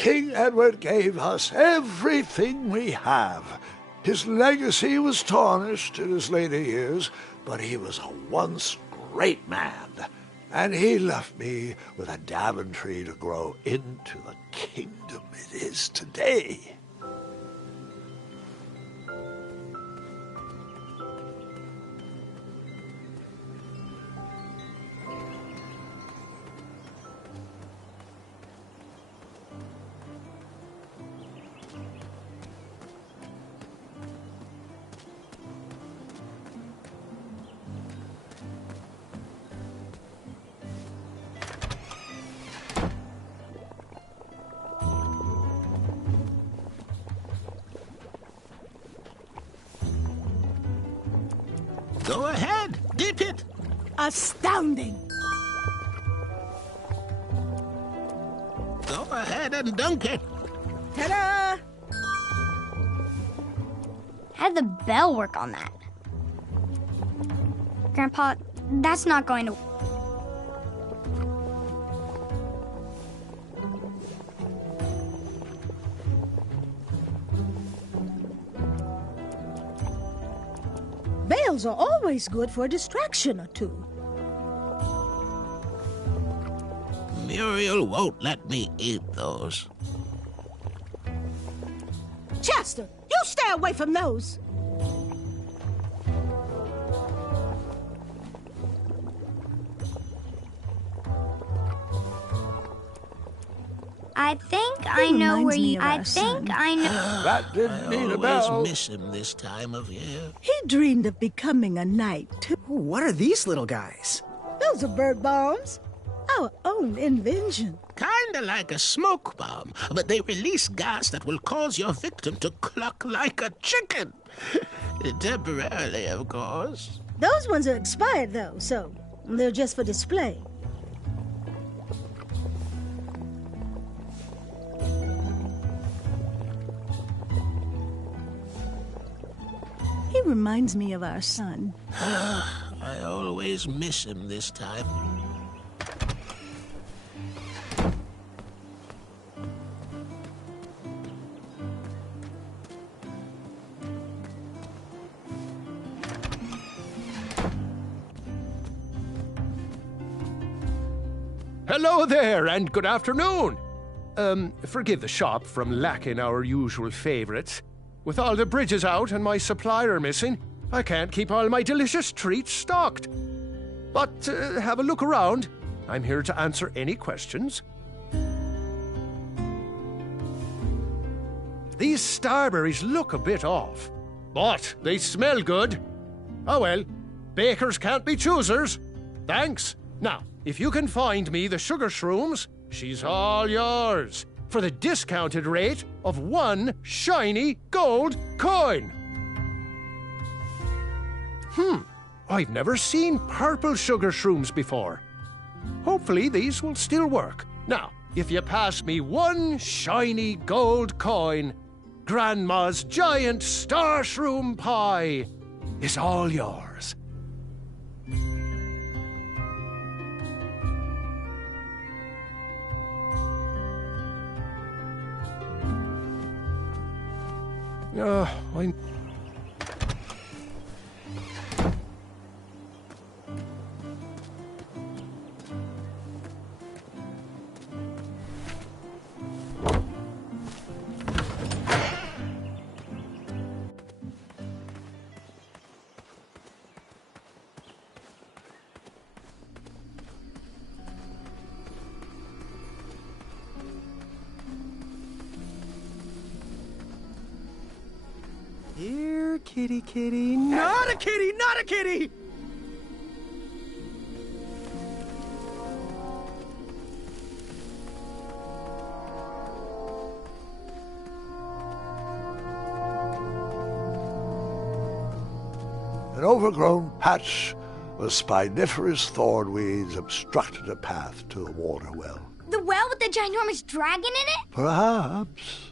King Edward gave us everything we have. His legacy was tarnished in his later years, but he was a once great man, and he left me with a Daventry to grow into the kingdom it is today. Go ahead, dip it. Astounding! Go ahead and dunk it. Ta-da! How did the bell work on that? Grandpa, that's not going to... Bells are always good for a distraction or two. Muriel won't let me eat those. Chester, you stay away from those. I think I know where you... I think I know... That didn't need a I bell. always miss him this time of year. He dreamed of becoming a knight, too. What are these little guys? Those are bird bombs. Our own invention. Kinda like a smoke bomb, but they release gas that will cause your victim to cluck like a chicken. Temporarily, of course. Those ones are expired, though, so they're just for display. He reminds me of our son. I always miss him this time. Hello there, and good afternoon. Forgive the shop from lacking our usual favorites. With all the bridges out and my supplier missing, I can't keep all my delicious treats stocked. But have a look around. I'm here to answer any questions. These starberries look a bit off, but they smell good. Oh well, bakers can't be choosers. Thanks. Now, if you can find me the sugar shrooms, she's all yours for the discounted rate of 1 shiny gold coin. I've never seen purple sugar shrooms before. Hopefully these will still work. Now, if you pass me 1 shiny gold coin, Grandma's giant star shroom pie is all yours. I'm... Here, kitty, kitty. Not a kitty, not a kitty! An overgrown patch of spiniferous thornweeds obstructed a path to the water well. The well with the ginormous dragon in it? Perhaps.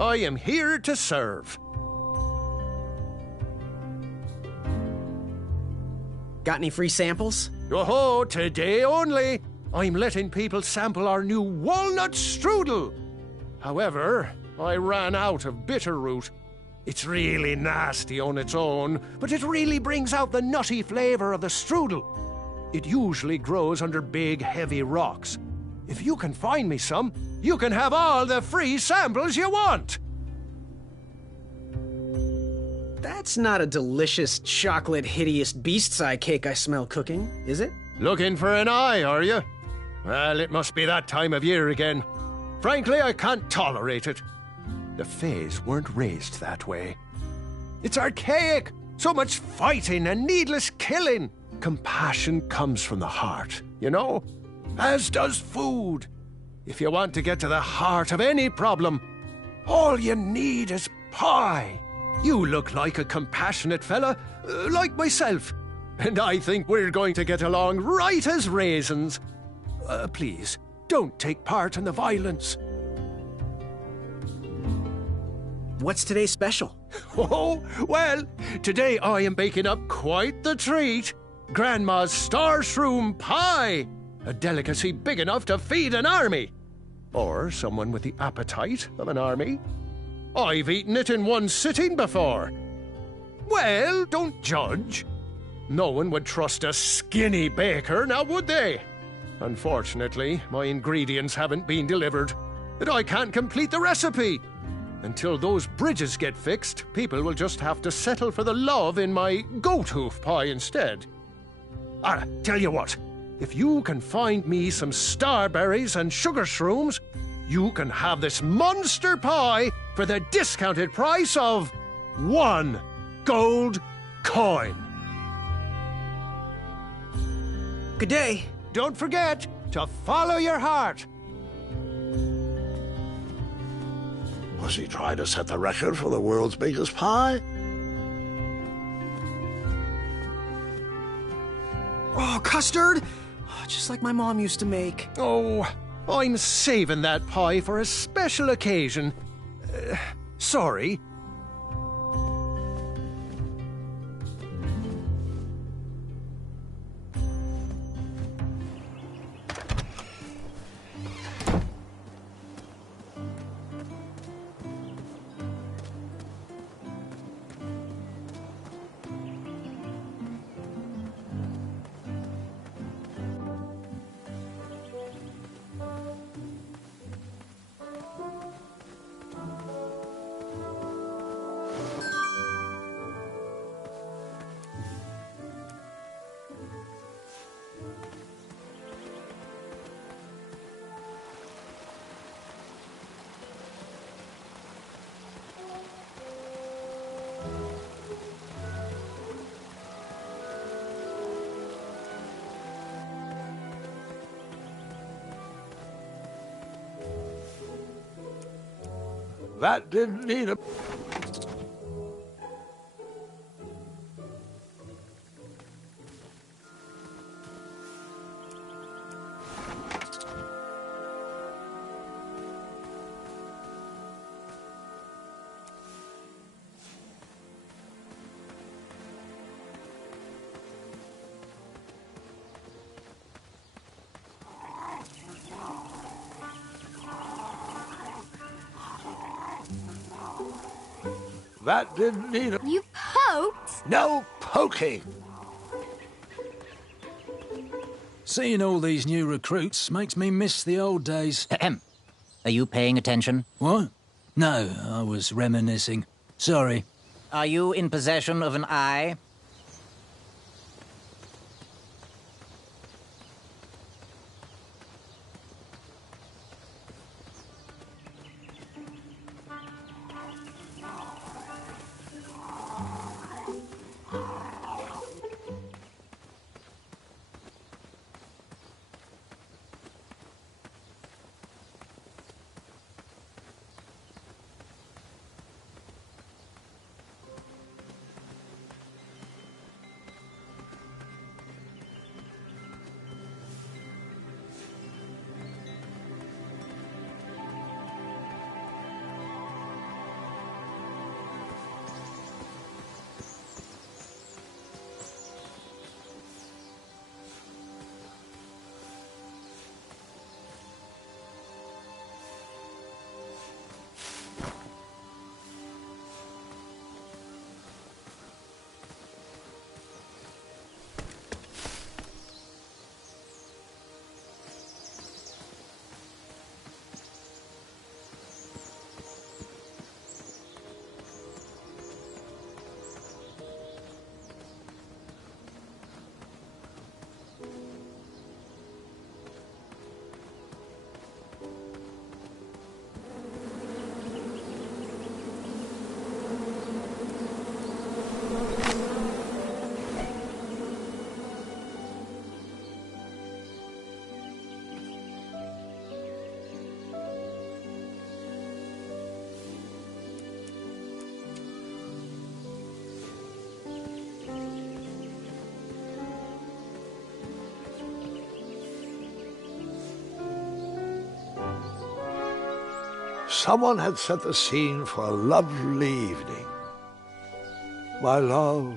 I am here to serve. Got any free samples? Oh, today only. I'm letting people sample our new walnut strudel. However, I ran out of bitterroot. It's really nasty on its own, but it really brings out the nutty flavour of the strudel. It usually grows under big, heavy rocks. If you can find me some, you can have all the free samples you want. That's not a delicious, chocolate, hideous beast's-eye cake I smell cooking, is it? Looking for an eye, are you? Well, it must be that time of year again. Frankly, I can't tolerate it. The Fays weren't raised that way. It's archaic. So much fighting and needless killing. Compassion comes from the heart, you know? As does food. If you want to get to the heart of any problem, all you need is pie. You look like a compassionate fella, like myself. And I think we're going to get along right as raisins. Please, don't take part in the violence. What's today's special? Oh, well, today I am baking up quite the treat. Grandma's star shroom pie. A delicacy big enough to feed an army. Or someone with the appetite of an army. I've eaten it in one sitting before. Well, don't judge. No one would trust a skinny baker, now would they? Unfortunately, my ingredients haven't been delivered, and I can't complete the recipe. Until those bridges get fixed, people will just have to settle for the love in my goat hoof pie instead. Tell you what, if you can find me some starberries and sugar shrooms, you can have this monster pie for the discounted price of 1 gold coin. Good day. Don't forget to follow your heart. Was he trying to set the record for the world's biggest pie? Oh, custard! Just like my mom used to make. Oh, I'm saving that pie for a special occasion. Sorry. That didn't need a... That didn't need a... You poked? No poking! Seeing all these new recruits makes me miss the old days. Ahem. Are you paying attention? What? No, I was reminiscing. Sorry. Are you in possession of an eye? someone had set the scene for a lovely evening. My love,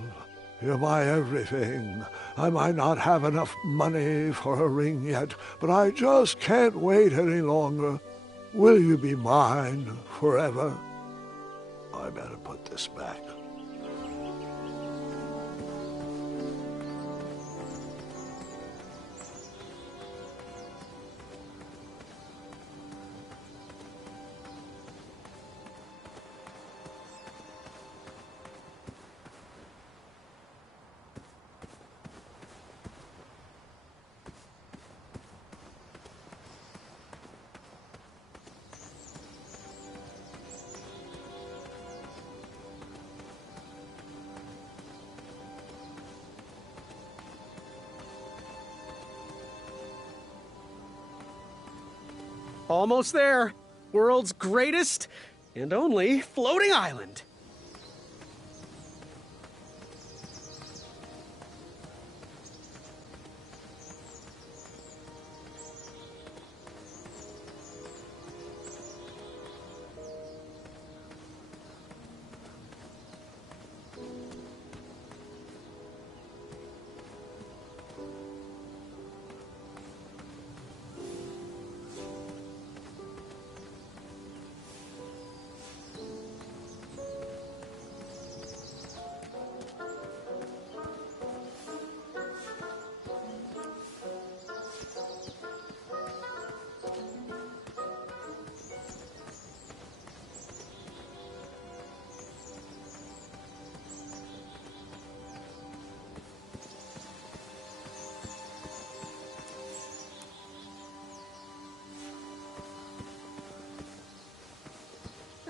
you're my everything. I might not have enough money for a ring yet, but I just can't wait any longer. Will you be mine forever? I better put this back. Almost there. World's greatest and only floating island.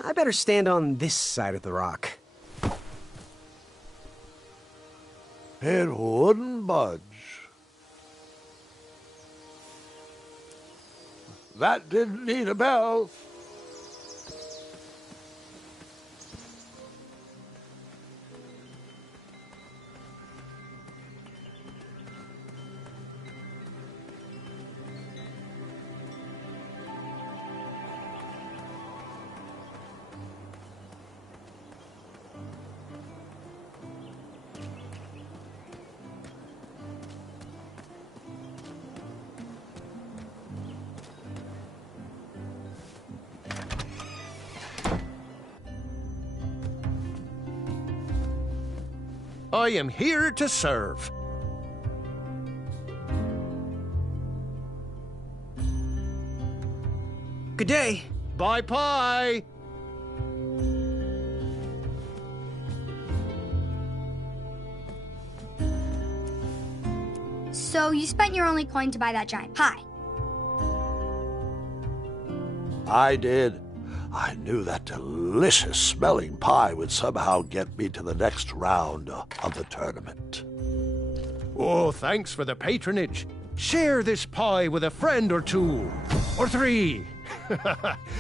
I better stand on this side of the rock. It wouldn't budge. That didn't need a bell. I am here to serve. Good day. Bye pie. So you spent your only coin to buy that giant pie. I did. I knew that delicious smelling pie would somehow get me to the next round of the tournament. Oh, thanks for the patronage. Share this pie with a friend or two, or three.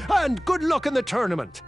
And good luck in the tournament.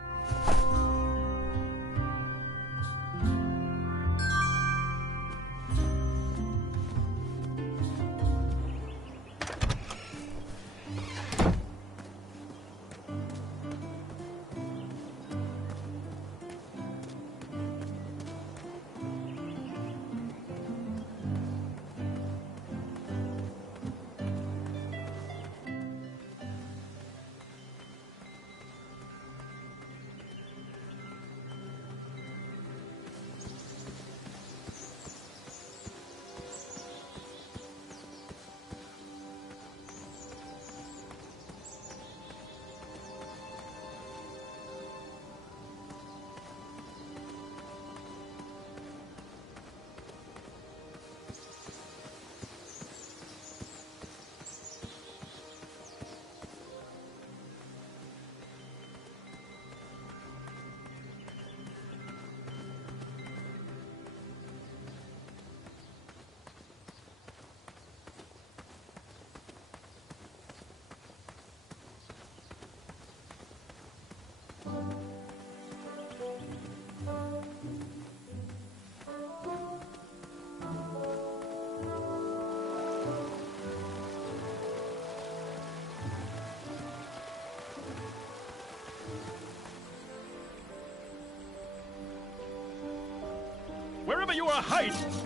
you are hiding!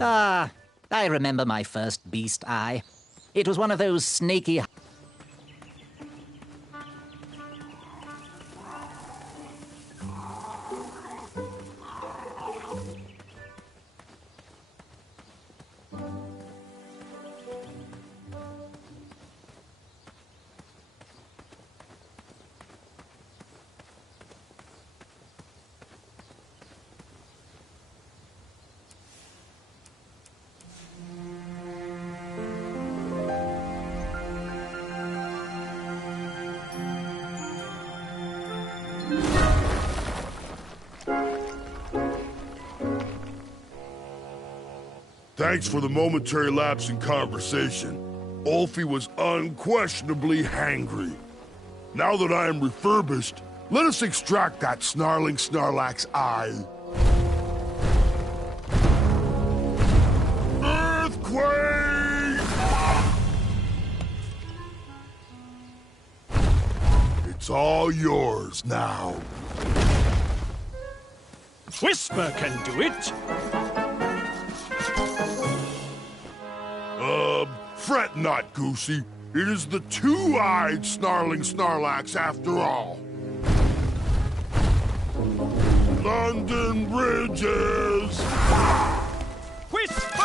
Ah, I remember my first beast eye. It was one of those snaky... Thanks for the momentary lapse in conversation. Ulfie was unquestionably hangry. Now that I am refurbished, let us extract that snarling Snarlack's eye. Earthquake! It's all yours now. Whisper can do it. Fret not, Goosey. It is the two-eyed snarling Snarlax after all. London Bridges! Whisper!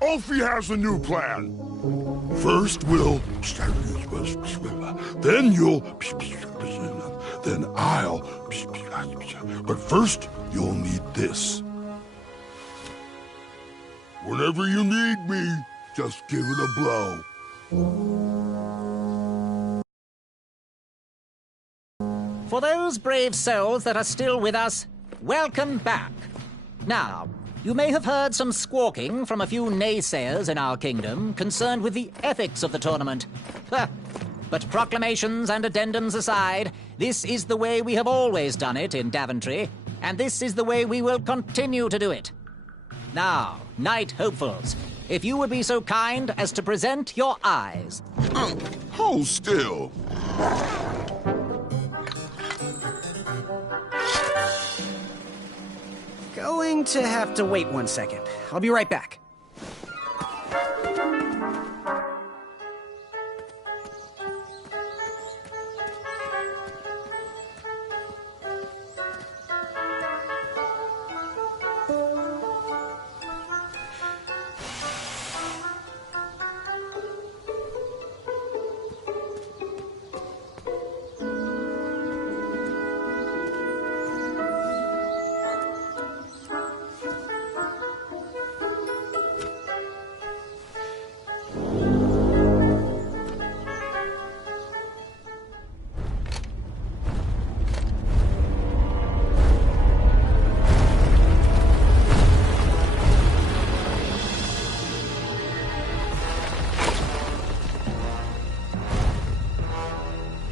Ulfie has a new plan. First we'll... Then you'll... Then I'll... But first, you'll need this. Whenever you need me, just give it a blow. For those brave souls that are still with us, welcome back. Now, you may have heard some squawking from a few naysayers in our kingdom concerned with the ethics of the tournament. But proclamations and addendums aside, this is the way we have always done it in Daventry, and this is the way we will continue to do it. Now, Knight Hopefuls, if you would be so kind as to present your eyes. Hold still. Going to have to wait 1 second. I'll be right back.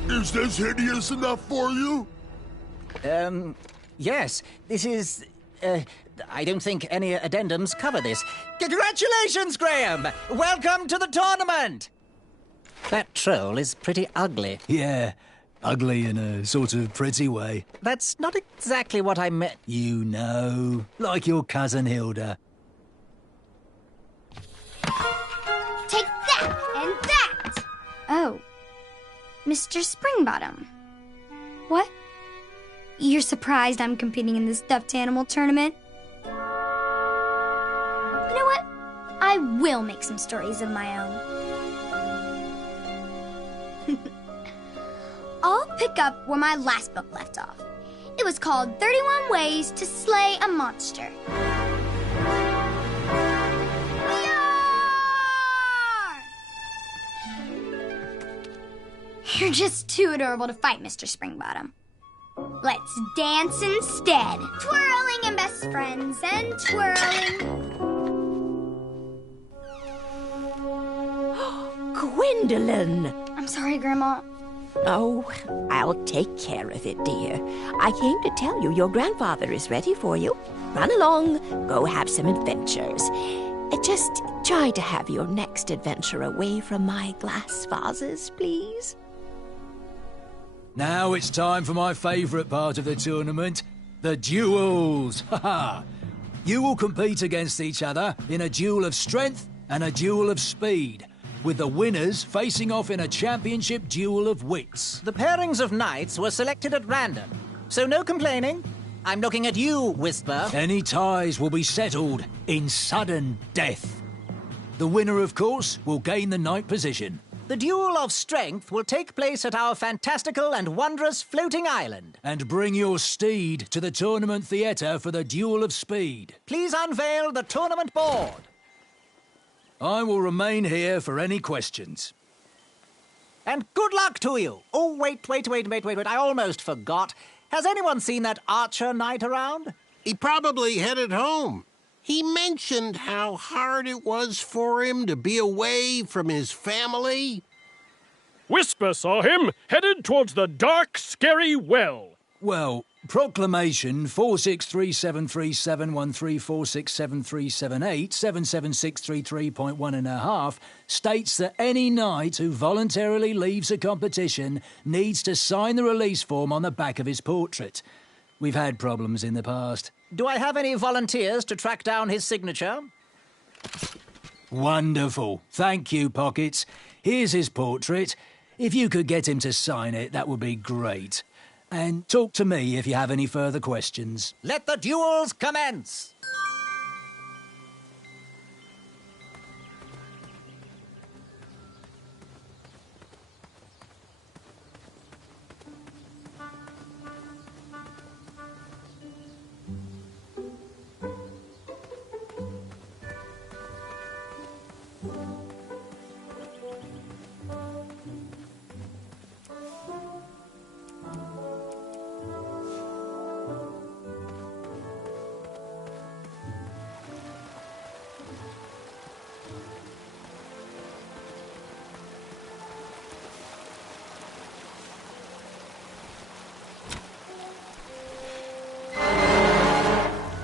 Is this hideous enough for you? Yes, this is... I don't think any addendums cover this. Congratulations, Graham! Welcome to the tournament! That troll is pretty ugly. Yeah, ugly in a sort of pretty way. That's not exactly what I meant. You know, like your cousin Hilda. Take that and that! Oh. Mr. Springbottom. What? You're surprised I'm competing in this stuffed animal tournament? You know what? I will make some stories of my own. I'll pick up where my last book left off. It was called 31 Ways to Slay a Monster. You're just too adorable to fight, Mr. Springbottom. Let's dance instead. Twirling and best friends and twirling. Gwendolyn! I'm sorry, Grandma. Oh, I'll take care of it, dear. I came to tell you your grandfather is ready for you. Run along, go have some adventures. Just try to have your next adventure away from my glass vases, please. Now it's time for my favourite part of the tournament, the duels. Ha! You will compete against each other in a duel of strength and a duel of speed, with the winners facing off in a championship duel of wits. The pairings of knights were selected at random, so no complaining. I'm looking at you, Whisper. Any ties will be settled in sudden death. The winner, of course, will gain the knight position. The duel of strength will take place at our fantastical and wondrous floating island. And bring your steed to the tournament theatre for the duel of speed. Please unveil the tournament board. I will remain here for any questions. And good luck to you. Oh, wait. I almost forgot. Has anyone seen that archer knight around? He probably headed home. He mentioned how hard it was for him to be away from his family. Whisper saw him headed towards the dark, scary well. Well, Proclamation 463737134673787763.1.5 states that any knight who voluntarily leaves a competition needs to sign the release form on the back of his portrait. We've had problems in the past. Do I have any volunteers to track down his signature? Wonderful. Thank you, Pockets. Here's his portrait. If you could get him to sign it, that would be great. And talk to me if you have any further questions. Let the duels commence!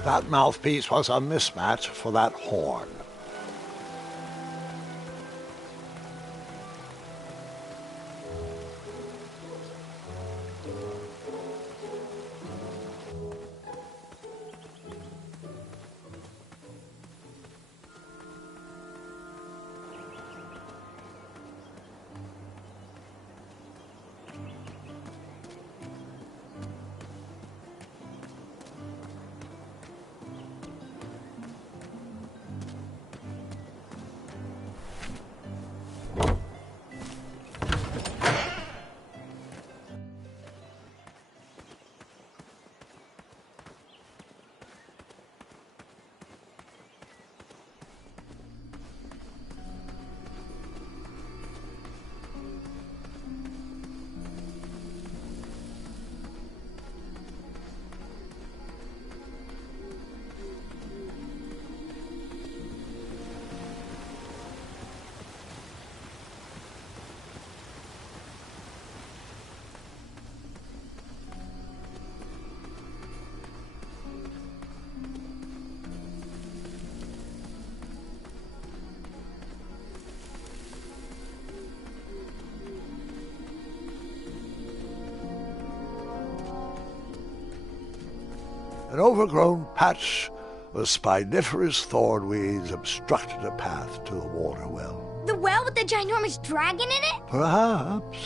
That mouthpiece was a mismatch for that horn. An overgrown patch of spiniferous thornweeds obstructed a path to the water well. The well with the ginormous dragon in it? Perhaps.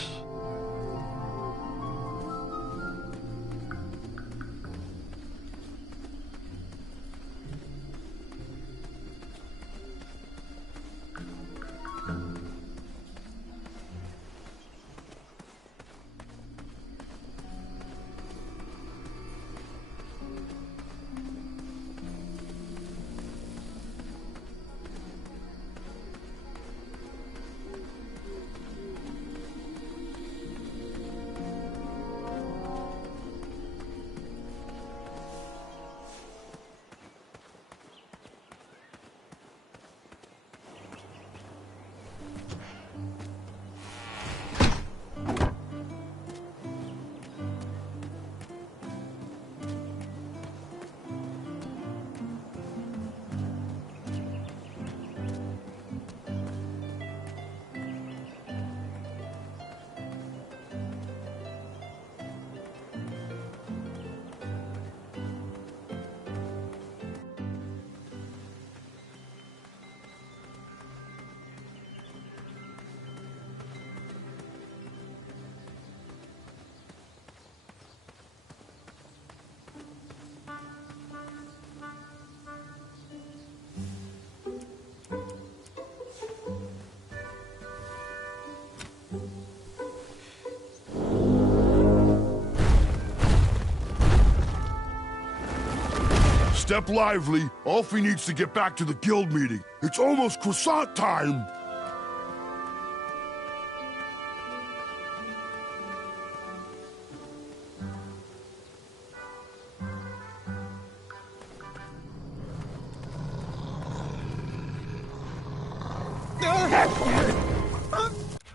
Step lively. Alfie needs to get back to the guild meeting. It's almost croissant time.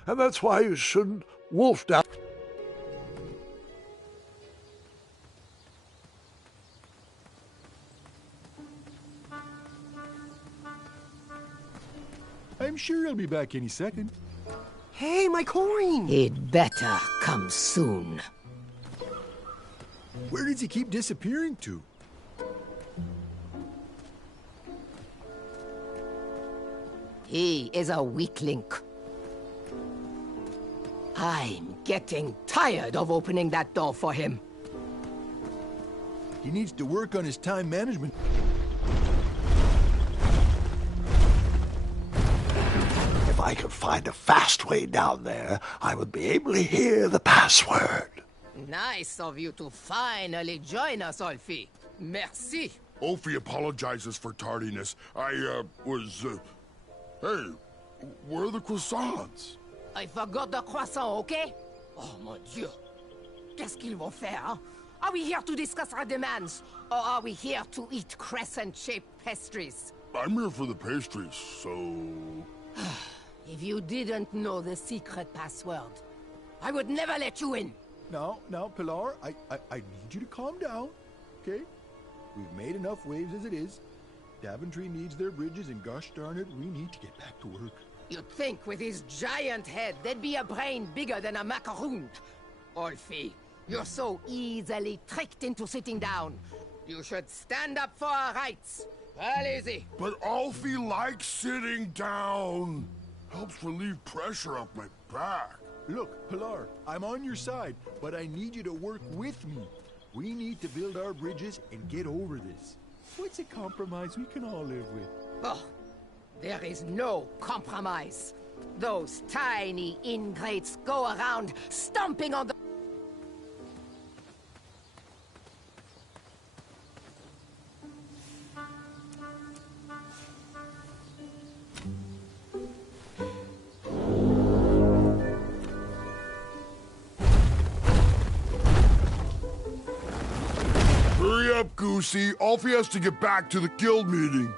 And that's why you shouldn't wolf down. I'm sure he'll be back any second. Hey, my coin! He'd better come soon. Where does he keep disappearing to? He is a weak link. I'm getting tired of opening that door for him. He needs to work on his time management. If I could find a fast way down there, I would be able to hear the password. Nice of you to finally join us, Olfie. Merci. Ophi apologizes for tardiness. Hey, where are the croissants? I forgot the croissant, okay? Oh, mon Dieu. Qu'est-ce qu'ils vont faire, hein? Are we here to discuss our demands? Or are we here to eat crescent-shaped pastries? I'm here for the pastries, so... If you didn't know the secret password, I would never let you in. Now, Pilar, I need you to calm down, okay? We've made enough waves as it is. Daventry needs their bridges, and gosh darn it, we need to get back to work. You'd think with his giant head, there'd be a brain bigger than a macaroon. Olfie, you're so easily tricked into sitting down. You should stand up for our rights. Allez-y. But Alfie likes sitting down. Helps relieve pressure off my back. Look, Pilar, I'm on your side, but I need you to work with me. We need to build our bridges and get over this. What's a compromise we can all live with? Oh, there is no compromise. Those tiny ingrates go around stomping on the... Hurry up, Goosey. Alfie has to get back to the guild meeting.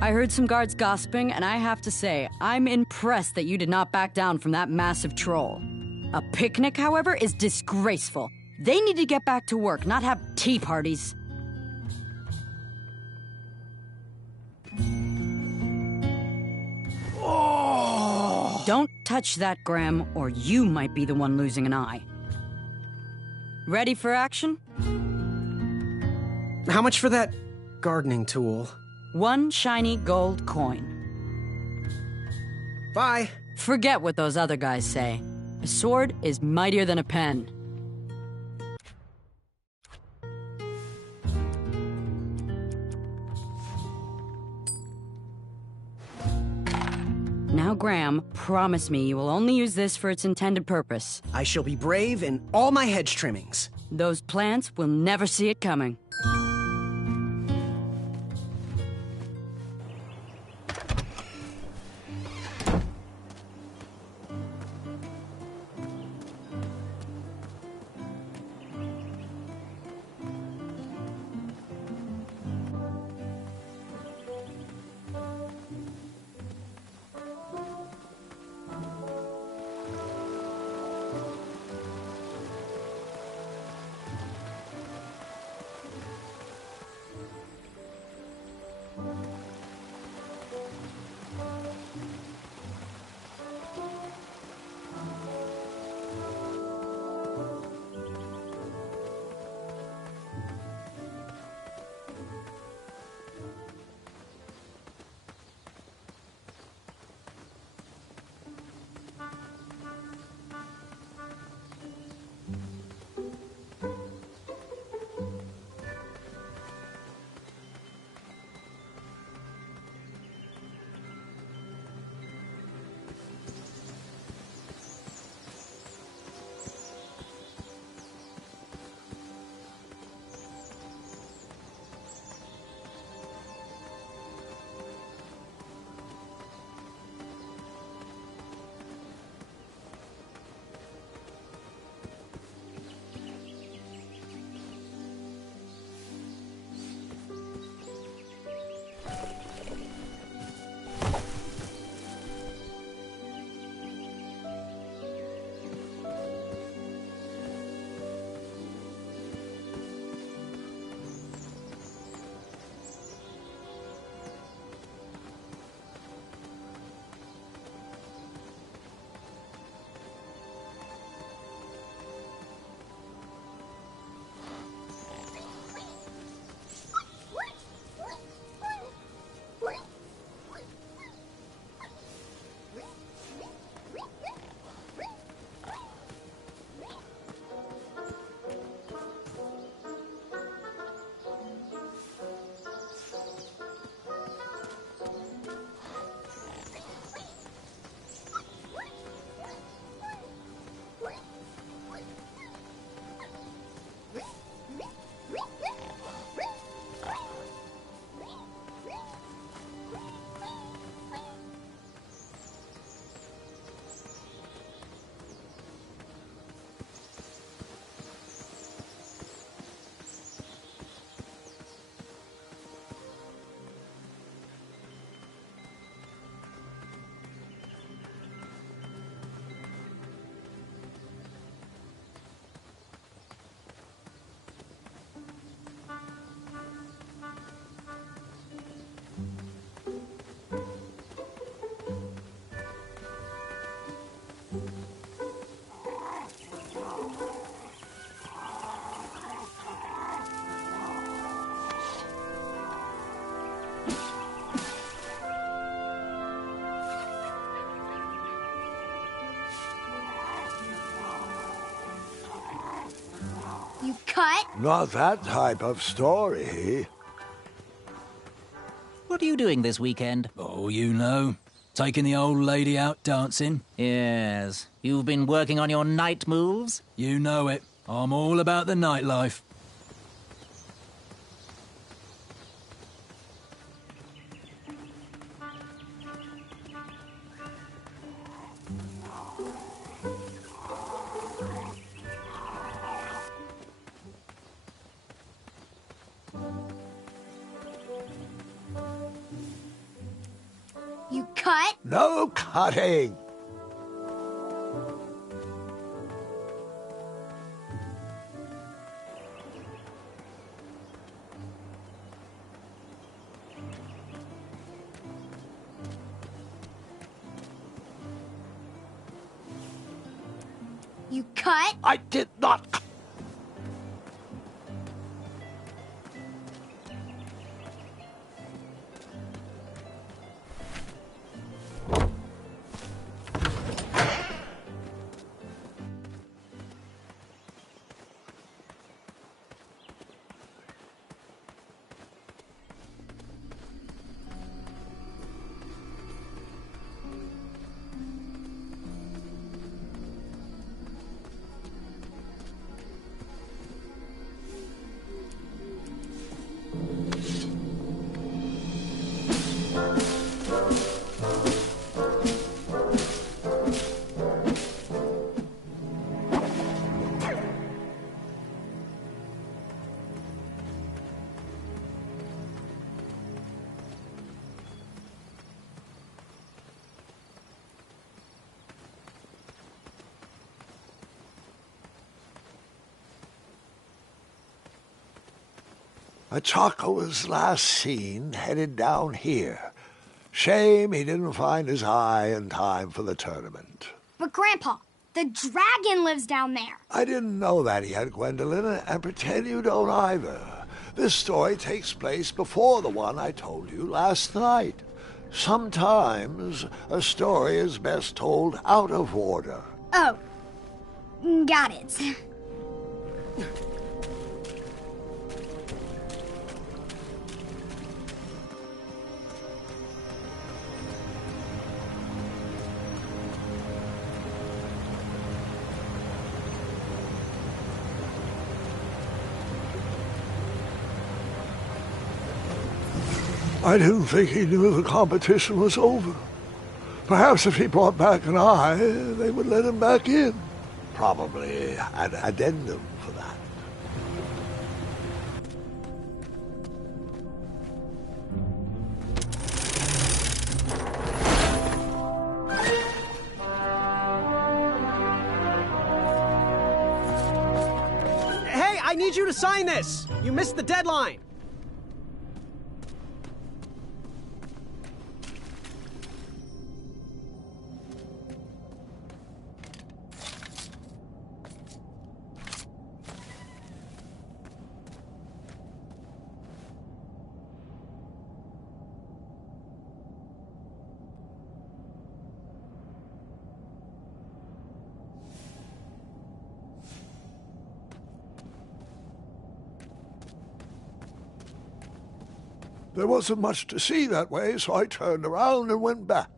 I heard some guards gossiping, and I have to say, I'm impressed that you did not back down from that massive troll. A picnic, however, is disgraceful. They need to get back to work, not have tea parties. Oh! Don't touch that, Graham, or you might be the one losing an eye. Ready for action? How much for that gardening tool? 1 shiny gold coin. Bye. Forget what those other guys say. A sword is mightier than a pen. Now, Graham, promise me you will only use this for its intended purpose. I shall be brave in all my hedge trimmings. Those plants will never see it coming. cut? Not that type of story. What are you doing this weekend? Oh, you know. Taking the old lady out dancing. Yes. You've been working on your night moves? You know it. I'm all about the nightlife. You cut? No cutting. You cut? I did not cut. Chaco was last seen headed down here. Shame he didn't find his eye in time for the tournament. But Grandpa, the dragon lives down there. I didn't know that yet, Gwendolyn, and pretend you don't either. This story takes place before the one I told you last night. Sometimes a story is best told out of order. Oh, got it. I didn't think he knew the competition was over. Perhaps if he brought back an eye, they would let him back in. Probably an addendum for that. Hey, I need you to sign this! You missed the deadline! There wasn't much to see that way, so I turned around and went back.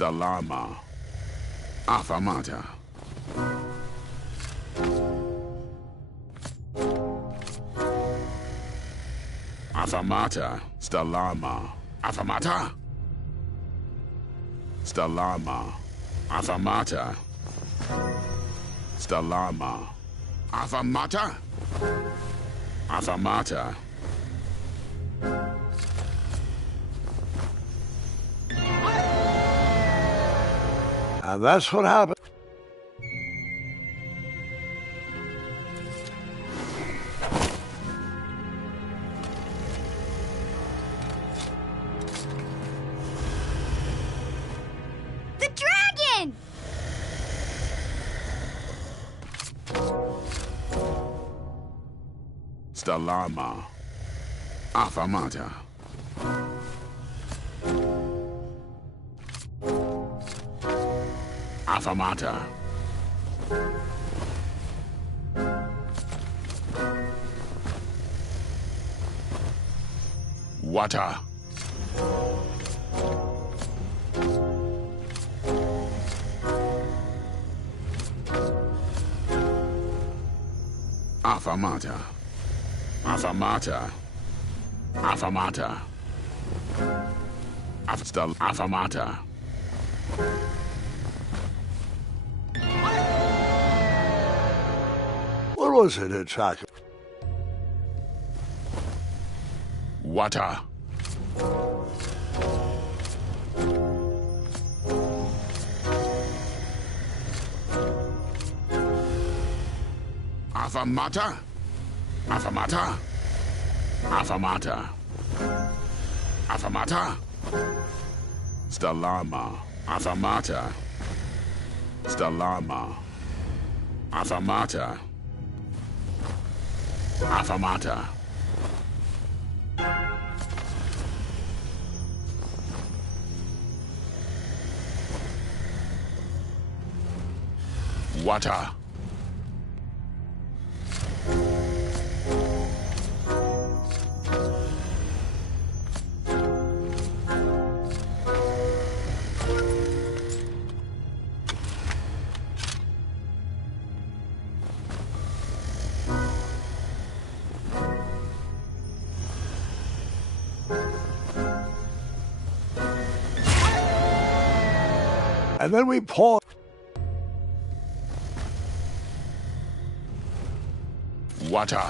Stalama. Afamata. Afamata. Stalama. Afamata. Stalama. Afamata. Stalama. Afamata. Afamata. And that's what happened. The dragon! Stalama. Affamata. Affamata. Water. Affamata. Affamata. Affamata. Affamata. What was it, Hitchhiker? Water. Affamata. Affamata. Affamata. Affamata. Stalama. Affamata. Stalama. Affamata. Affamata. Water. And then we paused. Water.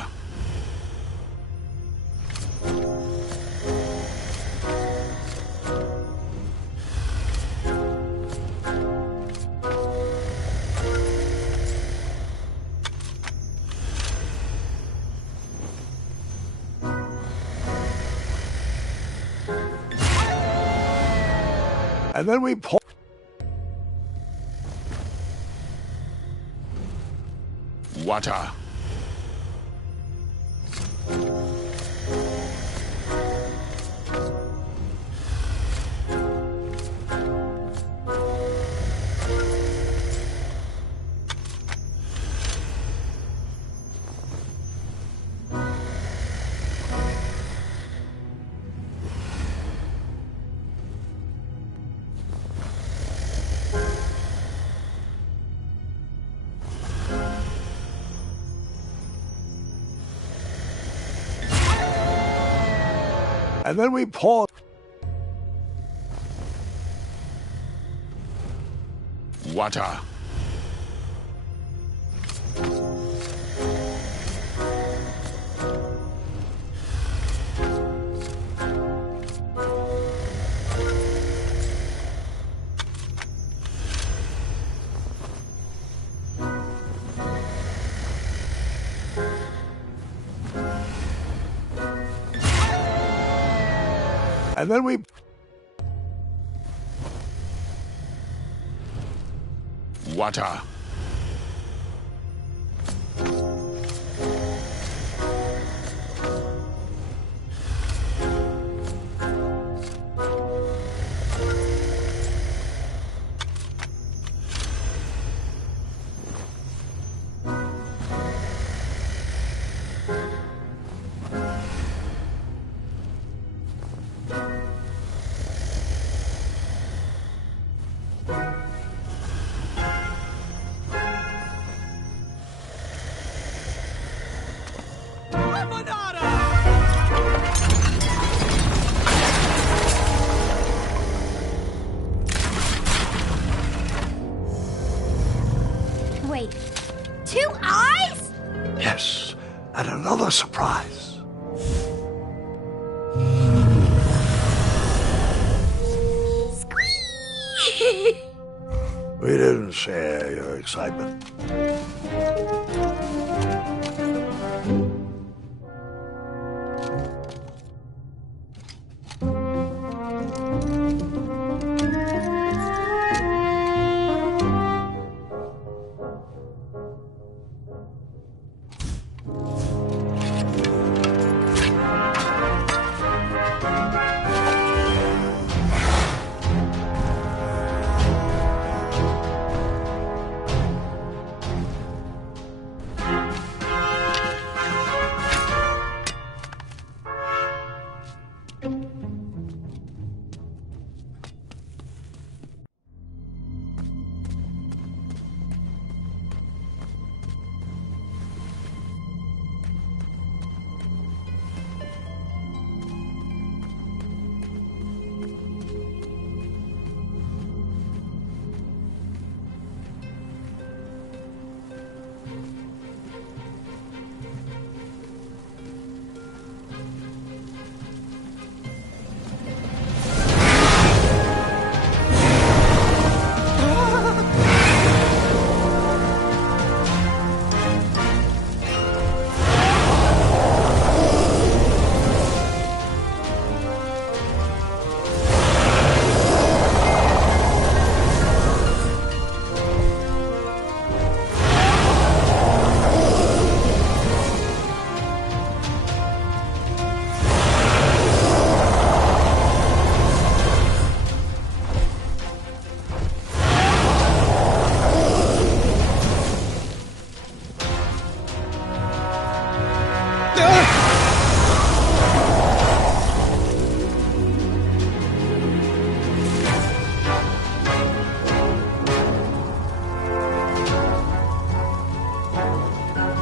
And then we paused. Water. And then we paused. Water. And then we... Water. Wait, 2 eyes? Yes, and another surprise. share your excitement.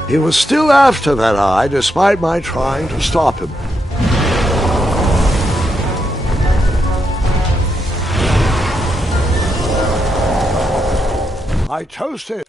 He was still after that eye, despite my trying to stop him. I toasted.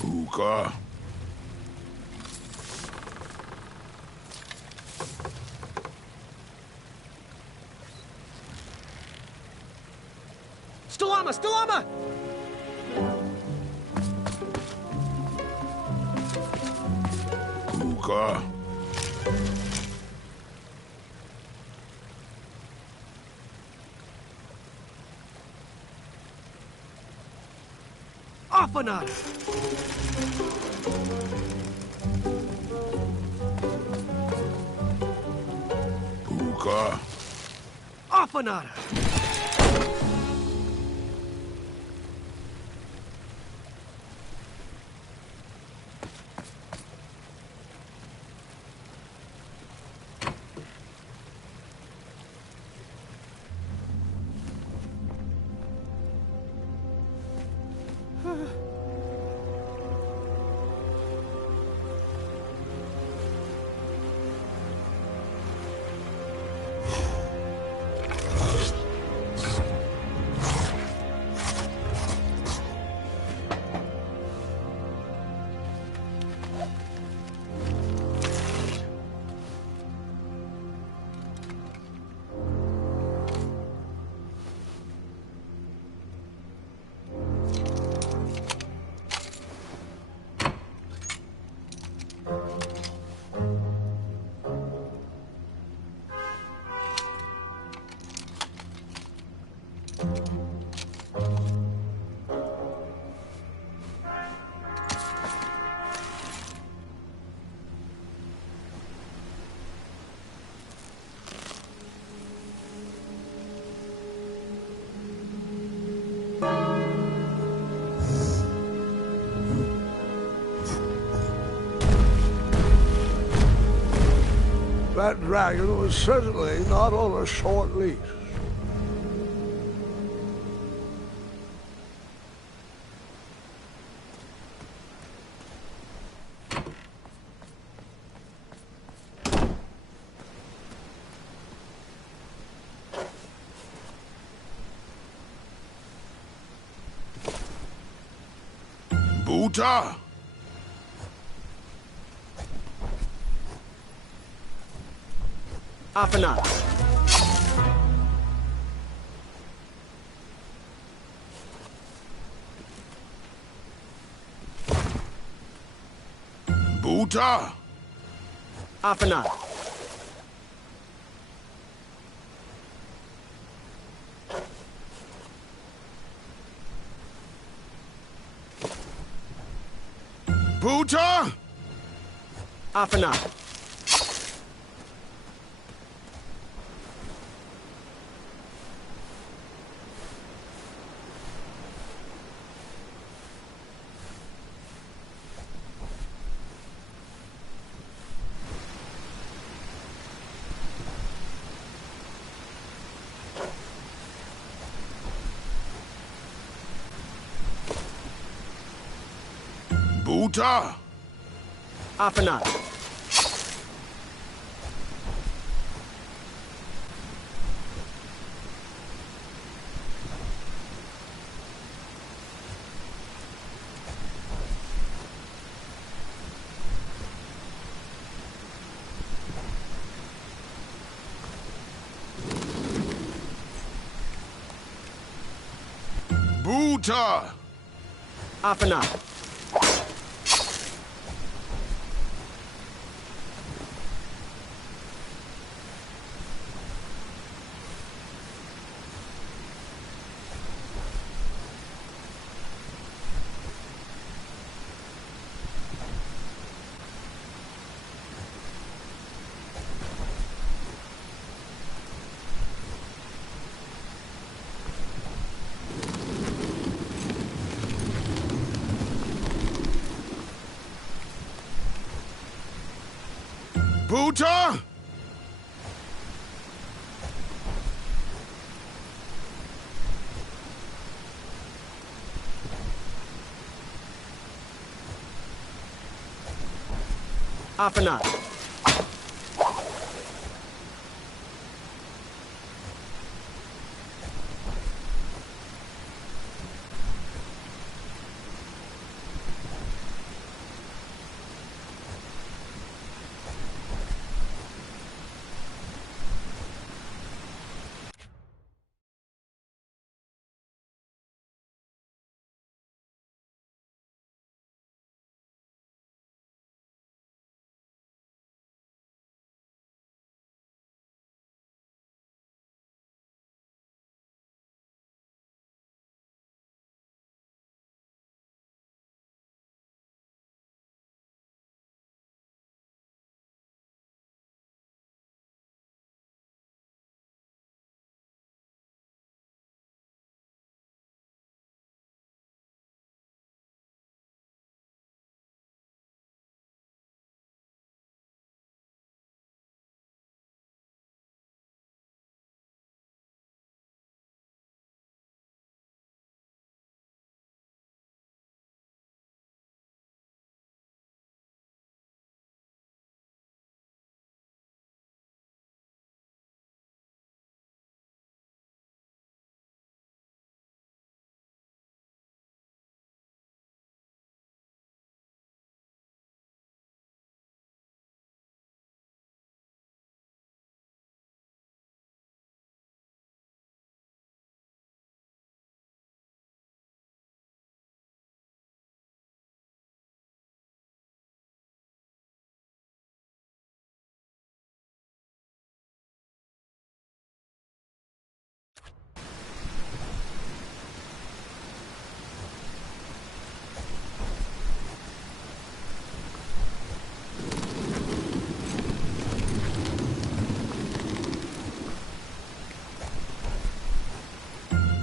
Hookah. Stalama! Puka. Afanada! Puka. Afanada! That dragon was certainly not on a short leash. Buta. Afanada! Buta. Afanada! Buta. Afanada! Buta. Afanada! Buta. Afanada! Buta. Afanada!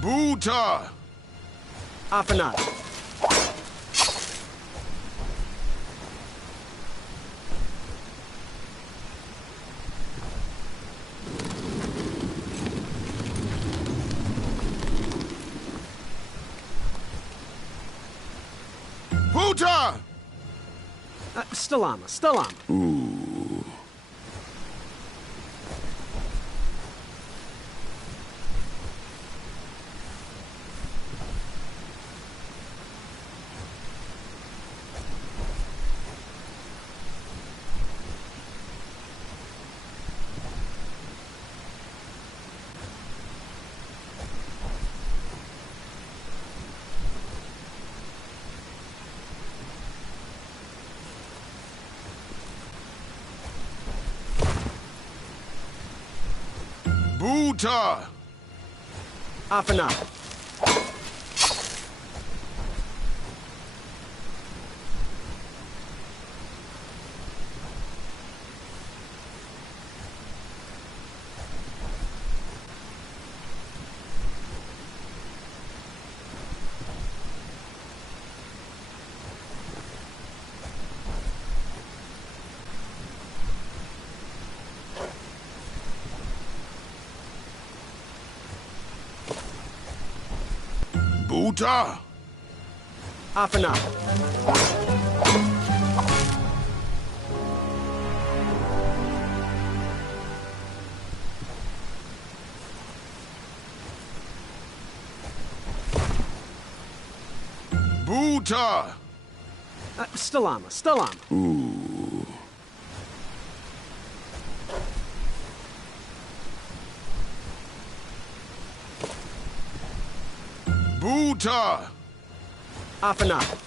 Buta! Afanada. Buta! Stalama, Stalama. Ooh. Buta! Afanada. Buta! Afanada. Buta! Stalama, Stalama. Ooh. Buta! Afanada.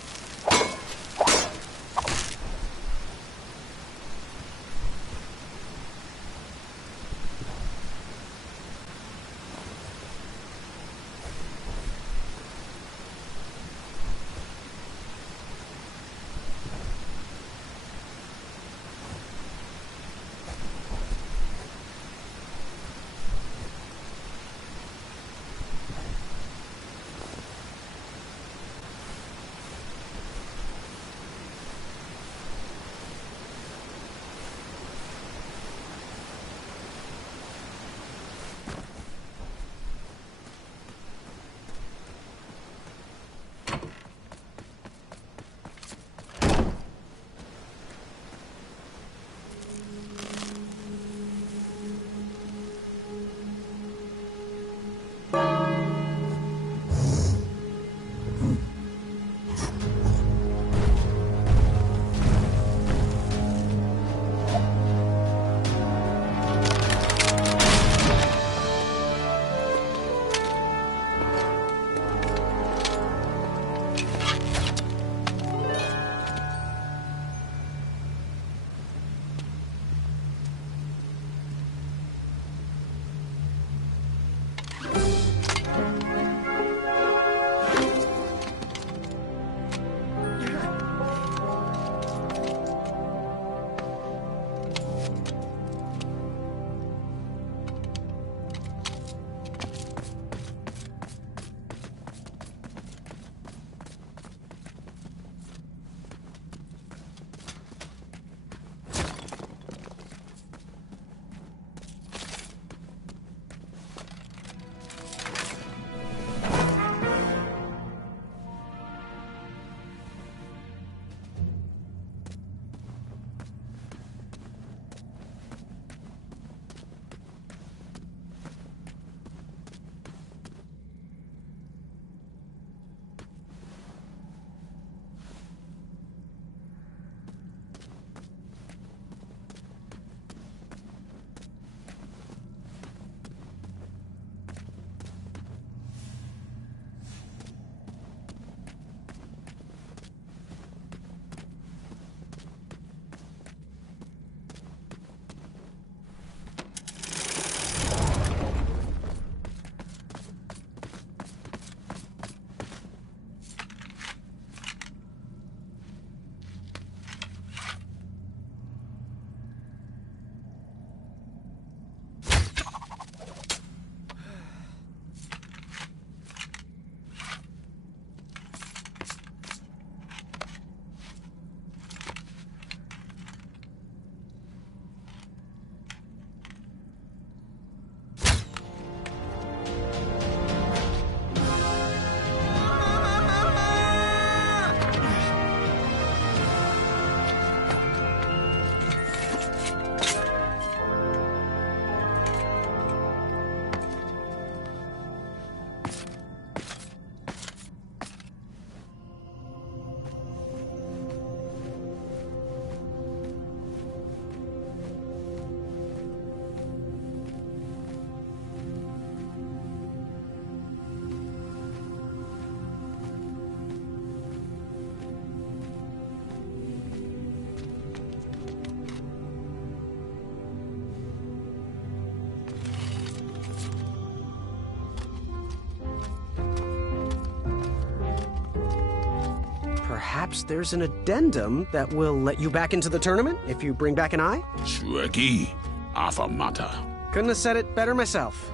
Perhaps there's an addendum that will let you back into the tournament if you bring back an eye? Shreki, Afamata. Couldn't have said it better myself.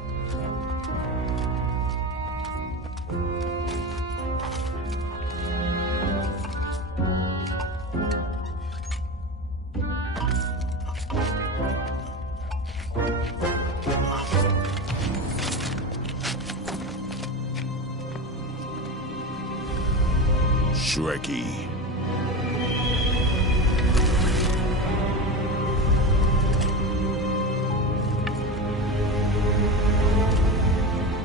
Shreki.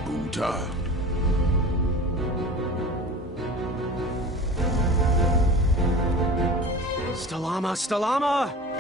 Buta. Stalama, Stalama!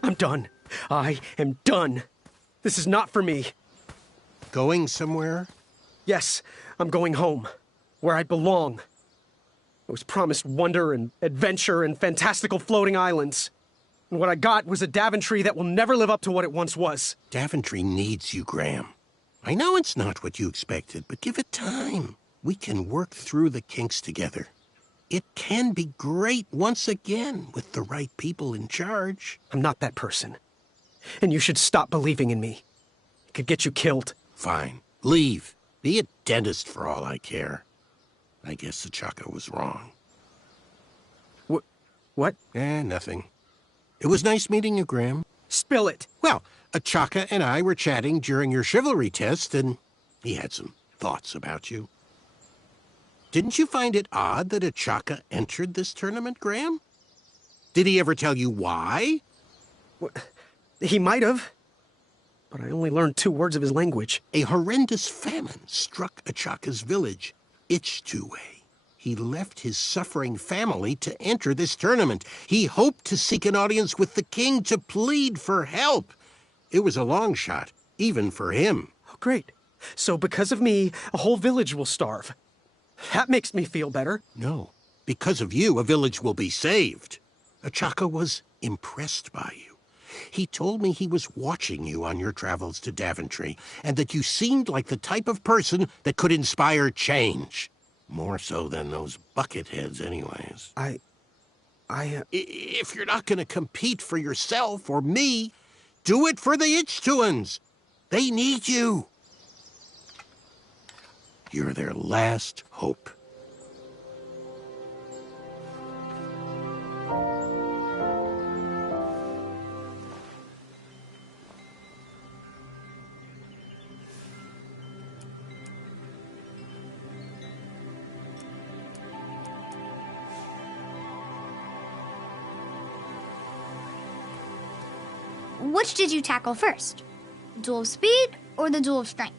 I'm done. I am done. This is not for me. Going somewhere? Yes, I'm going home, where I belong. I was promised wonder and adventure and fantastical floating islands. And what I got was a Daventry that will never live up to what it once was. Daventry needs you, Graham. I know it's not what you expected, but give it time. We can work through the kinks together. It can be great once again with the right people in charge. I'm not that person. And you should stop believing in me. It could get you killed. Fine. Leave. Be a dentist for all I care. I guess Achaka was wrong. What? Nothing. It was nice meeting you, Graham. Spill it. Well, Achaka and I were chatting during your chivalry test, and he had some thoughts about you. Didn't you find it odd that Achaka entered this tournament, Graham? Did he ever tell you why? He might have, but I only learned 2 words of his language. A horrendous famine struck Achaka's village, Ichtue. He left his suffering family to enter this tournament. He hoped to seek an audience with the king to plead for help. It was a long shot, even for him. Oh, great. So because of me, a whole village will starve. That makes me feel better. No. Because of you, a village will be saved. Achaka was impressed by you. He told me he was watching you on your travels to Daventry, and that you seemed like the type of person that could inspire change. More so than those bucketheads anyways. If you're not going to compete for yourself or me, do it for the Ichtuans. They need you. You're their last hope. Which did you tackle first? The duel of speed or the duel of strength?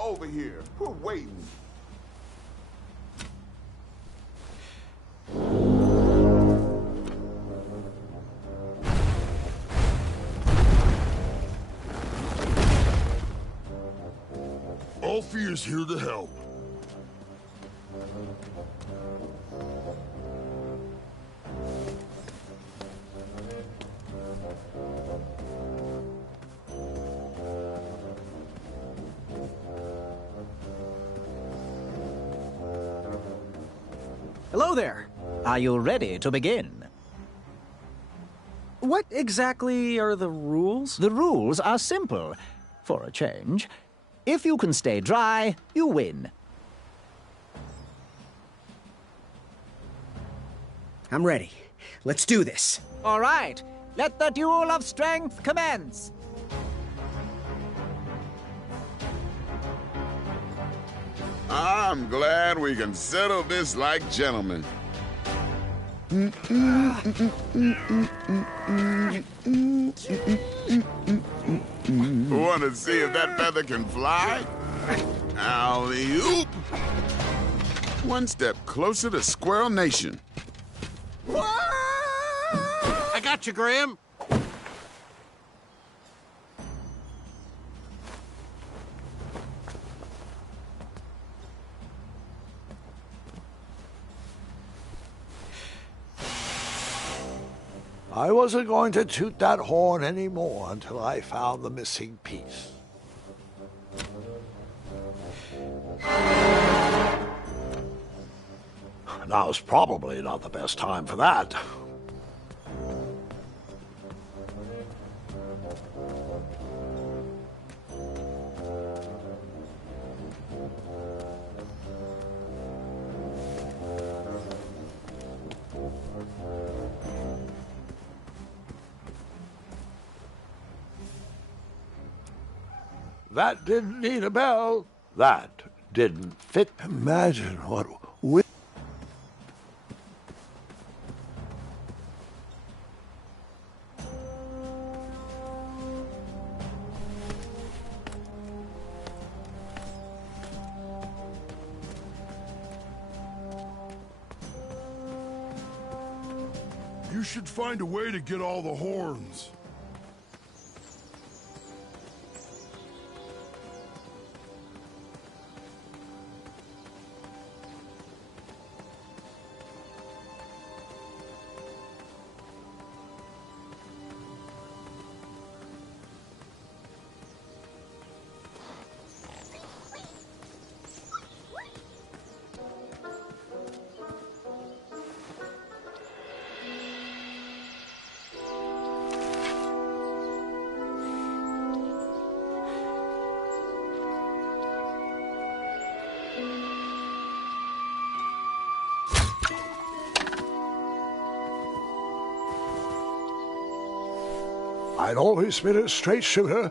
over here. We're waiting. Alfie is here to help. Hello there. Are you ready to begin? What exactly are the rules? The rules are simple, for a change. If you can stay dry, you win. I'm ready. Let's do this. All right, let the duel of strength commence. I'm glad we can settle this like gentlemen. Want to see if that feather can fly? Alley-oop! One step closer to Squirrel Nation. I got you, Graham. I wasn't going to toot that horn anymore until I found the missing piece. Now's probably not the best time for that. That didn't need a bell. That didn't fit. Imagine what we... You should find a way to get all the horns. I'd always been a straight shooter,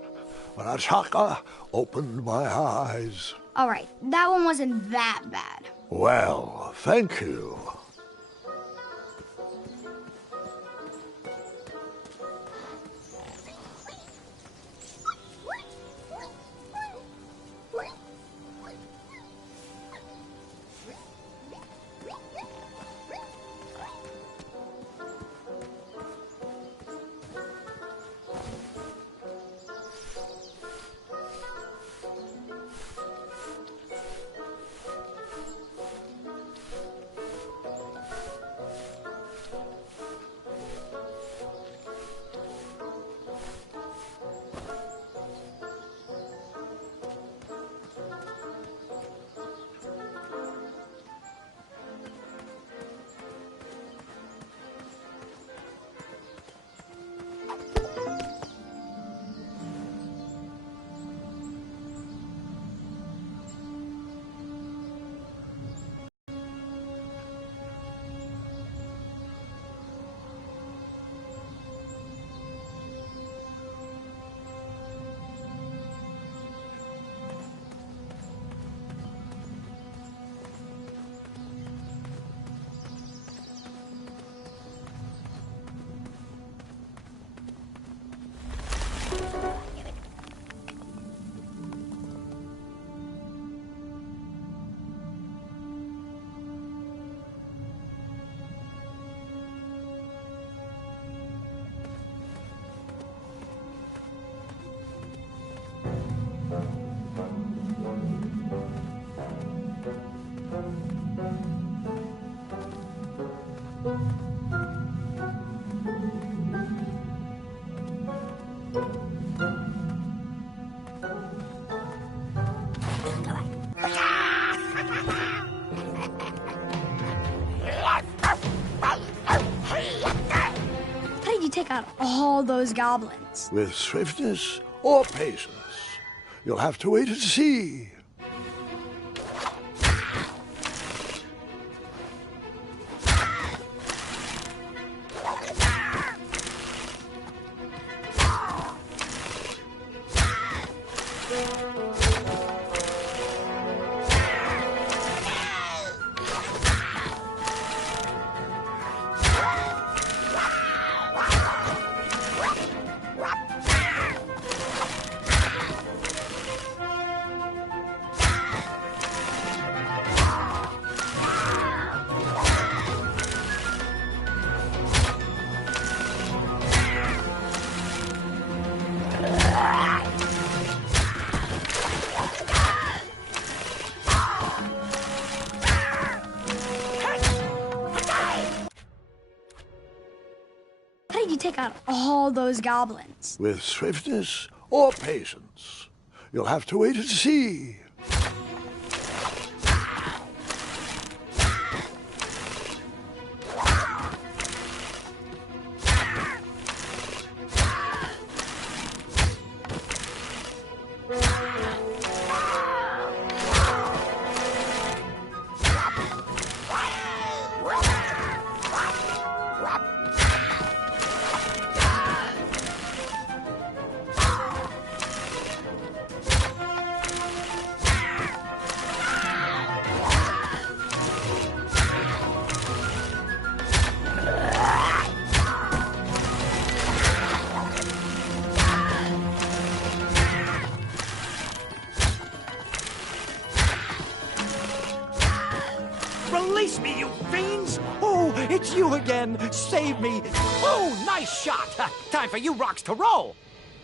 but Achaka opened my eyes. All right, that one wasn't that bad. Well, thank you. take out all those goblins? With swiftness or patience? You'll have to wait and see. How did you take out all those goblins? With swiftness or patience? You'll have to wait and see. Release me, you fiends! Oh, it's you again! Save me! Oh, nice shot! Time for you rocks to roll!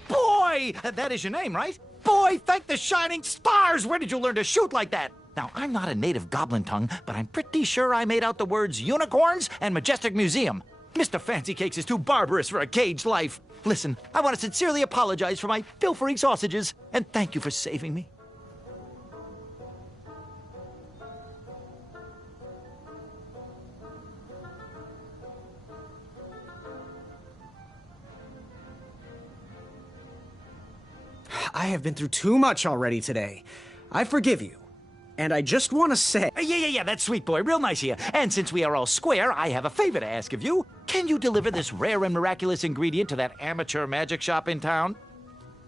Boy! That is your name, right? Boy, thank the shining stars! Where did you learn to shoot like that? Now, I'm not a native goblin tongue, but I'm pretty sure I made out the words unicorns and majestic museum. Mr. Fancy Cakes is too barbarous for a caged life. Listen, I want to sincerely apologize for my pilfering sausages, and thank you for saving me. I have been through too much already today. I forgive you. And I just want to say... Yeah, that's sweet, boy. Real nice of you. And since we are all square, I have a favor to ask of you. Can you deliver this rare and miraculous ingredient to that amateur magic shop in town?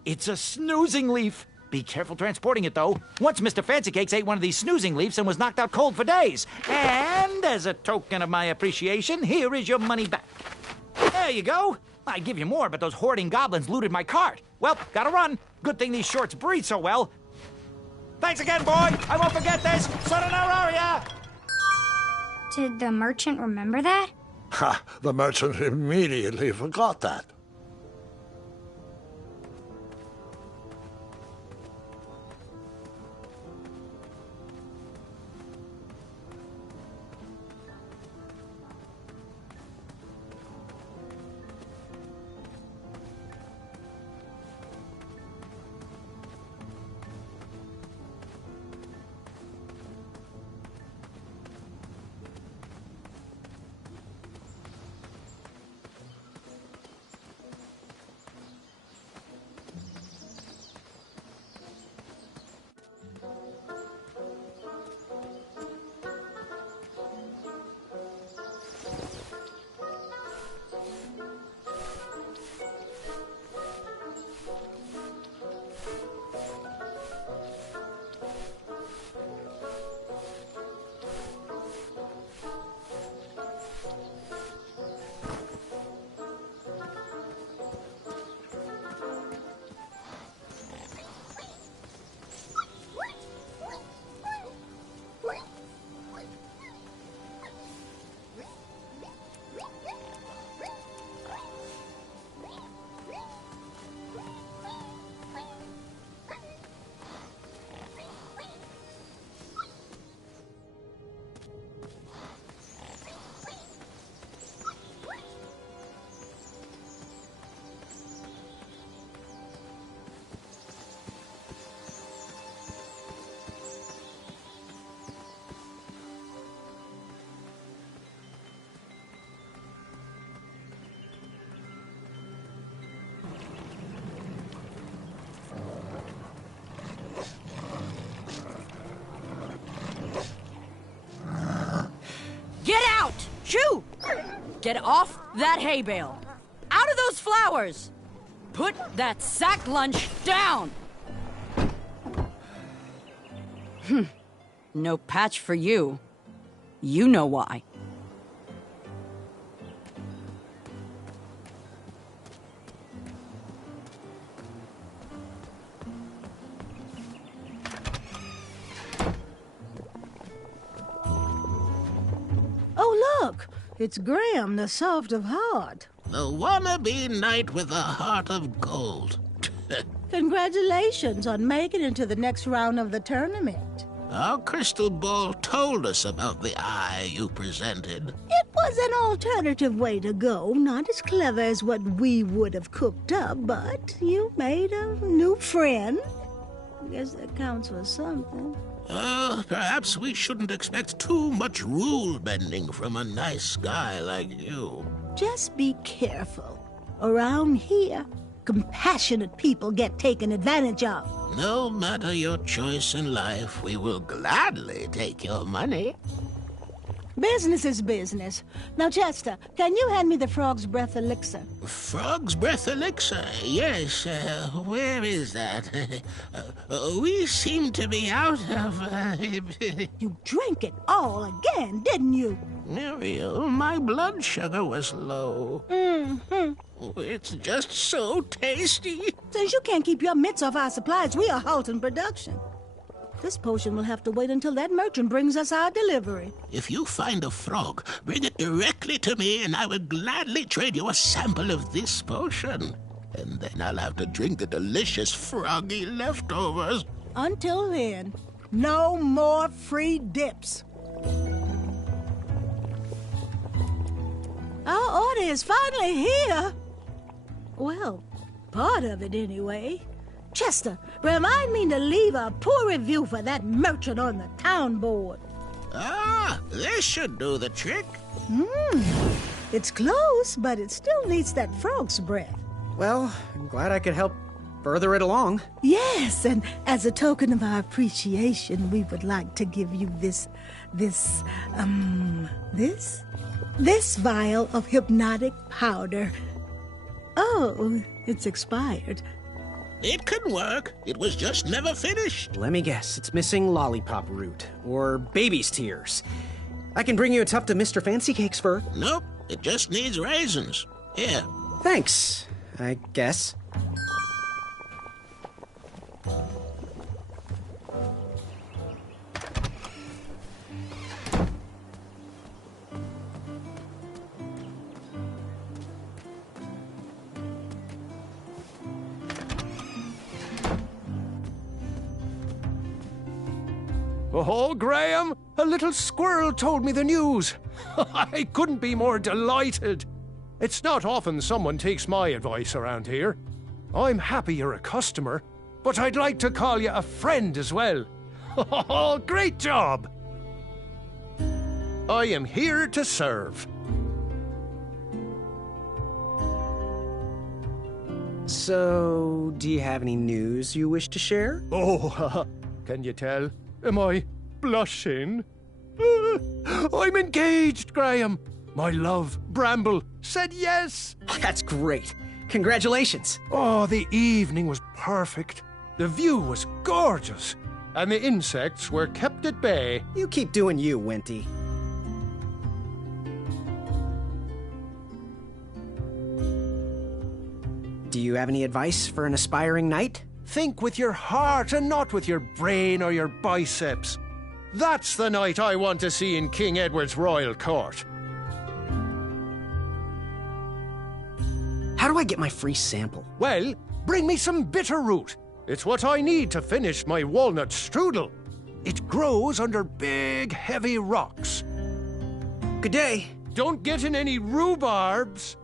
It's a snoozing leaf. Be careful transporting it, though. Once Mr. Fancy Cakes ate one of these snoozing leaves and was knocked out cold for days. And as a token of my appreciation, here is your money back. There you go. I'd give you more, but those hoarding goblins looted my cart. Well, gotta run. Good thing these shorts breathe so well. Thanks again, boy. I won't forget this. Sayonara. Did the merchant remember that? Ha! The merchant immediately forgot that. Shoo! Get off that hay bale. Out of those flowers! Put that sack lunch down! No patch for you. You know why. Oh, look! It's Graham, the soft of heart. The wannabe knight with a heart of gold. Congratulations on making it to the next round of the tournament. Our crystal ball told us about the eye you presented. It was an alternative way to go, not as clever as what we would have cooked up, but you made a new friend. I guess that counts for something. Perhaps we shouldn't expect too much rule bending from a nice guy like you. Just be careful. Around here, compassionate people get taken advantage of. No matter your choice in life, we will gladly take your money. Business is business. Now, Chester, can you hand me the frog's breath elixir? Frog's breath elixir? Yes. Where is that? We seem to be out of... You drank it all again, didn't you? Muriel, my blood sugar was low. Mm-hmm. It's just so tasty. Since you can't keep your mitts off our supplies, we are halting production. This potion will have to wait until that merchant brings us our delivery. If you find a frog, bring it directly to me and I will gladly trade you a sample of this potion. And then I'll have to drink the delicious froggy leftovers. Until then, no more free dips. Our order is finally here. Well, part of it anyway. Chester, remind me to leave a poor review for that merchant on the town board. Ah, this should do the trick. It's close, but it still needs that frog's breath. Well, I'm glad I could help further it along. Yes, and as a token of our appreciation, we would like to give you this vial of hypnotic powder. Oh, it's expired. It can work. It was just never finished. Let me guess. It's missing lollipop root or baby's tears. I can bring you a tuft of Mr. Fancy Cake's fur. Nope. It just needs raisins. Here. Thanks, I guess. Oh, Graham, a little squirrel told me the news. I couldn't be more delighted. It's not often someone takes my advice around here. I'm happy you're a customer, but I'd like to call you a friend as well. Oh, great job! I am here to serve. So, do you have any news you wish to share? Oh, can you tell? Am I blushing? I'm engaged, Graham. My love, Bramble, said yes. That's great. Congratulations. Oh, the evening was perfect. The view was gorgeous. And the insects were kept at bay. You keep doing you, Wenty. Do you have any advice for an aspiring knight? Think with your heart and not with your brain or your biceps. That's the knight I want to see in King Edward's royal court. How do I get my free sample? Well, bring me some bitter root. It's what I need to finish my walnut strudel. It grows under big, heavy rocks. Good day. Don't get in any rhubarbs.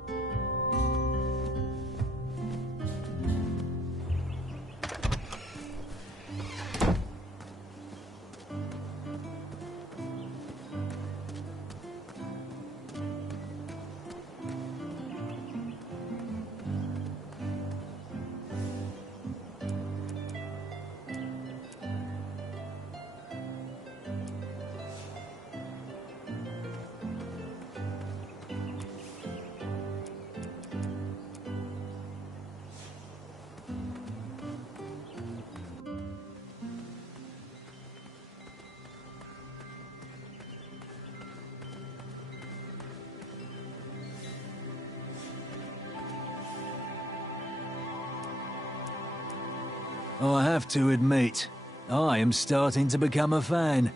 I have to admit, I am starting to become a fan.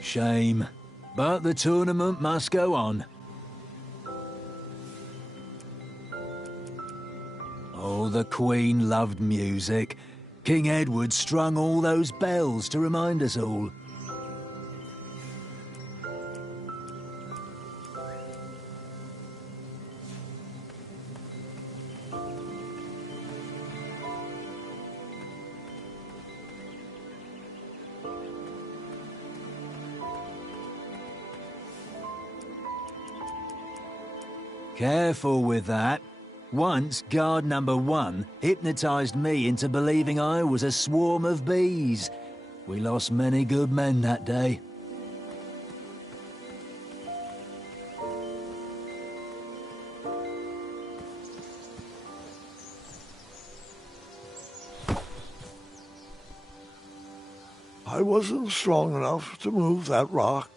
Shame, but the tournament must go on. Oh, the Queen loved music. King Edward strung all those bells to remind us all. Careful with that. Once, guard number 1 hypnotized me into believing I was a swarm of bees. We lost many good men that day. I wasn't strong enough to move that rock.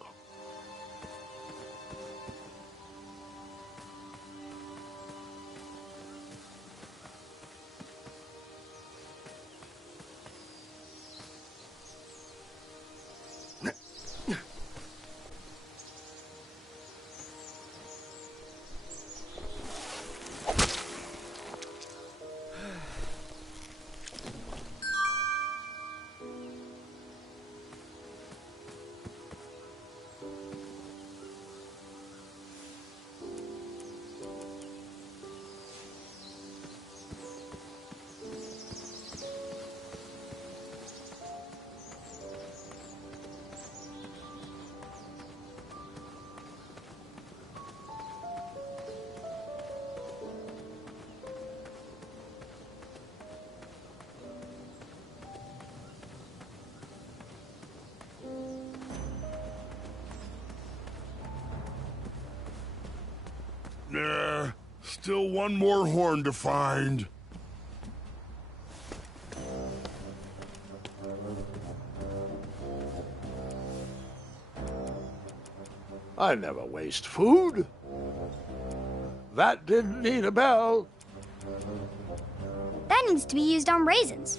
Still one more horn to find. I never waste food. That didn't need a bell. That needs to be used on raisins.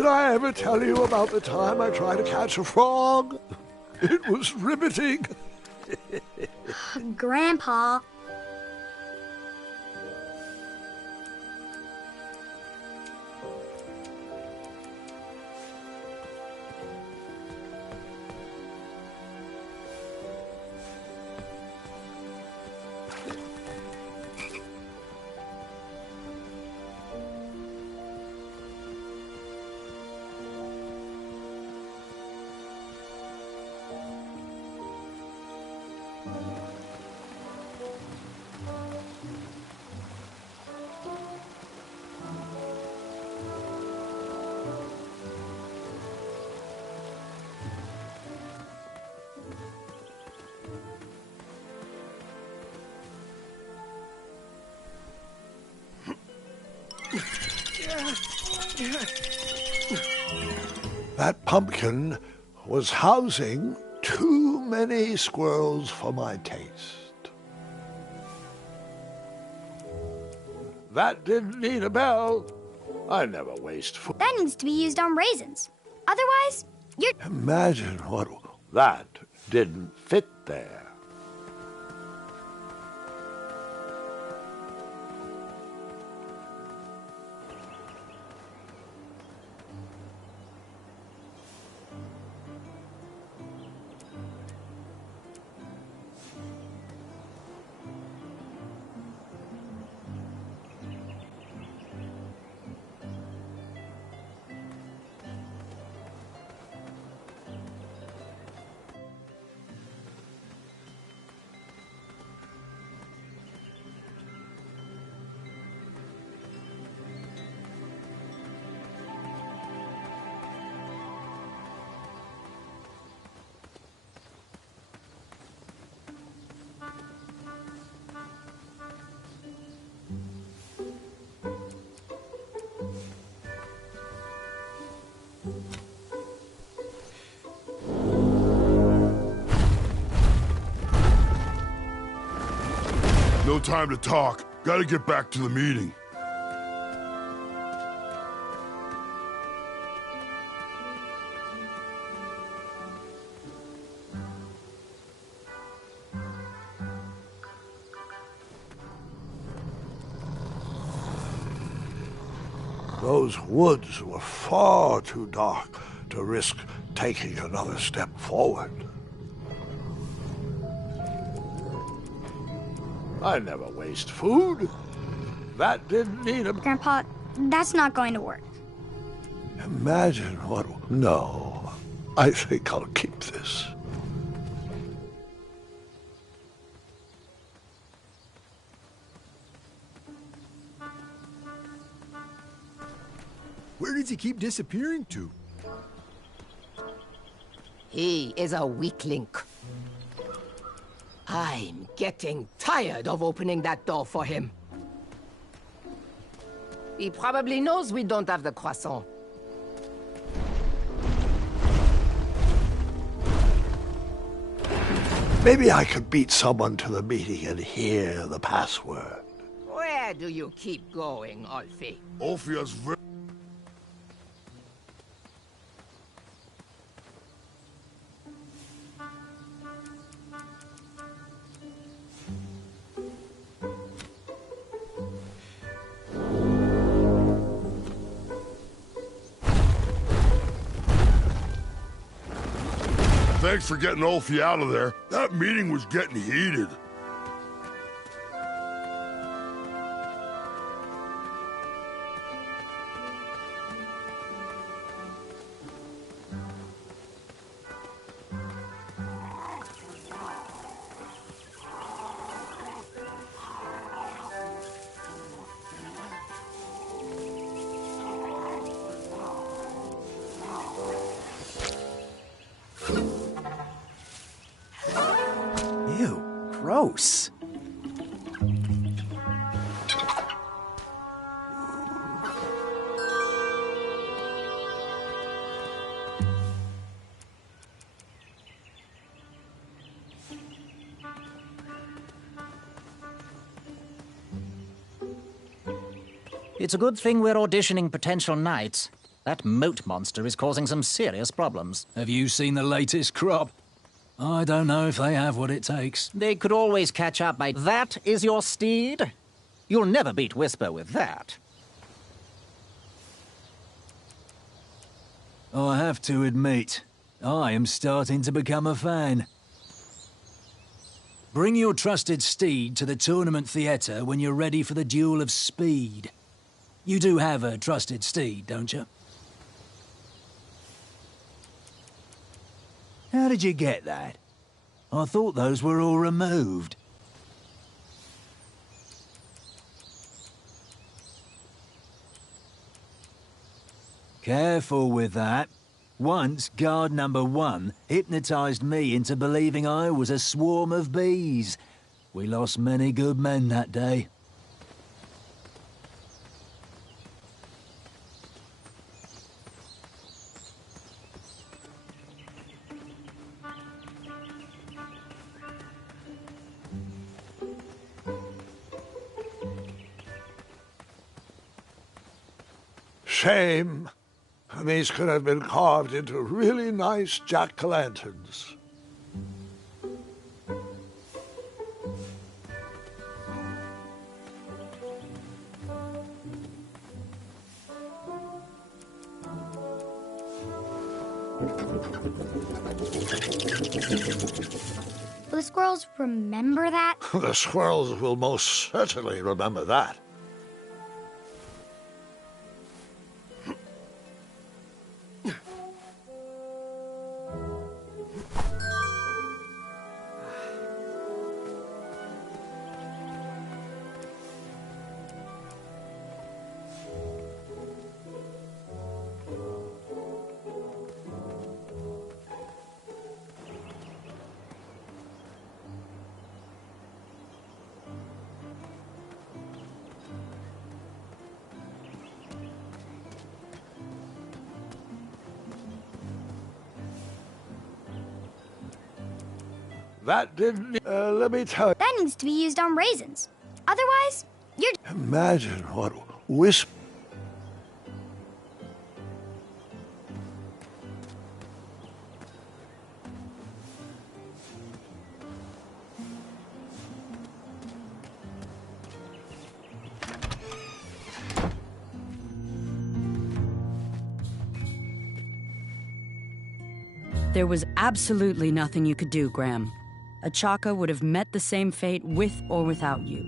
Did I ever tell you about the time I tried to catch a frog? It was riveting. Grandpa. That pumpkin was housing too many squirrels for my taste. That didn't need a bell. I never waste food. That needs to be used on raisins. Otherwise, you're... Imagine what... That didn't fit there. No time to talk. Gotta get back to the meeting. Those woods were far too dark to risk taking another step forward. I never waste food. That didn't need a... Grandpa, that's not going to work. Imagine what... No, I think I'll keep this. Where does he keep disappearing to? He is a weak link. I'm getting tired of opening that door for him. He probably knows we don't have the croissant. Maybe I could beat someone to the meeting and hear the password. Where do you keep going, Alfie? Alfie has very... Thanks for getting Alfie out of there. That meeting was getting heated. Gross. It's a good thing we're auditioning potential knights. That moat monster is causing some serious problems. Have you seen the latest crop? I don't know if they have what it takes. They could always catch up by... That is your steed? You'll never beat Whisper with that. I have to admit, I am starting to become a fan. Bring your trusted steed to the tournament theatre when you're ready for the duel of speed. You do have a trusted steed, don't you? How did you get that? I thought those were all removed. Careful with that. Once, guard number 1 hypnotized me into believing I was a swarm of bees. We lost many good men that day. Shame. These could have been carved into really nice jack-o'-lanterns. Will the squirrels remember that? The squirrels will most certainly remember that. That didn't... let me tell you... That needs to be used on raisins. Otherwise, you're... Imagine what Whisper... There was absolutely nothing you could do, Graham. Achaka would have met the same fate with or without you.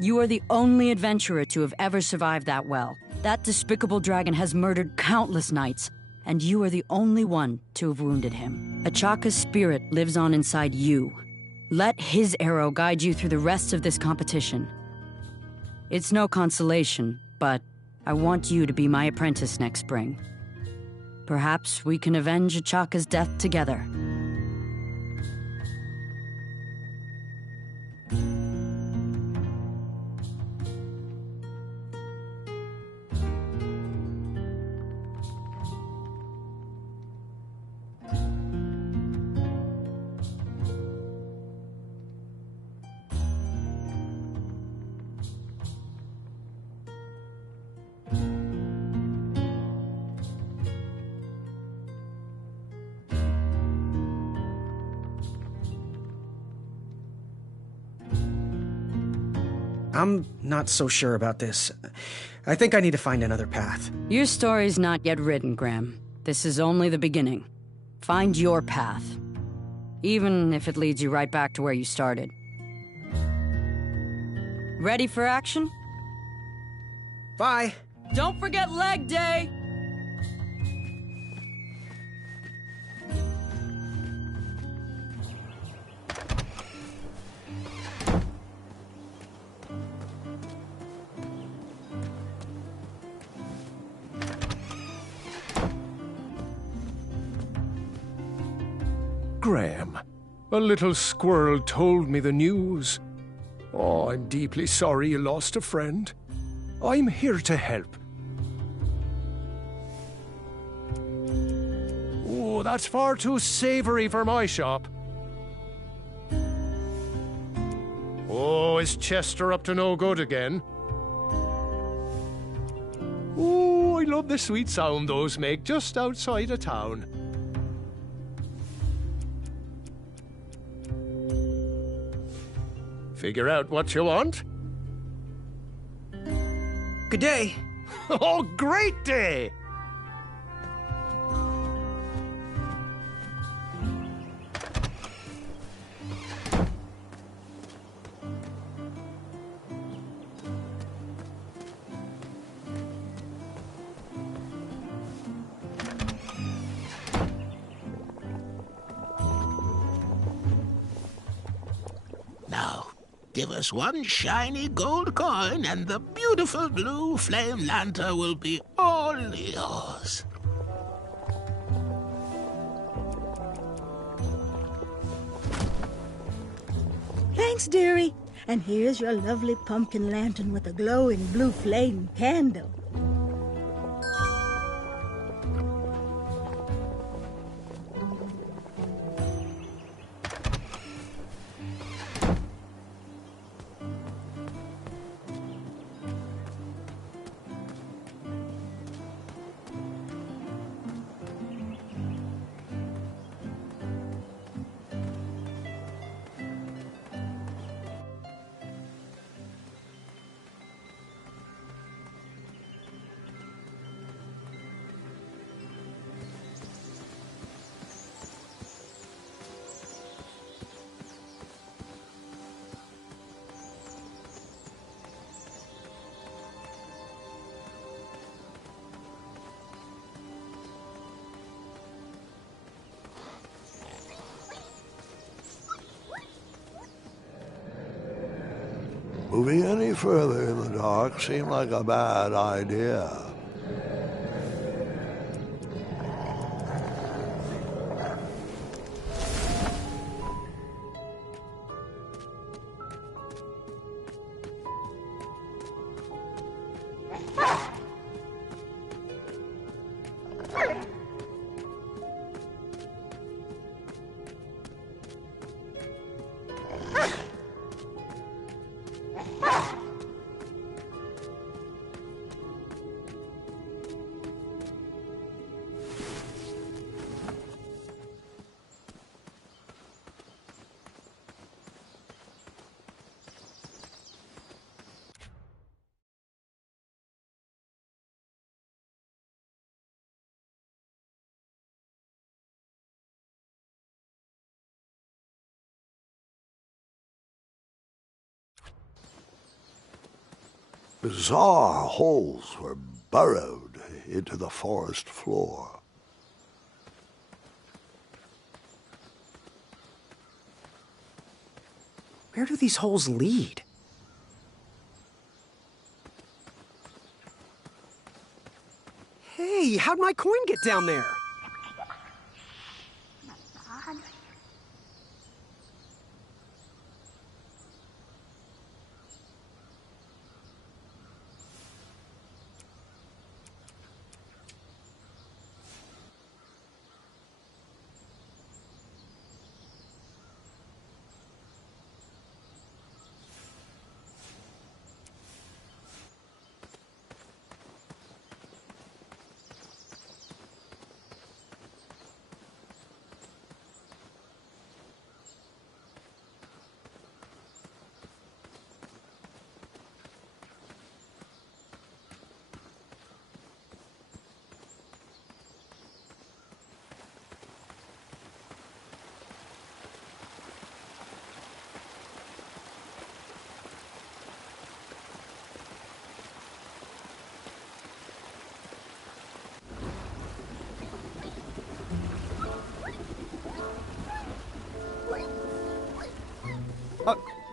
You are the only adventurer to have ever survived that well. That despicable dragon has murdered countless knights, and you are the only one to have wounded him. Achaka's spirit lives on inside you. Let his arrow guide you through the rest of this competition. It's no consolation, but I want you to be my apprentice next spring. Perhaps we can avenge Achaka's death together. I'm not so sure about this. I think I need to find another path. Your story's not yet written, Graham. This is only the beginning. Find your path. Even if it leads you right back to where you started. Ready for action? Bye. Don't forget leg day! Graham, a little squirrel told me the news. Oh, I'm deeply sorry you lost a friend. I'm here to help. Oh, that's far too savory for my shop. Oh, is Chester up to no good again? Oh, I love the sweet sound those make just outside of town. Figure out what you want? Good day. Oh, great day! Now, give us one shiny gold coin and the beautiful blue flame lantern will be all yours. Thanks, dearie. And here's your lovely pumpkin lantern with a glowing blue flame candle. Moving any further in the dark seemed like a bad idea. Bizarre holes were burrowed into the forest floor. Where do these holes lead? Hey, how'd my coin get down there?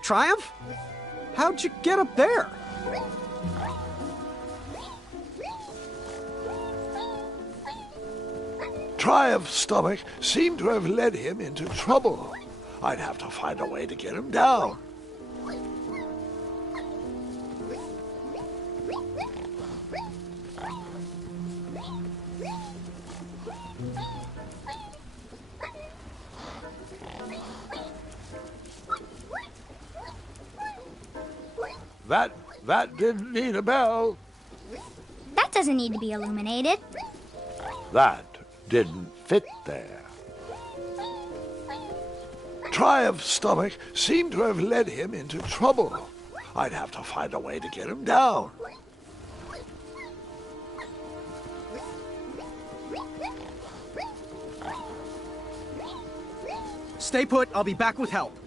Triumph? How'd you get up there? Triumph's stomach seemed to have led him into trouble. I'd have to find a way to get him down. That's doesn't need to be illuminated. That didn't fit there. Triumph's stomach seemed to have led him into trouble. I'd have to find a way to get him down. Stay put, I'll be back with help.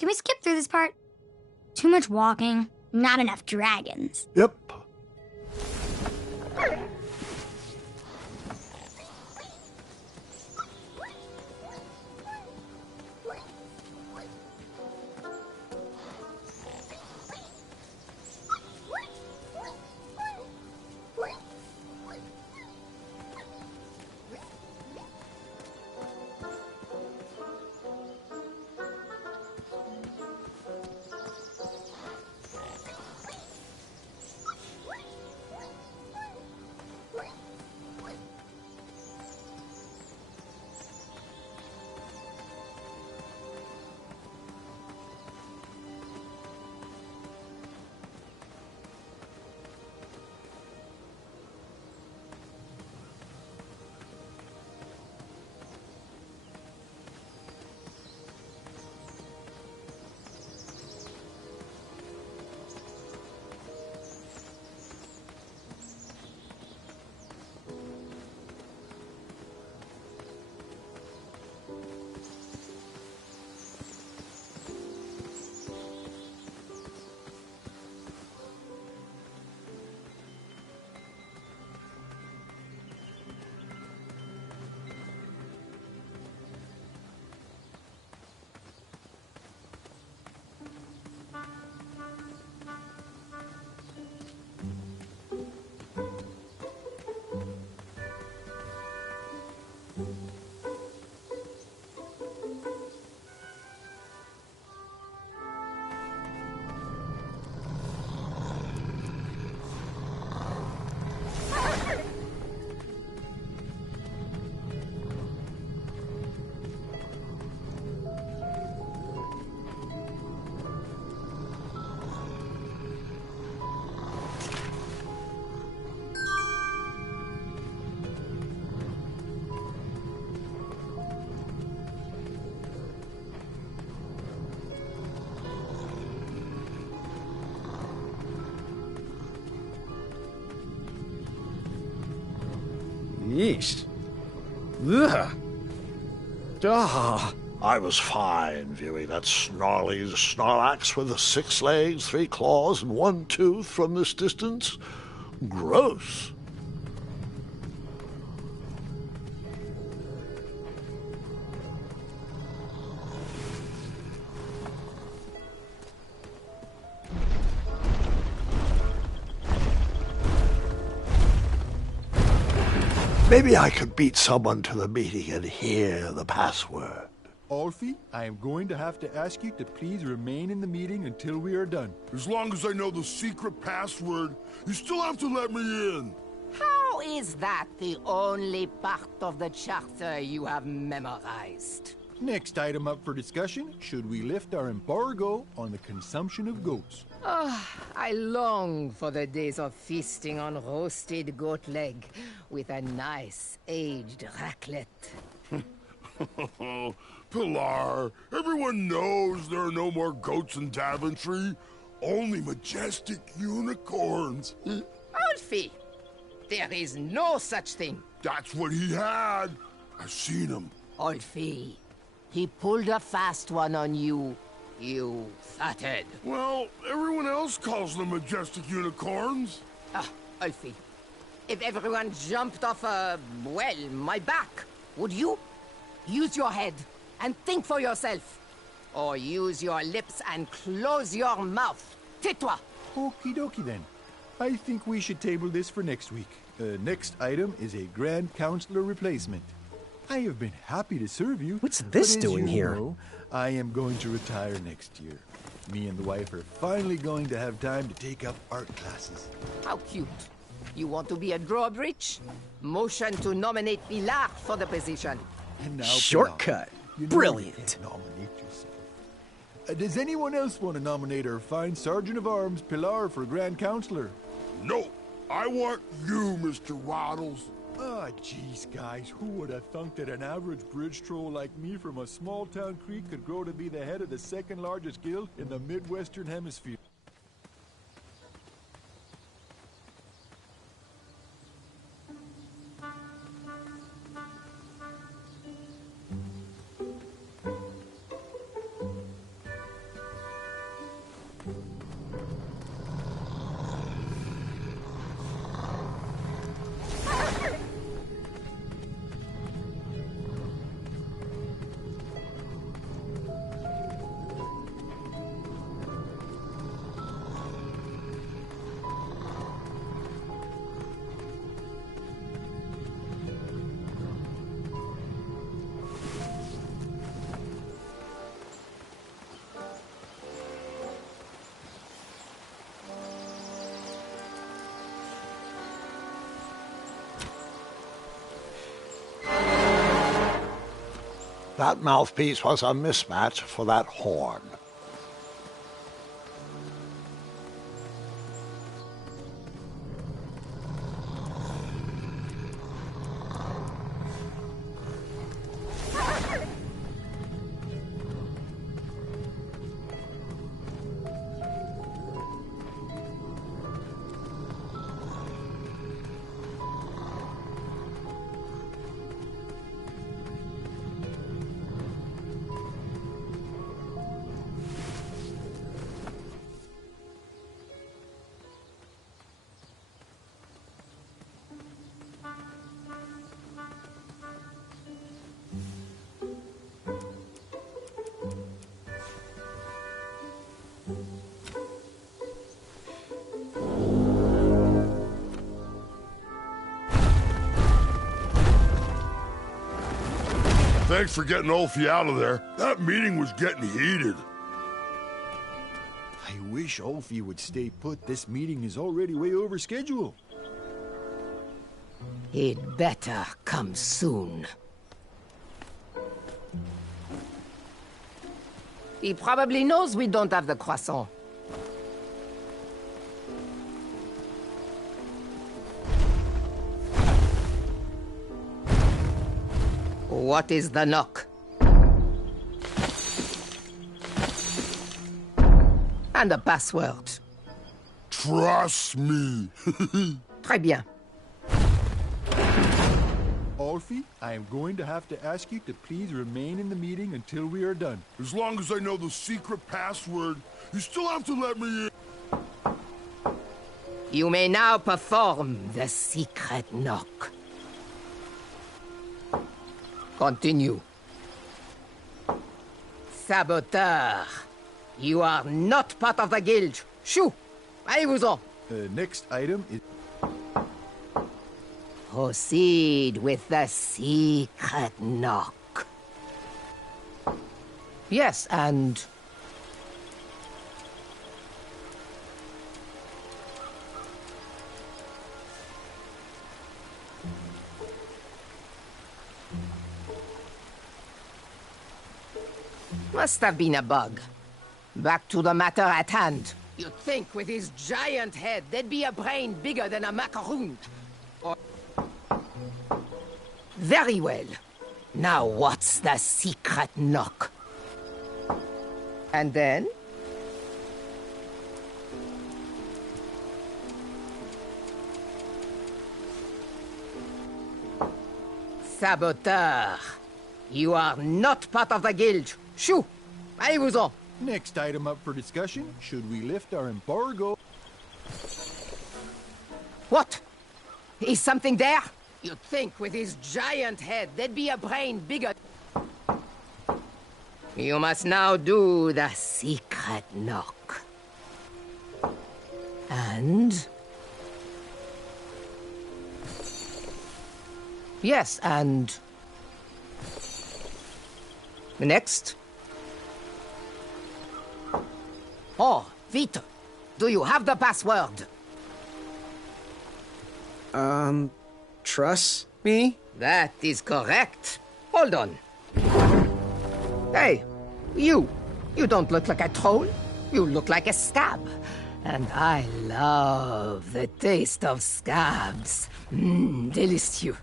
Can we skip through this part? Too much walking, not enough dragons. Yep. Yeesh. Ugh. Ah. I was fine viewing that snarly Snorlax with 6 legs, 3 claws, and 1 tooth from this distance. Gross. Maybe I could beat someone to the meeting and hear the password. Alfie, I am going to have to ask you to please remain in the meeting until we are done. As long as I know the secret password, you still have to let me in. How is that the only part of the charter you have memorized? Next item up for discussion, should we lift our embargo on the consumption of goats? I long for the days of feasting on roasted goat leg with a nice aged raclette. Pilar, everyone knows there are no more goats in Daventry. Only majestic unicorns. Alfie, there is no such thing. That's what he had. I've seen him. Alfie, he pulled a fast one on you, you fathead. Well, everyone else calls them majestic unicorns. Alfie, if everyone jumped off well, my back, would you? Use your head and think for yourself. Or use your lips and close your mouth. Tais-toi. Okie dokie then. I think we should table this for next week. Next item is a Grand Counselor replacement. I have been happy to serve you. What's this but doing as you here? know, I am going to retire next year. Me and the wife are finally going to have time to take up art classes. How cute. You want to be a drawbridge? Motion to nominate Pilar for the position. And now, Shortcut. Pilar, you know Brilliant. you can't nominate yourself. Does anyone else want to nominate our fine Sergeant of Arms, Pilar, for Grand Counselor? No, I want you, Mr. Waddles. Ah, jeez, guys, who would have thunk that an average bridge troll like me from a small town creek could grow to be the head of the second largest guild in the Midwestern Hemisphere? That mouthpiece was a mismatch for that horn. Thanks for getting Ulfie out of there. That meeting was getting heated. I wish Ulfie would stay put. This meeting is already way over schedule. It better come soon. He probably knows we don't have the croissant. What is the knock? And the password. Trust me. Très bien. Alfie, I am going to have to ask you to please remain in the meeting until we are done. As long as I know the secret password, you still have to let me in. You may now perform the secret knock. Continue. Saboteur, you are not part of the guild. Shoo! Allez-vous-en. Next item is... Proceed with the secret knock. Yes, and... Must have been a bug. Back to the matter at hand. You'd think with his giant head, there'd be a brain bigger than a macaroon. Or... Very well. Now what's the secret knock? And then? Saboteur. You are not part of the guild. Shoo! Allez-vous-en! Next item up for discussion, should we lift our embargo? What? Is something there? You'd think with his giant head, there'd be a brain bigger... You must now do the secret knock. And... Yes, and... Next. Oh, Vito, do you have the password? Trust me? That is correct. Hold on. Hey, you don't look like a troll. You look like a scab. And I love the taste of scabs. Delicious.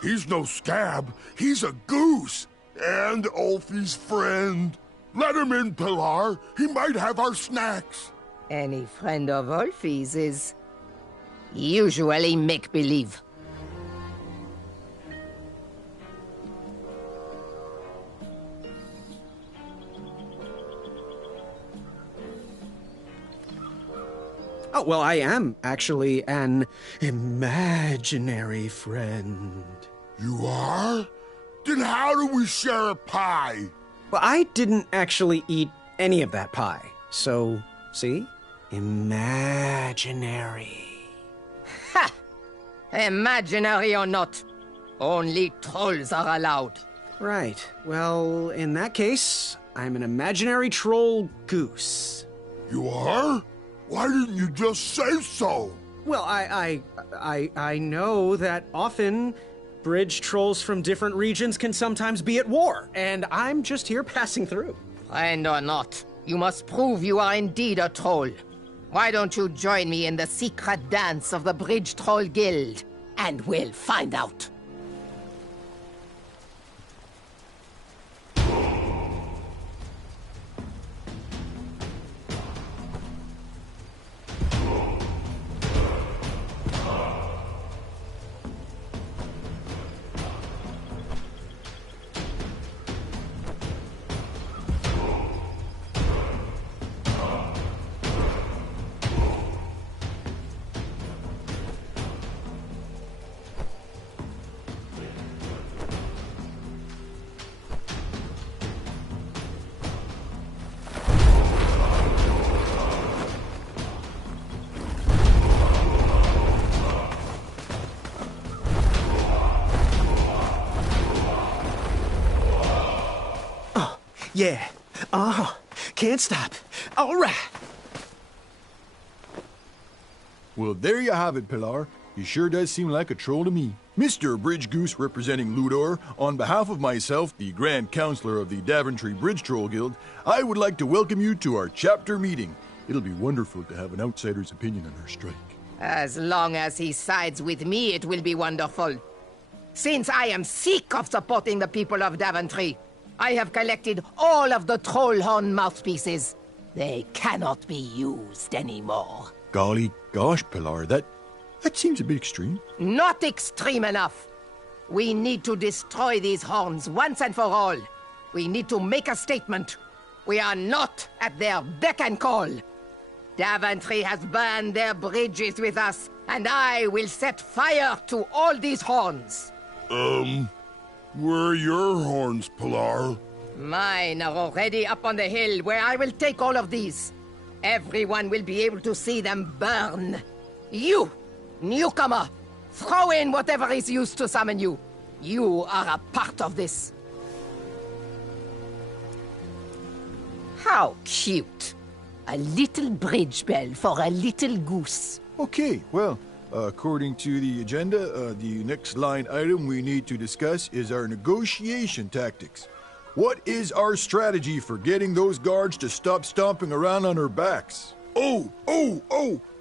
He's no scab. He's a goose. And Ulfie's friend. Let him in, Pilar. He might have our snacks. Any friend of Ulfie's is usually make-believe. Oh, well, I am actually an imaginary friend. You are? Then how do we share a pie? Well, I didn't actually eat any of that pie. So, see? Imaginary. Ha! Imaginary or not, only trolls are allowed. Right. Well, in that case, I'm an imaginary troll goose. You are? Why didn't you just say so? Well, I know that often bridge trolls from different regions can sometimes be at war, and I'm just here passing through. Friend or not, you must prove you are indeed a troll. Why don't you join me in the secret dance of the Bridge Troll Guild, and we'll find out. Yeah. Can't stop. All right. Well, there you have it, Pilar. He sure does seem like a troll to me. Mr. Bridge Goose representing Ludor, on behalf of myself, the Grand Counselor of the Daventry Bridge Troll Guild, I would like to welcome you to our chapter meeting. It'll be wonderful to have an outsider's opinion on our strike. As long as he sides with me, it will be wonderful. Since I am sick of supporting the people of Daventry, I have collected all of the troll horn mouthpieces. They cannot be used anymore. Golly gosh, Pilar, that seems a bit extreme. Not extreme enough. We need to destroy these horns once and for all. We need to make a statement. We are not at their beck and call. Daventry has burned their bridges with us, and I will set fire to all these horns. Where are your horns, Pilar? Mine are already up on the hill where I will take all of these. Everyone will be able to see them burn. You, newcomer, throw in whatever is used to summon you. You are a part of this. How cute. A little bridge bell for a little goose. Okay, well, according to the agenda, the next line item we need to discuss is our negotiation tactics. What is our strategy for getting those guards to stop stomping around on our backs? Oh!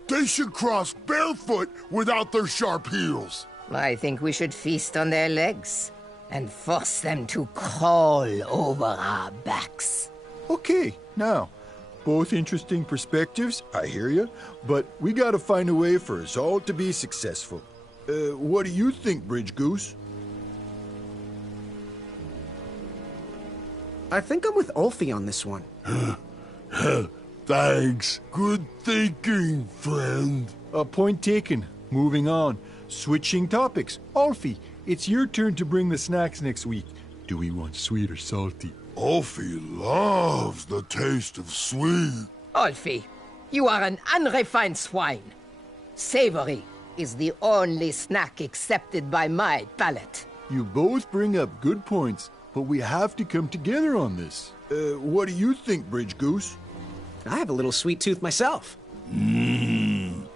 They should cross barefoot without their sharp heels. I think we should feast on their legs and force them to crawl over our backs. Okay, now, both interesting perspectives, I hear you, but we gotta find a way for us all to be successful. What do you think, Bridge Goose? I think I'm with Ulfie on this one. Thanks. Good thinking, friend. Point taken. Moving on. Switching topics. Ulfie, it's your turn to bring the snacks next week. Do we want sweet or salty? Ulfie loves the taste of sweet. Ulfie, you are an unrefined swine. Savory is the only snack accepted by my palate. You both bring up good points, but we have to come together on this. What do you think, Bridge Goose? I have a little sweet tooth myself.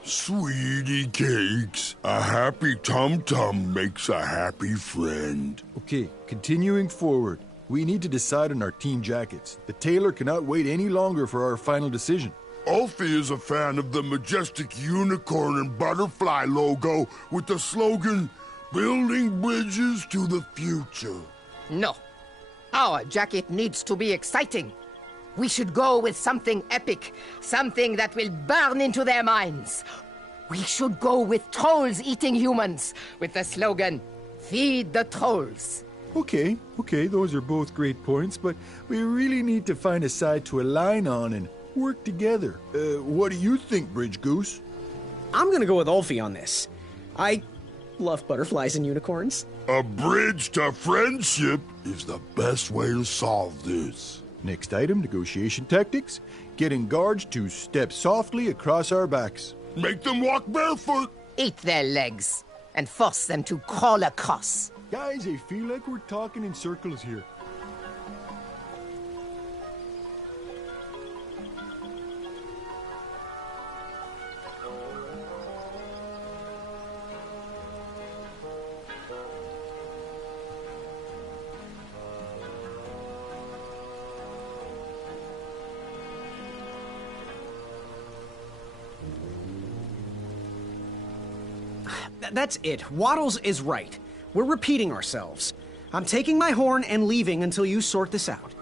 Sweetie cakes. A happy tum-tum makes a happy friend. Okay, continuing forward. We need to decide on our team jackets. The tailor cannot wait any longer for our final decision. Ulfie is a fan of the majestic unicorn and butterfly logo with the slogan, "Building bridges to the future." No. Our jacket needs to be exciting. We should go with something epic, something that will burn into their minds. We should go with trolls eating humans, with the slogan, "Feed the trolls." Okay, those are both great points, but we really need to find a side to align on and work together. What do you think, Bridge Goose? I'm gonna go with Ulfie on this. I love butterflies and unicorns. A bridge to friendship is the best way to solve this. Next item, negotiation tactics. Getting guards to step softly across our backs. Make them walk barefoot. Eat their legs and force them to crawl across. Guys, I feel like we're talking in circles here. That's it. Waddles is right. We're repeating ourselves. I'm taking my horn and leaving until you sort this out.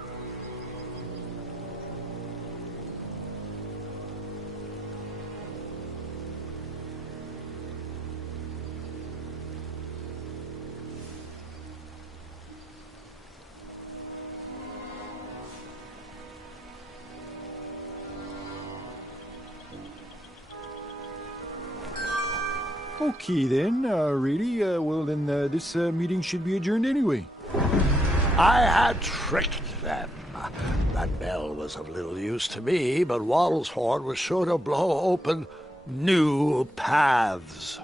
Okay then, really? Well then, this meeting should be adjourned anyway. I had tricked them. That bell was of little use to me, but Waddle's horn was sure to blow open new paths.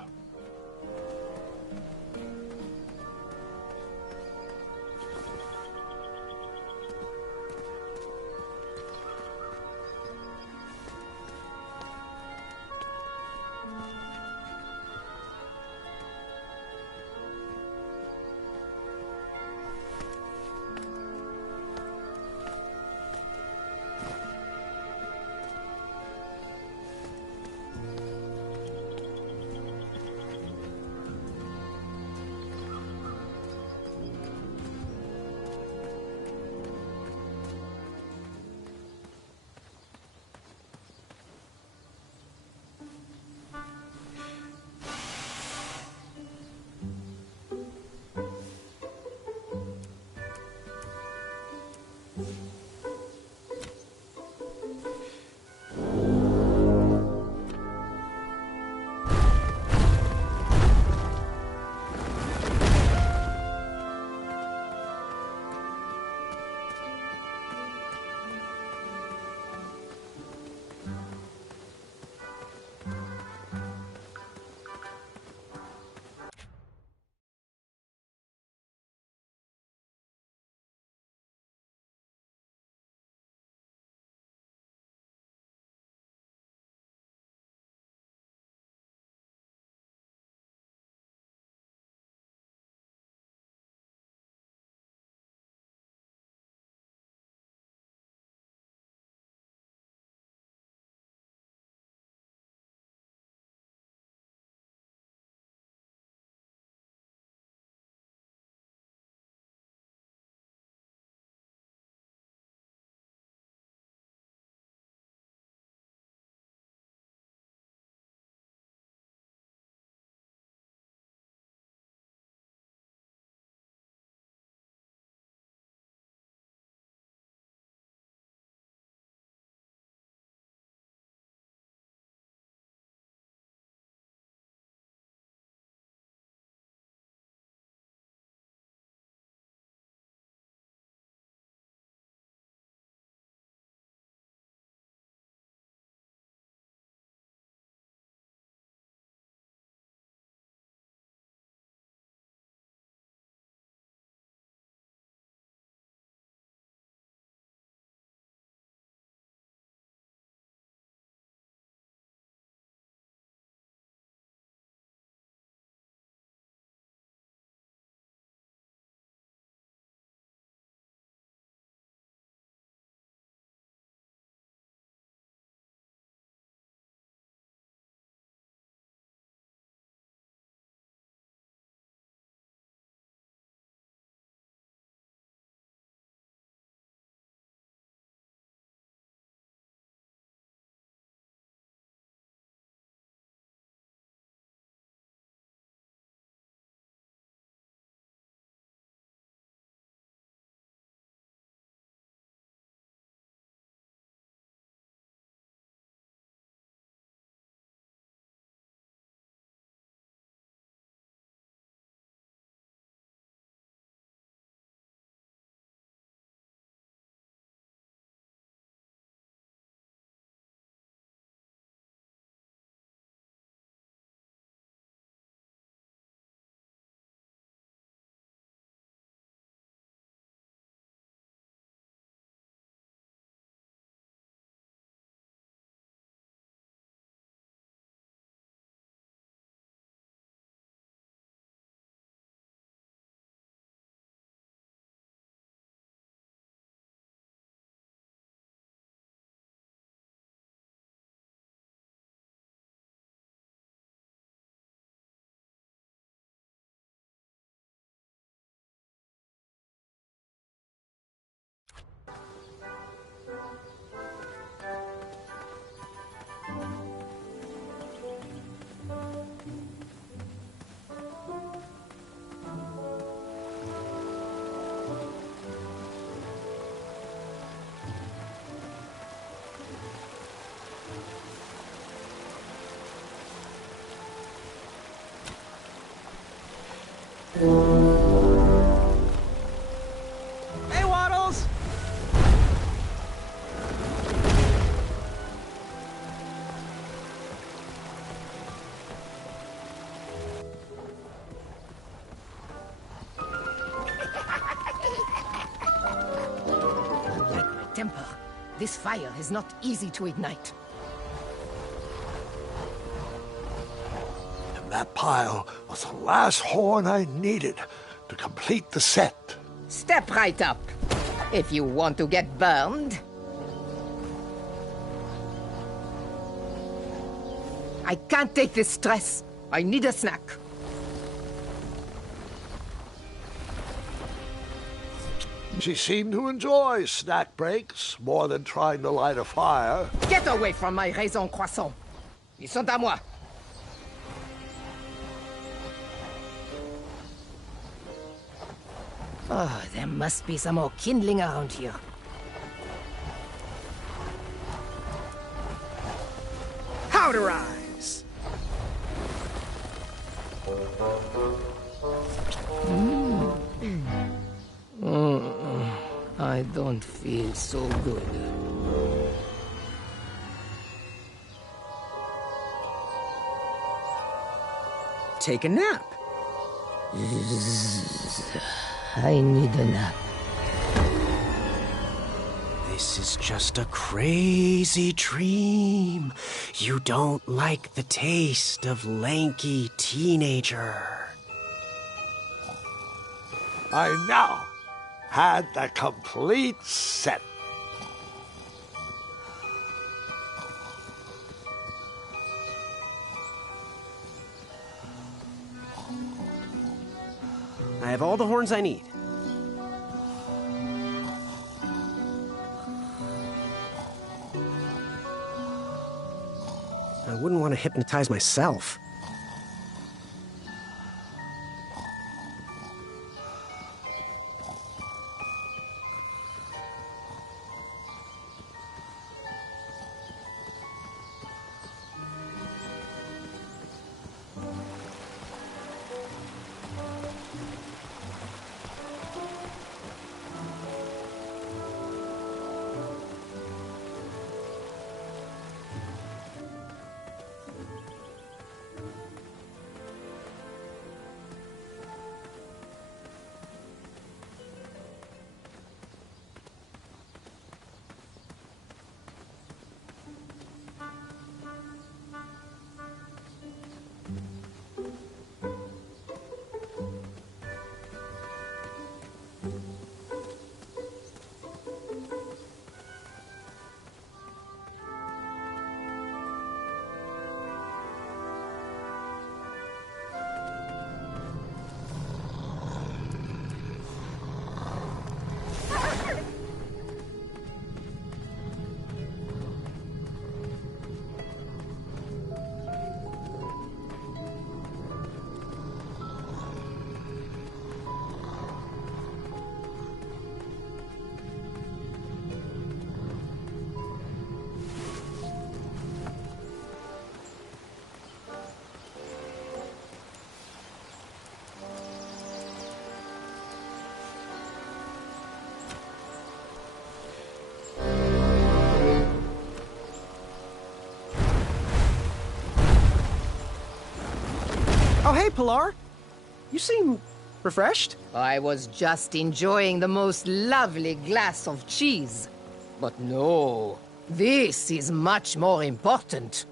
Hey, Waddles! Like my temper. This fire is not easy to ignite. And that pile was the last horn I needed to complete the set. Step right up. If you want to get burned. I can't take this stress. I need a snack. She seemed to enjoy snack breaks more than trying to light a fire. Get away from my raisin croissant. Ils sont à moi. Oh, there must be some more kindling around here. Powderize! I don't feel so good. Take a nap. I need a nap. This is just a crazy dream. You don't like the taste of lanky teenager. I now had the complete set. I have all the horns I need. I wouldn't want to hypnotize myself. Oh, hey, Pilar. You seem refreshed. I was just enjoying the most lovely glass of cheese. But no, this is much more important.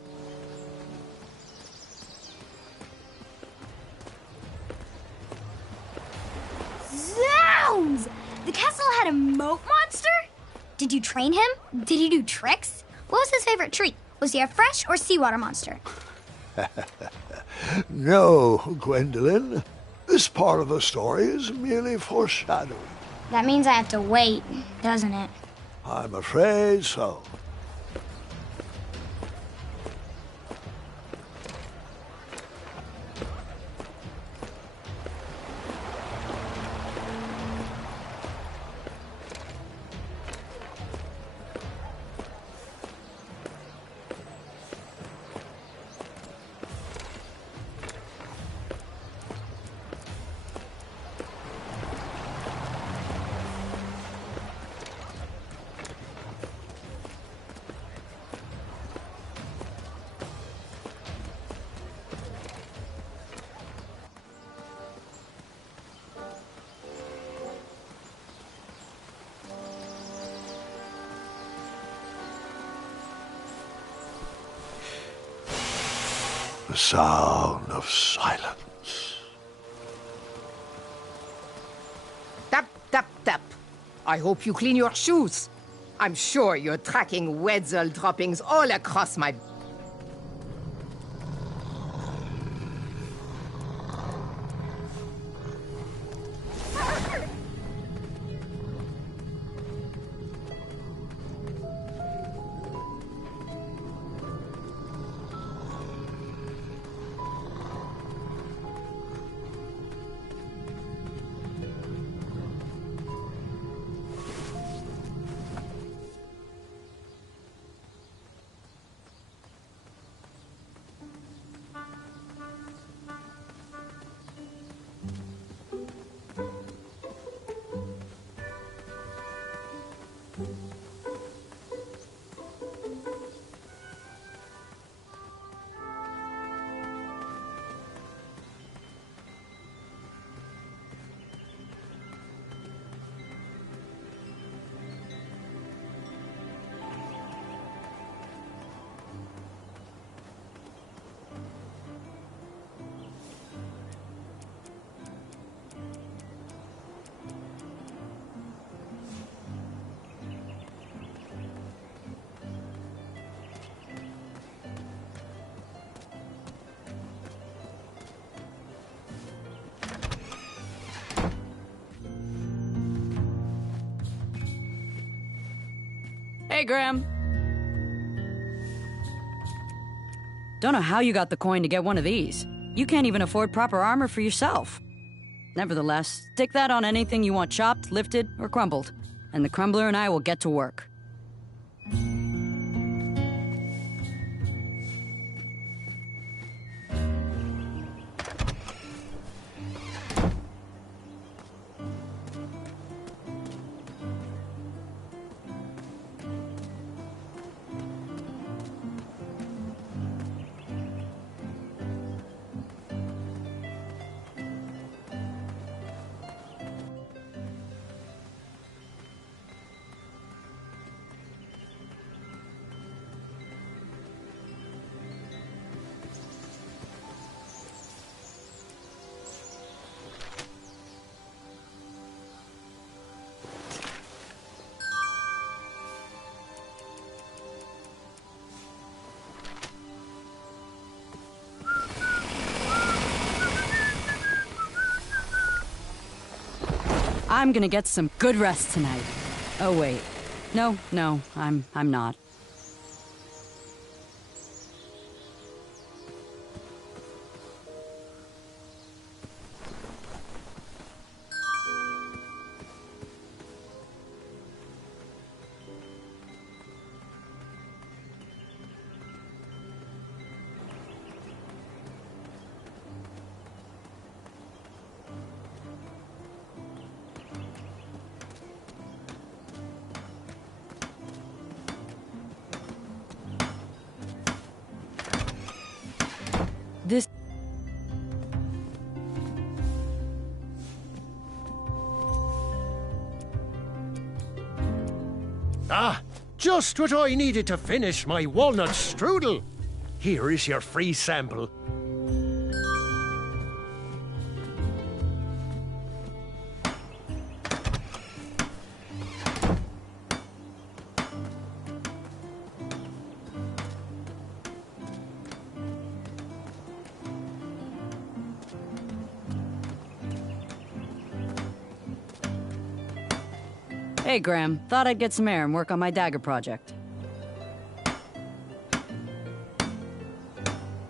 Zounds! The castle had a moat monster? Did you train him? Did he do tricks? What was his favorite treat? Was he a fresh or seawater monster? No, Gwendolyn. This part of the story is merely foreshadowing. That means I have to wait, doesn't it? I'm afraid so. the sound of silence. Tap, tap, tap. I hope you clean your shoes. I'm sure you're tracking Wetzel droppings all across my... Hey, Graham. Don't know how you got the coin to get one of these. You can't even afford proper armor for yourself. Nevertheless, stick that on anything you want chopped, lifted, or crumbled, and the crumbler and I will get to work. I'm gonna get some good rest tonight. Oh, wait. No, I'm not. This... Ah, just what I needed to finish my walnut strudel. Here is your free sample. Hey, Graham. Thought I'd get some air and work on my dagger project.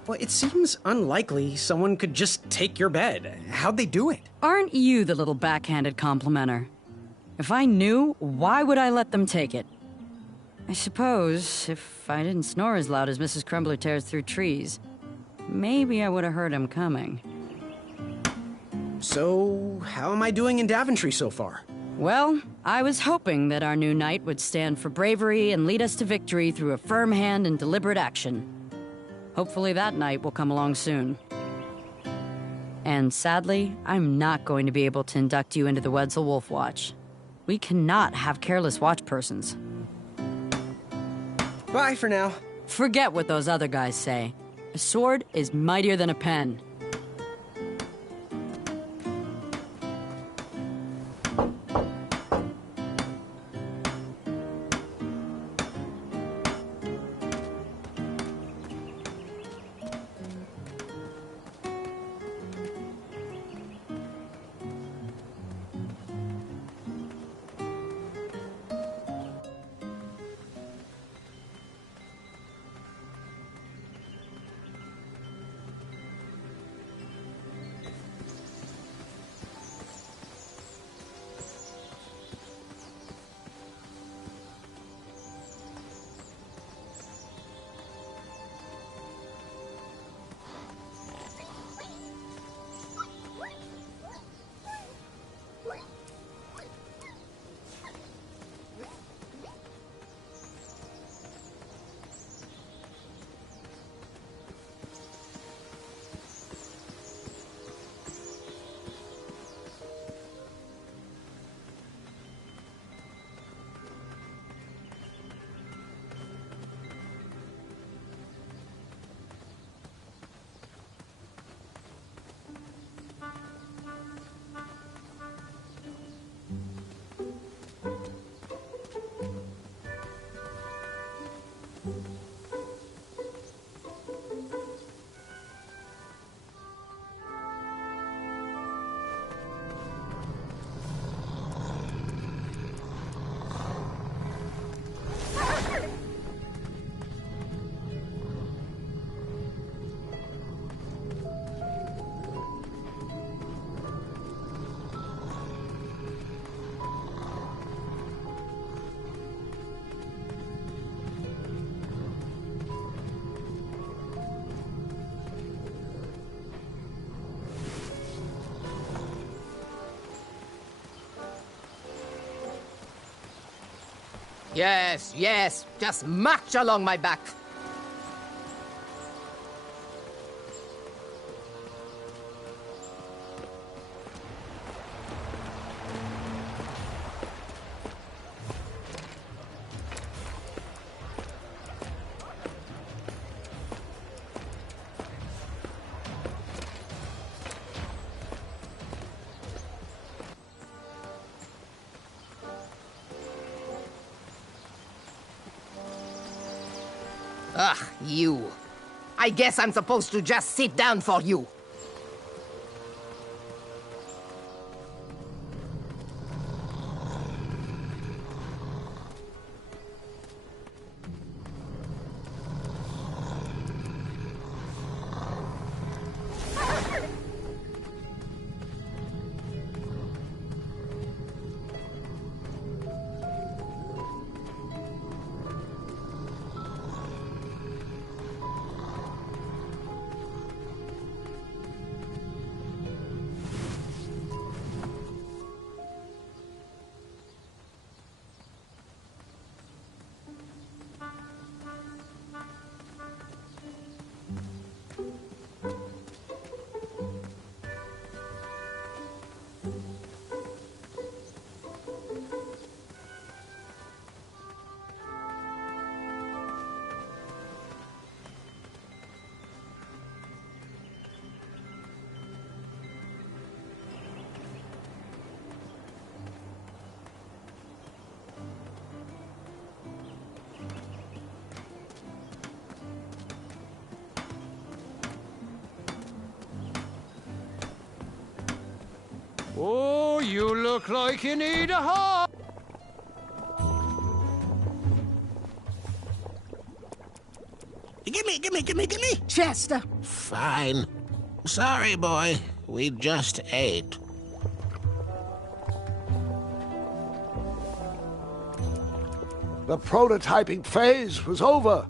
Well, it seems unlikely someone could just take your bed. How'd they do it? Aren't you the little backhanded complimenter? If I knew, why would I let them take it? I suppose if I didn't snore as loud as Mrs. Crumbler tears through trees, maybe I would have heard him coming. So, how am I doing in Daventry so far? Well, I was hoping that our new knight would stand for bravery and lead us to victory through a firm hand and deliberate action. Hopefully that night will come along soon. And sadly, I'm not going to be able to induct you into the Wetzel Wolf Watch. We cannot have careless watch persons. Bye for now. Forget what those other guys say. A sword is mightier than a pen. Yes, yes, just march along my back. Ugh, you. I guess I'm supposed to just sit down for you. Oh, you look like you need a hug. Gimme! Chester! Fine. Sorry, boy. We just ate. The prototyping phase was over.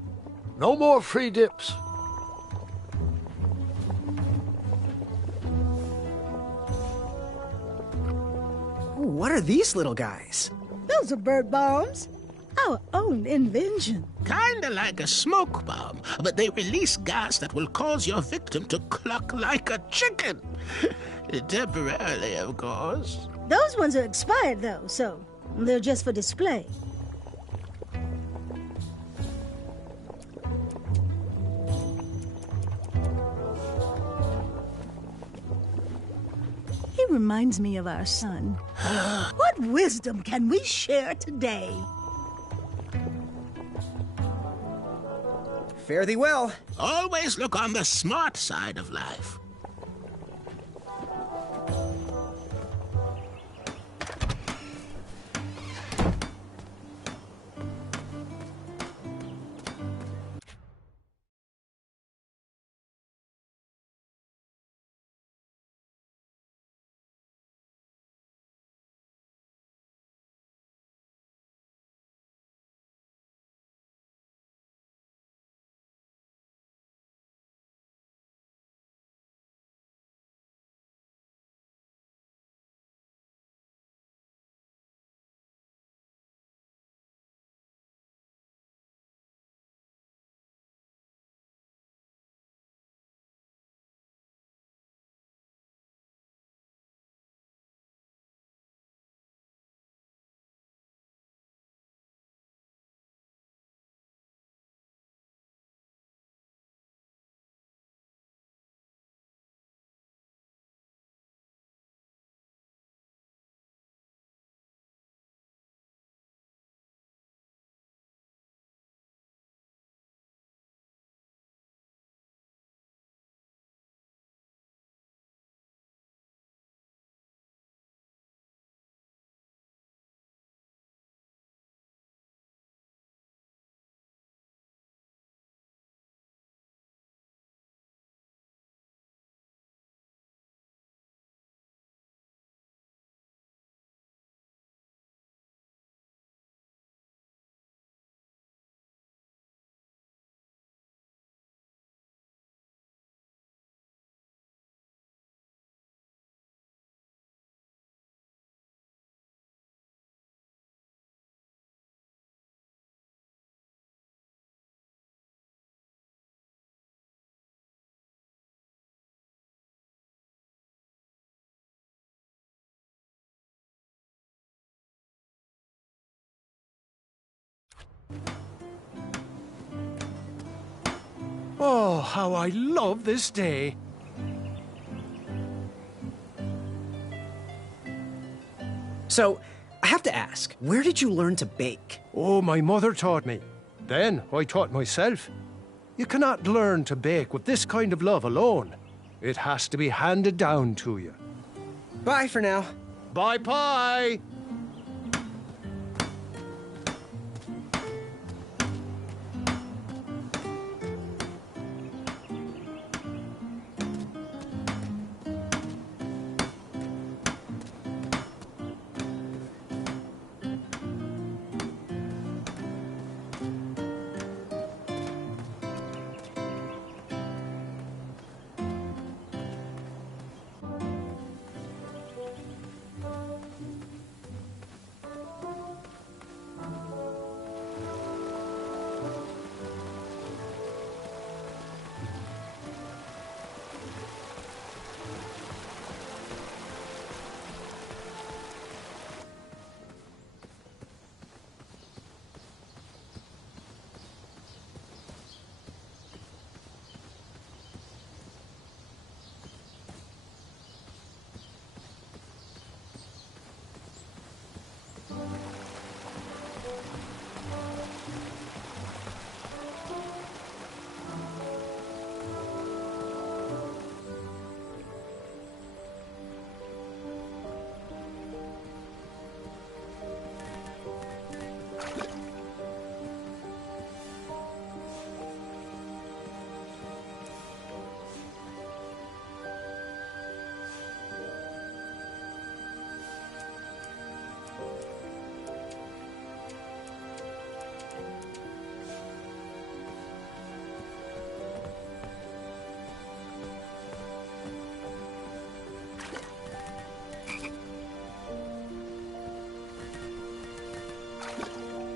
No more free dips. What are these little guys? Those are bird bombs. Our own invention. Kinda like a smoke bomb, but they release gas that will cause your victim to cluck like a chicken. Temporarily, of course. Those ones are expired, though, so they're just for display. reminds me of our son. What wisdom can we share today? Fare thee well. Always look on the smart side of life. Oh, how I love this day. So, I have to ask, where did you learn to bake? Oh, my mother taught me. Then I taught myself. You cannot learn to bake with this kind of love alone. It has to be handed down to you. Bye for now. Bye-bye.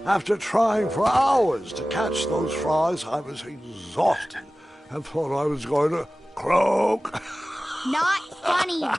After trying for hours to catch those frogs, I was exhausted and thought I was going to croak. Not funny.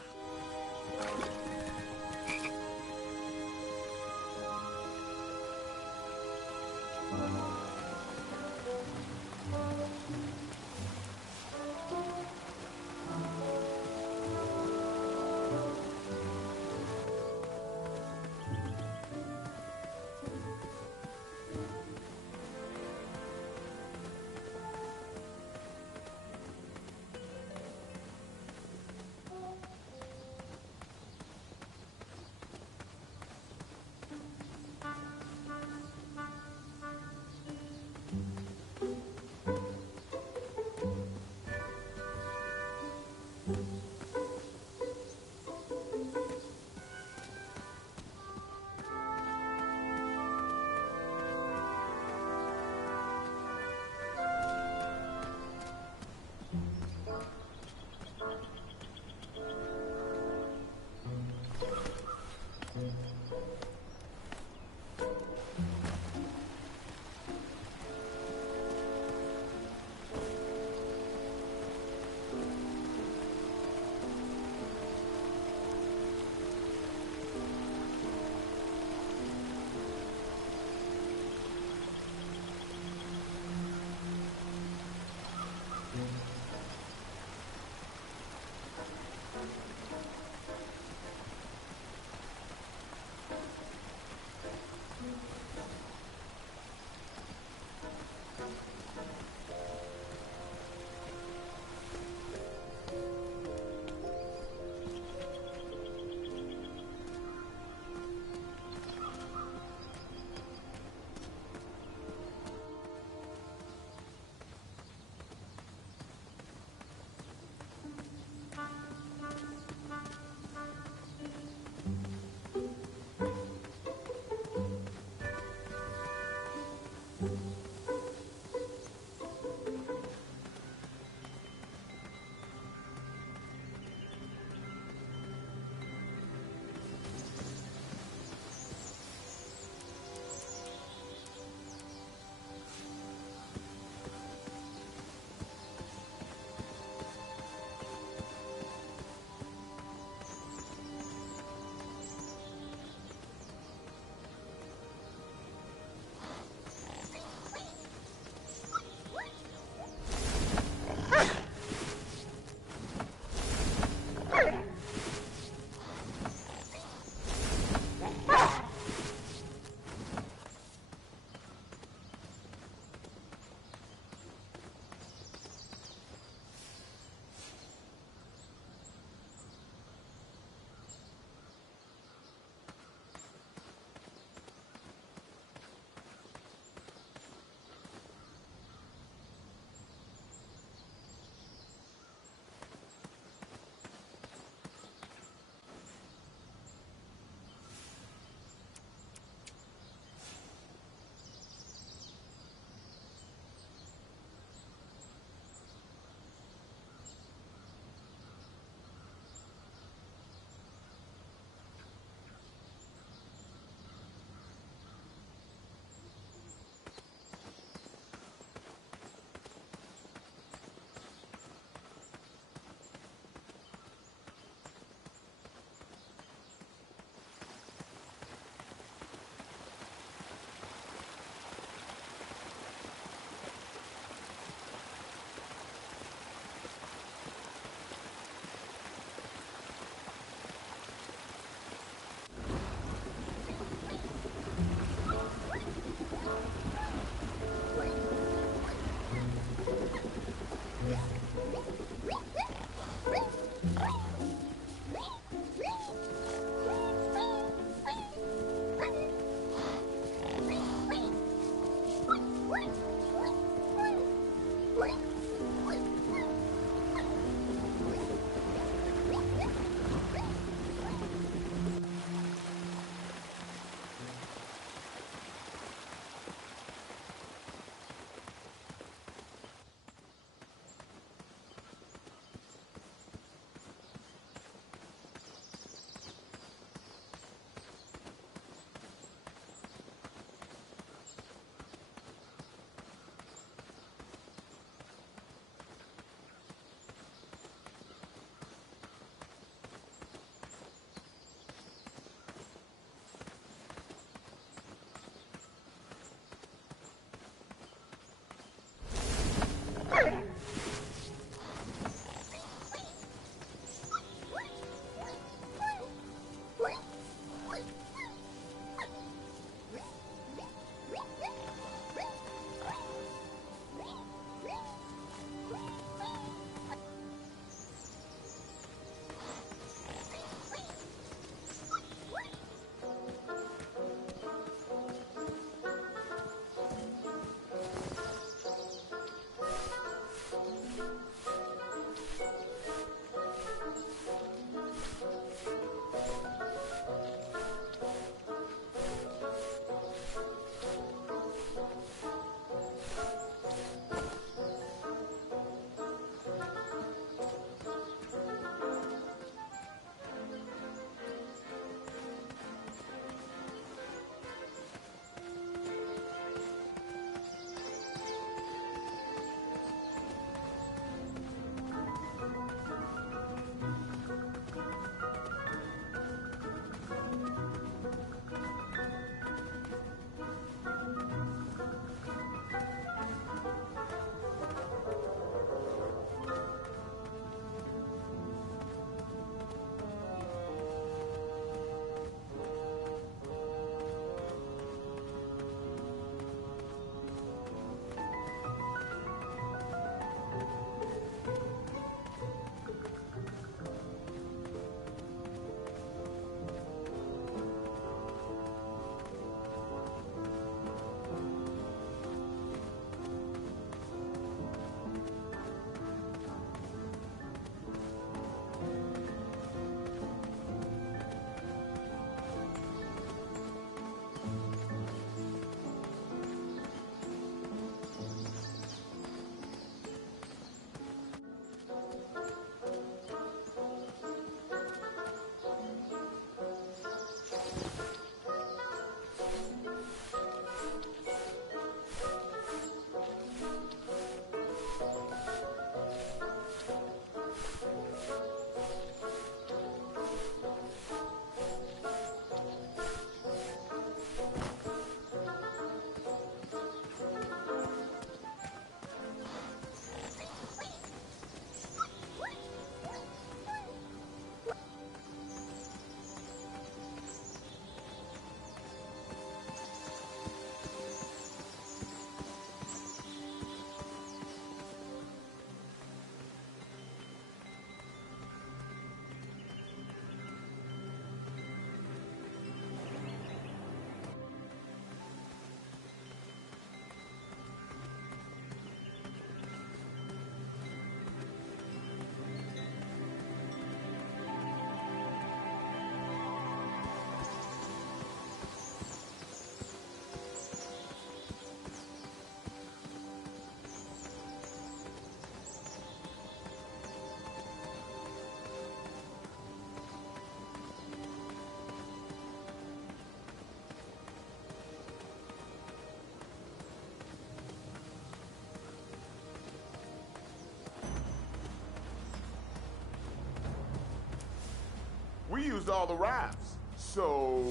We used all the rafts, so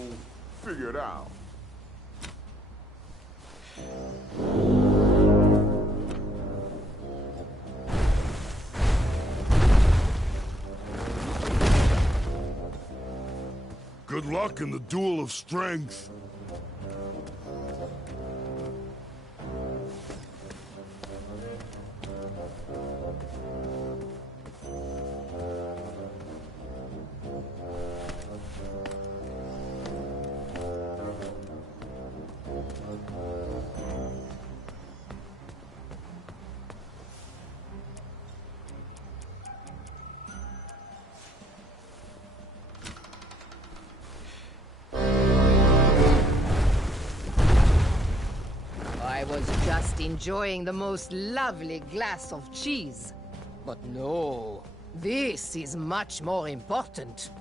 figure it out. Good luck in the duel of strength. I was just enjoying the most lovely glass of cheese. But no, this is much more important.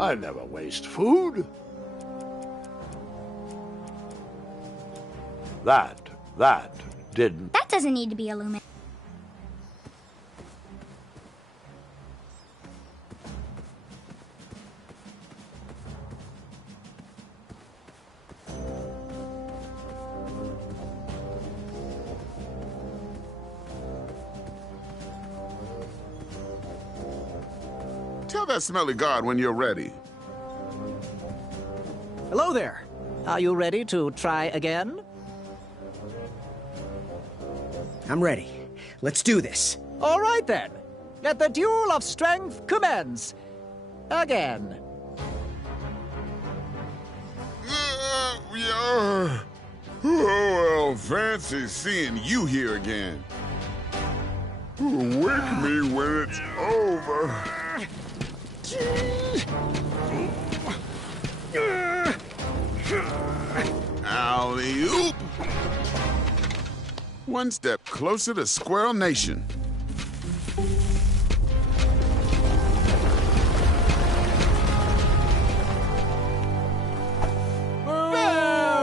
I never waste food. That didn't. That doesn't need to be illuminated. Tell that smelly guard when you're ready. Hello there. Are you ready to try again? I'm ready. Let's do this. All right then. Let the duel of strength commence. Again. Yeah. Oh, well, fancy seeing you here again. Wake me when it's over. Alley-oop! One step closer to Squirrel Nation.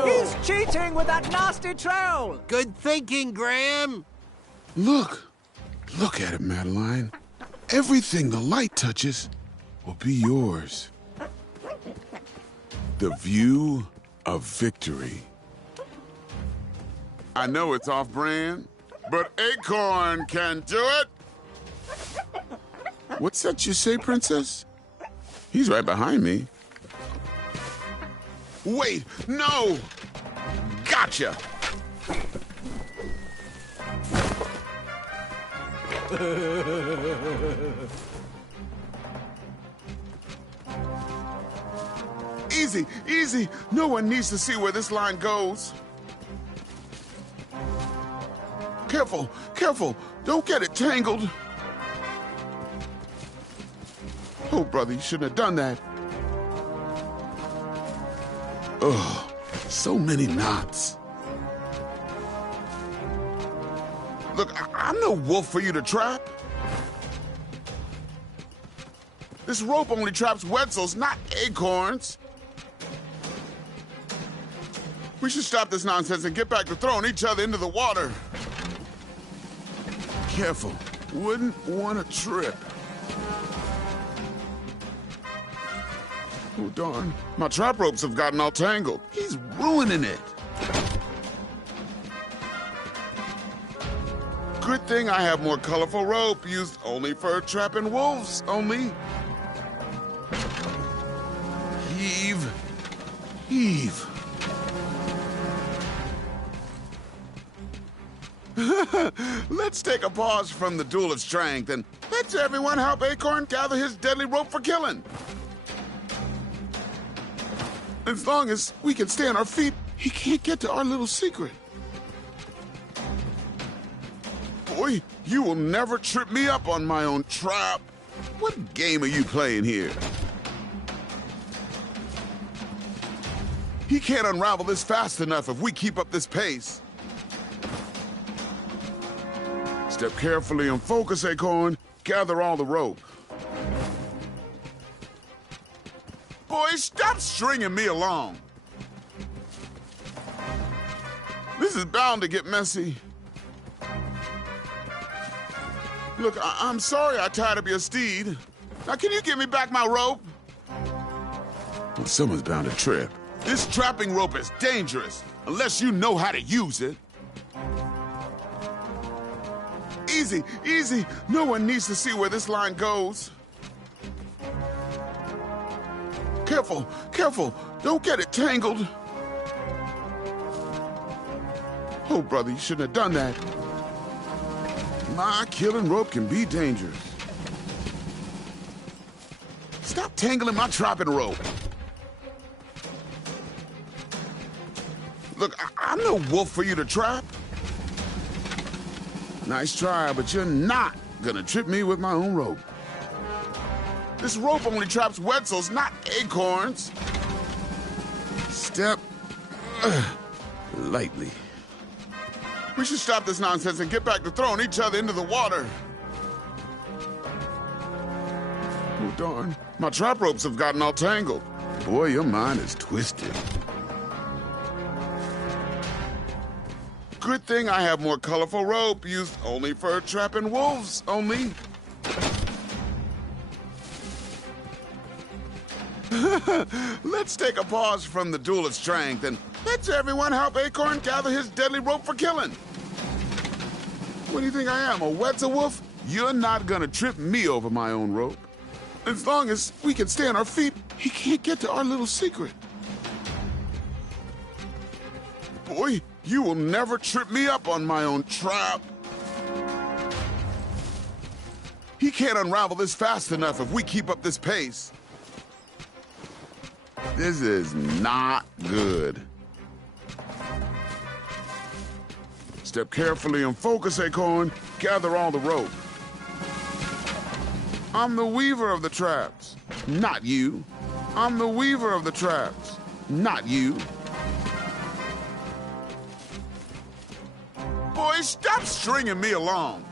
He's cheating with that nasty trowel! Good thinking, Graham. Look at it, Madeline. Everything the light touches will be yours. The view of victory. I know it's off-brand, but Acorn can do it! What's that you say, Princess? He's right behind me. Wait, no! Gotcha! Easy, easy. No one needs to see where this line goes. Careful, careful. Don't get it tangled. Oh, brother, you shouldn't have done that. Ugh, so many knots. Look, I'm no wolf for you to trap. This rope only traps Wetzels, not acorns. We should stop this nonsense and get back to throwing each other into the water. Careful. Wouldn't want to trip. Oh, darn. My trap ropes have gotten all tangled. He's ruining it. Good thing I have more colorful rope used only for trapping wolves, only. Heave. Heave. Let's take a pause from the duel of strength and let's everyone help Acorn gather his deadly rope for killing. As long as we can stay on our feet, he can't get to our little secret. Boy, you will never trip me up on my own trap. What game are you playing here? He can't unravel this fast enough if we keep up this pace. Step carefully and focus, Acorn. Gather all the rope. Boys, stop stringing me along. This is bound to get messy. Look, I'm sorry I tied up your steed. Now, can you give me back my rope? Well, someone's bound to trip. This trapping rope is dangerous, unless you know how to use it. Easy, easy. No one needs to see where this line goes. Careful, careful. Don't get it tangled. Oh, brother, you shouldn't have done that. My killing rope can be dangerous. Stop tangling my trapping rope. Look, I'm no wolf for you to trap. Nice try, but you're not gonna trip me with my own rope. This rope only traps Wetzels, not acorns. Step lightly. We should stop this nonsense and get back to throwing each other into the water. Oh, darn. My trap ropes have gotten all tangled. Boy, your mind is twisted. Good thing I have more colorful rope used only for trapping wolves, only. Let's take a pause from the duel of strength and let's everyone help Acorn gather his deadly rope for killing. What do you think I am, a Wetzelwolf? You're not gonna trip me over my own rope. As long as we can stay on our feet, he can't get to our little secret. Boy, you will never trip me up on my own trap. He can't unravel this fast enough if we keep up this pace. This is not good. Step carefully and focus, Acorn. Gather all the rope. I'm the weaver of the traps, not you. I'm the weaver of the traps, not you. Boys, stop stringing me along.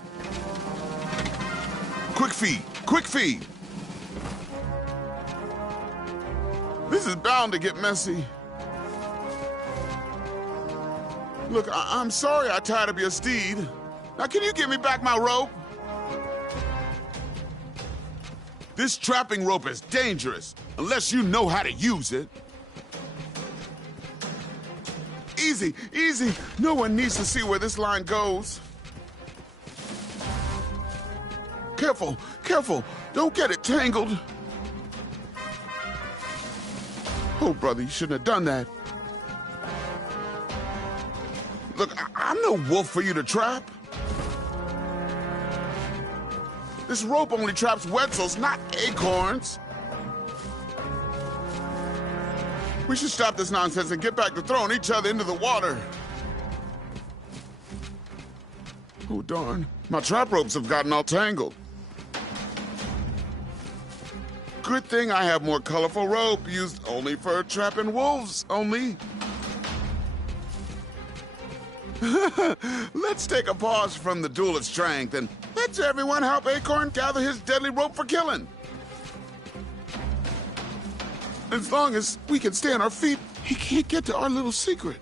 Quick feet, quick feet. This is bound to get messy. Look, I'm sorry I tied up your steed. Now, can you give me back my rope? This trapping rope is dangerous, unless you know how to use it. Easy, easy. No one needs to see where this line goes. Careful, careful. Don't get it tangled. Oh, brother, you shouldn't have done that. Look, I'm no wolf for you to trap. This rope only traps Wetzels, not acorns. We should stop this nonsense and get back to throwing each other into the water. Oh, darn. My trap ropes have gotten all tangled. Good thing I have more colorful rope used only for trapping wolves, only. Let's take a pause from the duel of strength and let's everyone help Acorn gather his deadly rope for killing. As long as we can stay on our feet, he can't get to our little secret.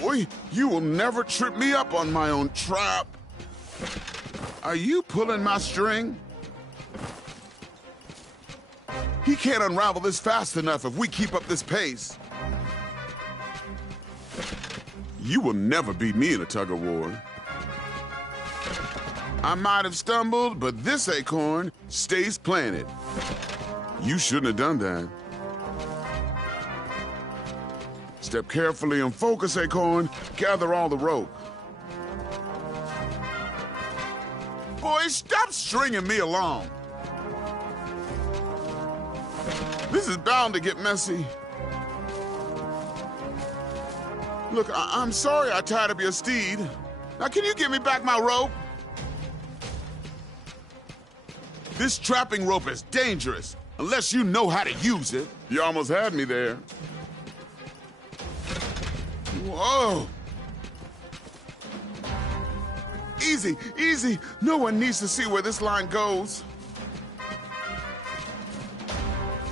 Boy, you will never trip me up on my own trap. Are you pulling my string? He can't unravel this fast enough if we keep up this pace. You will never beat me in a tug-of-war. I might have stumbled, but this acorn stays planted. You shouldn't have done that. Step carefully and focus, Acorn. Gather all the rope. Boys, stop stringing me along. This is bound to get messy. Look, I'm sorry I tied up your steed. Now, can you give me back my rope? This trapping rope is dangerous, unless you know how to use it. You almost had me there. Whoa! Easy, easy. No one needs to see where this line goes.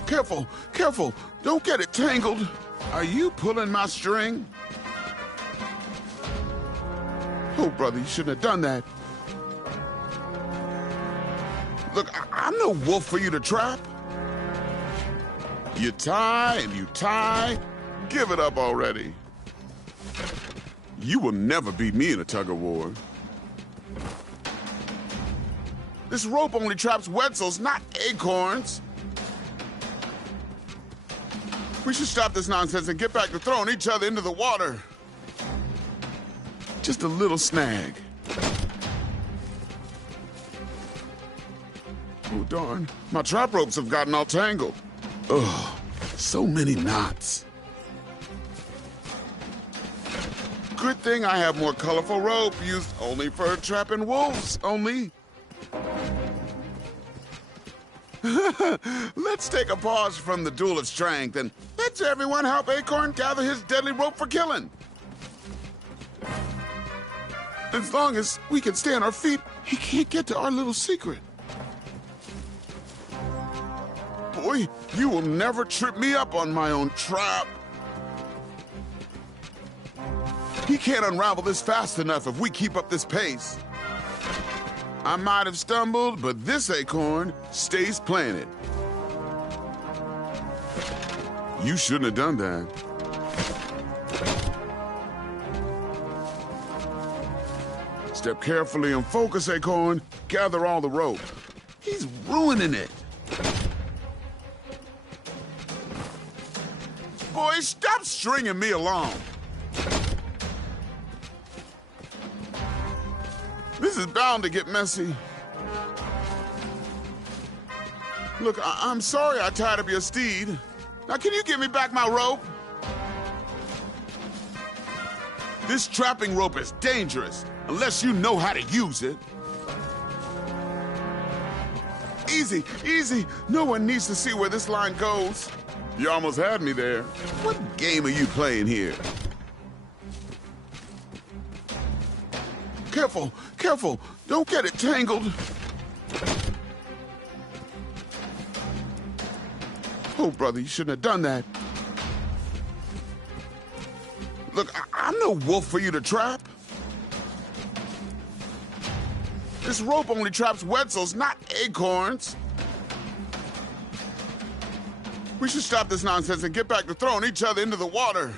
Careful, careful. Don't get it tangled. Are you pulling my string? Oh, brother, you shouldn't have done that. Look, I'm no wolf for you to trap. You tie and you tie. Give it up already. You will never beat me in a tug-of-war. This rope only traps Wetzels, not acorns. We should stop this nonsense and get back to throwing each other into the water. Just a little snag. Oh, darn. My trap ropes have gotten all tangled. Ugh, so many knots. Good thing I have more colorful rope used only for trapping wolves, only. Let's take a pause from the duel of strength and let's everyone help Acorn gather his deadly rope for killing. As long as we can stay on our feet, he can't get to our little secret. Boy, you will never trip me up on my own trap. He can't unravel this fast enough if we keep up this pace. I might have stumbled, but this acorn stays planted. You shouldn't have done that. Step carefully and focus, Acorn. Gather all the rope. He's ruining it. Boy, stop stringing me along. This is bound to get messy. Look, I'm sorry I tied up your steed. Now, can you give me back my rope? This trapping rope is dangerous, unless you know how to use it. Easy, easy. No one needs to see where this line goes. You almost had me there. What game are you playing here? Careful, careful. Don't get it tangled. Oh, brother, you shouldn't have done that. Look, I'm no wolf for you to trap. This rope only traps Wetzels, not acorns. We should stop this nonsense and get back to throwing each other into the water.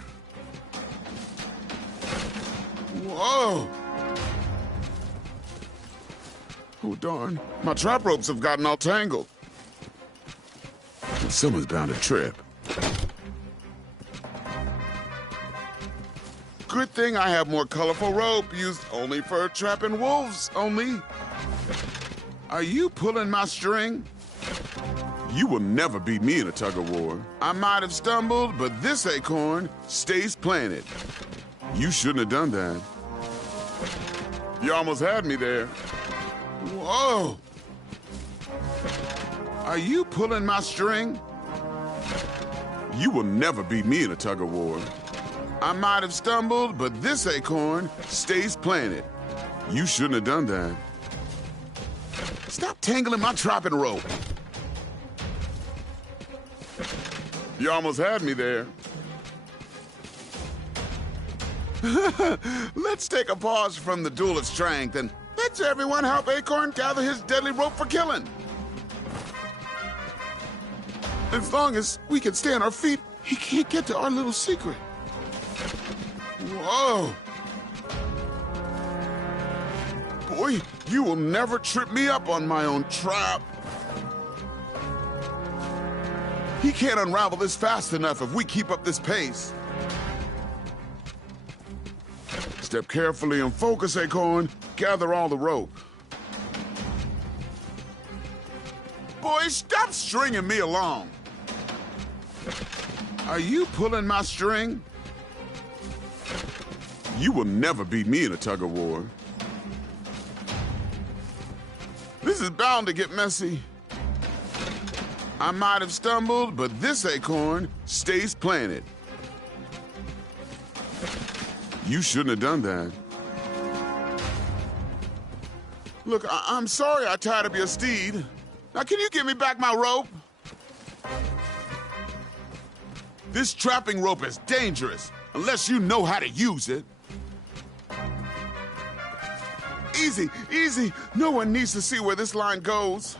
Whoa. Oh, darn. My trap ropes have gotten all tangled. Someone's bound to trip. Good thing I have more colorful rope used only for trapping wolves, only. Are you pulling my string? You will never beat me in a tug-of-war. I might have stumbled, but this acorn stays planted. You shouldn't have done that. You almost had me there. Whoa! Are you pulling my string? You will never beat me in a tug-of-war. I might have stumbled, but this acorn stays planted. You shouldn't have done that. Stop tangling my trapping rope. You almost had me there. Let's take a pause from the duel of strength and let's everyone help Acorn gather his deadly rope for killing. As long as we can stay on our feet, he can't get to our little secret. Whoa! Boy, you will never trip me up on my own trap. He can't unravel this fast enough if we keep up this pace. Step carefully and focus, Acorn. Gather all the rope. Boy, stop stringing me along. Are you pulling my string? You will never beat me in a tug-of-war. This is bound to get messy. I might have stumbled, but this acorn stays planted. You shouldn't have done that. Look, I'm sorry I tied up your steed. Now, can you give me back my rope? This trapping rope is dangerous, unless you know how to use it. Easy, easy. No one needs to see where this line goes.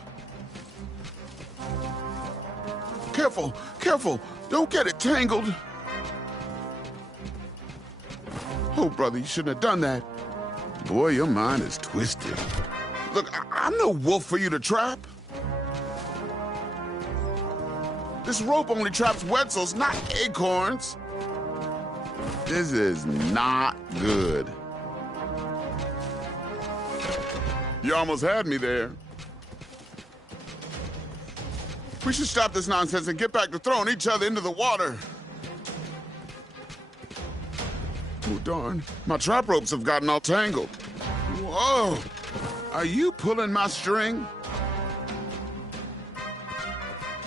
Careful, careful. Don't get it tangled. Oh, brother, you shouldn't have done that. Boy, your mind is twisted. Look, I'm no wolf for you to trap. This rope only traps Wetzels, not acorns. This is not good. You almost had me there. We should stop this nonsense and get back to throwing each other into the water. Oh, darn. My trap ropes have gotten all tangled. Whoa! Are you pulling my string?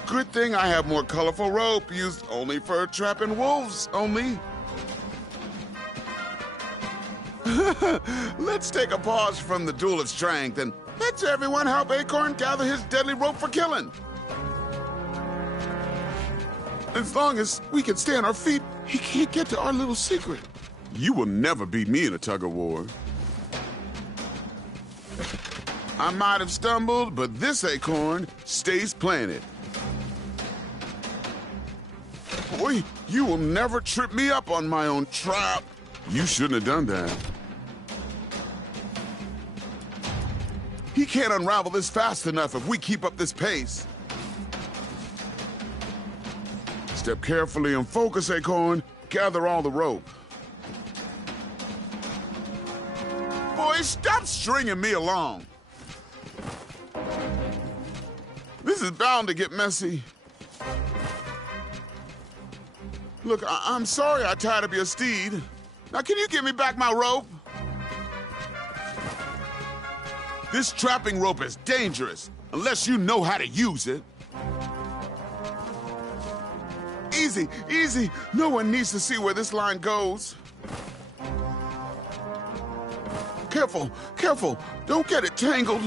Good thing I have more colorful rope used only for trapping wolves, only. Let's take a pause from the duel of strength and let's everyone help Acorn gather his deadly rope for killing. As long as we can stay on our feet, he can't get to our little secret. You will never beat me in a tug-of-war. I might have stumbled, but this acorn stays planted. Boy, you will never trip me up on my own trap. You shouldn't have done that. He can't unravel this fast enough if we keep up this pace. Step carefully and focus, Acorn. Gather all the rope. Boy, stop stringing me along. This is bound to get messy. Look, I'm sorry I tied up your steed. Now, can you give me back my rope? This trapping rope is dangerous, unless you know how to use it. Easy, easy. No one needs to see where this line goes. Careful, careful. Don't get it tangled.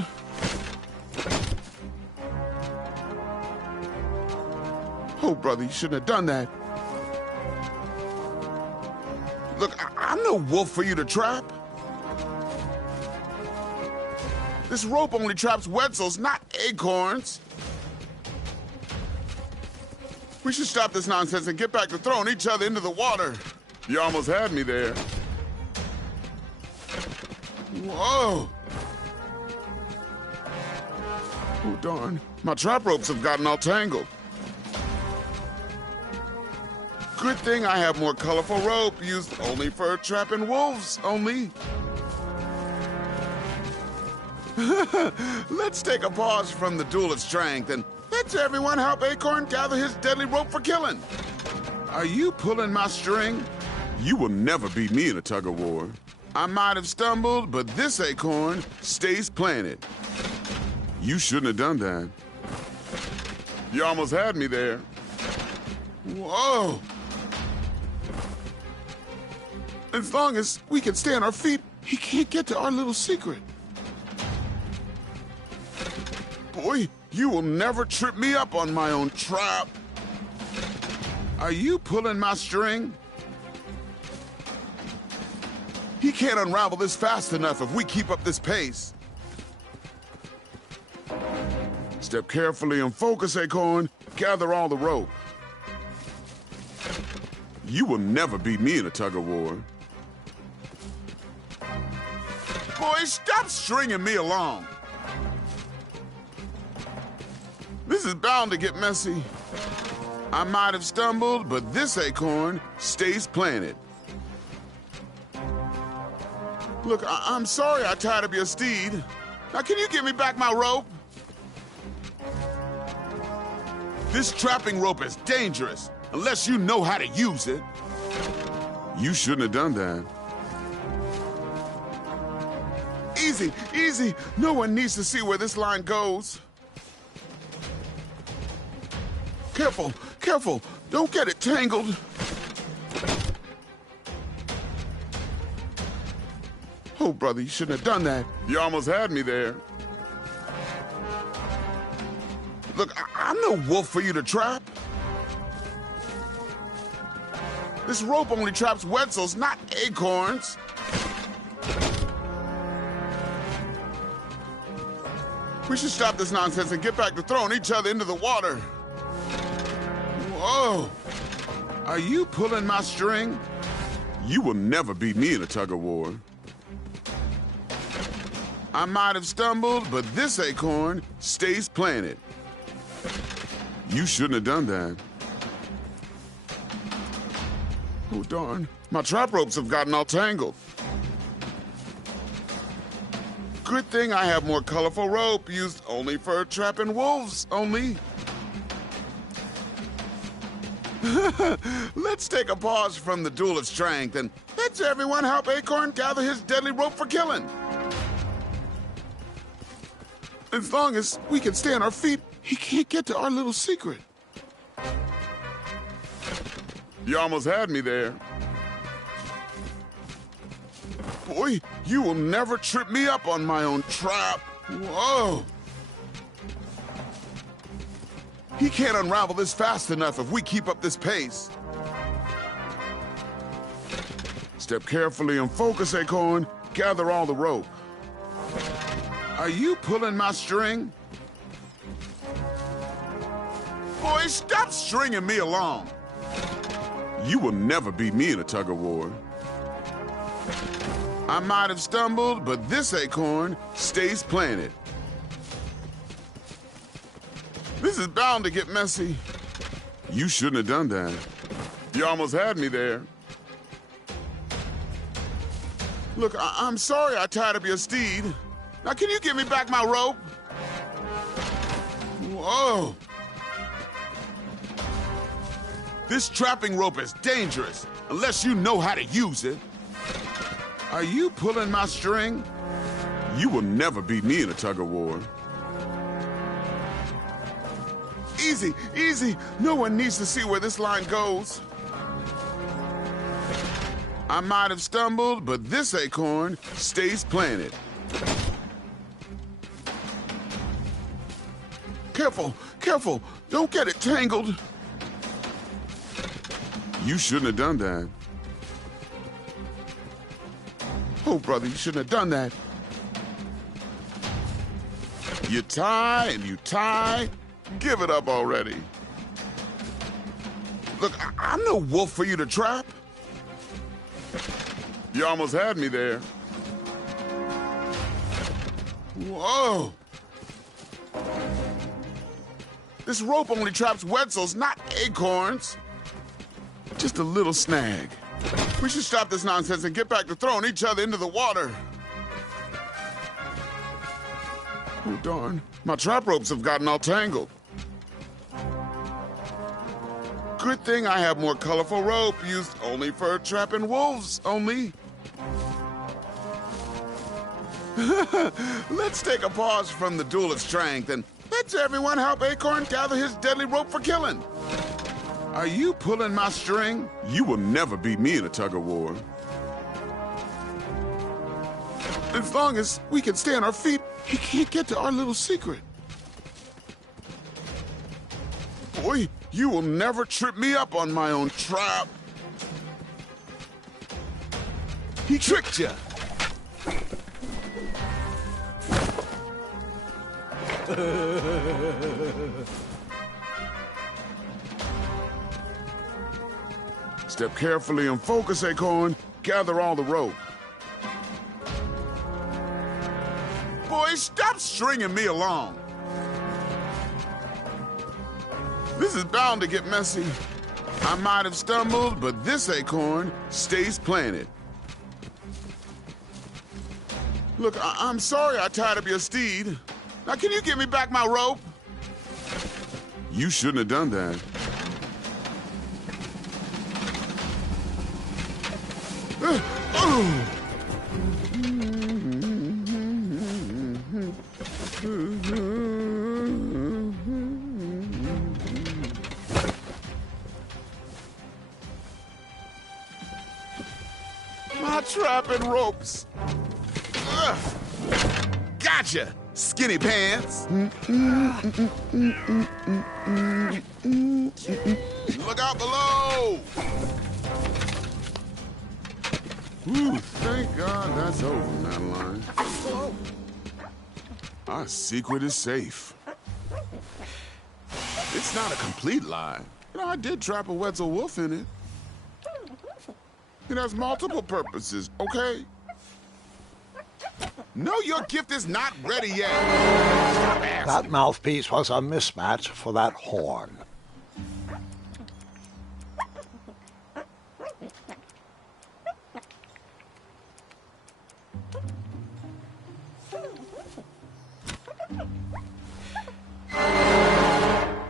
Oh, brother, you shouldn't have done that. Look, I'm no wolf for you to trap. This rope only traps Wetzels, not acorns. We should stop this nonsense and get back to throwing each other into the water. You almost had me there. Whoa! Oh, darn. My trap ropes have gotten all tangled. Good thing I have more colorful rope used only for trapping wolves, only. Let's take a pause from the duel of strength and let's everyone help Acorn gather his deadly rope for killing. Are you pulling my string? You will never beat me in a tug-of-war. I might have stumbled, but this acorn stays planted. You shouldn't have done that. You almost had me there. Whoa! As long as we can stay on our feet, he can't get to our little secret. Boy, you will never trip me up on my own trap. Are you pulling my string? He can't unravel this fast enough if we keep up this pace. Step carefully and focus, Acorn. Gather all the rope. You will never beat me in a tug-of-war. Boy, stop stringing me along. This is bound to get messy. I might have stumbled, but this acorn stays planted. Look, I'm sorry I tied up your steed. Now, can you give me back my rope? This trapping rope is dangerous, unless you know how to use it. You shouldn't have done that. Easy, easy. No one needs to see where this line goes. Careful, careful. Don't get it tangled. Oh, brother, you shouldn't have done that. You almost had me there. Look, I'm no wolf for you to trap. This rope only traps Wetzels, not acorns. We should stop this nonsense and get back to throwing each other into the water. Whoa! Are you pulling my string? You will never beat me in a tug-of-war. I might have stumbled, but this acorn stays planted. You shouldn't have done that. Oh, darn. My trap ropes have gotten all tangled. Good thing I have more colorful rope used only for trapping wolves, only. Let's take a pause from the duel of strength and let's everyone help Acorn gather his deadly rope for killing. As long as we can stay on our feet, he can't get to our little secret. You almost had me there. Boy, you will never trip me up on my own trap. Whoa! He can't unravel this fast enough if we keep up this pace. Step carefully and focus, Acorn. Gather all the rope. Are you pulling my string? Boy, stop stringing me along. You will never beat me in a tug-of-war. I might have stumbled, but this acorn stays planted. This is bound to get messy. You shouldn't have done that. You almost had me there. Look, I'm sorry I tied up your steed. Now, can you give me back my rope? Whoa. This trapping rope is dangerous, unless you know how to use it. Are you pulling my string? You will never beat me in a tug-of-war. Easy, easy. No one needs to see where this line goes. I might have stumbled, but this acorn stays planted. Careful, careful. Don't get it tangled. You shouldn't have done that. Oh, brother, you shouldn't have done that. You tie and you tie. Give it up already. Look, I'm no wolf for you to trap. You almost had me there. Whoa. This rope only traps Wetzels, not acorns. Just a little snag. We should stop this nonsense and get back to throwing each other into the water. Oh, darn. My trap ropes have gotten all tangled. Good thing I have more colorful rope used only for trapping wolves, only. Let's take a pause from the duel of strength and let's everyone help Acorn gather his deadly rope for killing. Are you pulling my string? You will never beat me in a tug-of-war. As long as we can stay on our feet, he can't get to our little secret. Boy, you will never trip me up on my own trap. He tricked you. Step carefully and focus, Acorn. Gather all the rope. Boy, stop stringing me along. This is bound to get messy. I might have stumbled, but this acorn stays planted. Look, I'm sorry I tied up your steed. Now, can you give me back my rope? You shouldn't have done that. trap and ropes. Ugh. Gotcha, skinny pants. Look out below. Whew, thank God that's over, Madeline. Our secret is safe. It's not a complete lie. You know, I did trap a Wetzel wolf in it. It has multiple purposes, okay? No, your gift is not ready yet. That mouthpiece was a mismatch for that horn.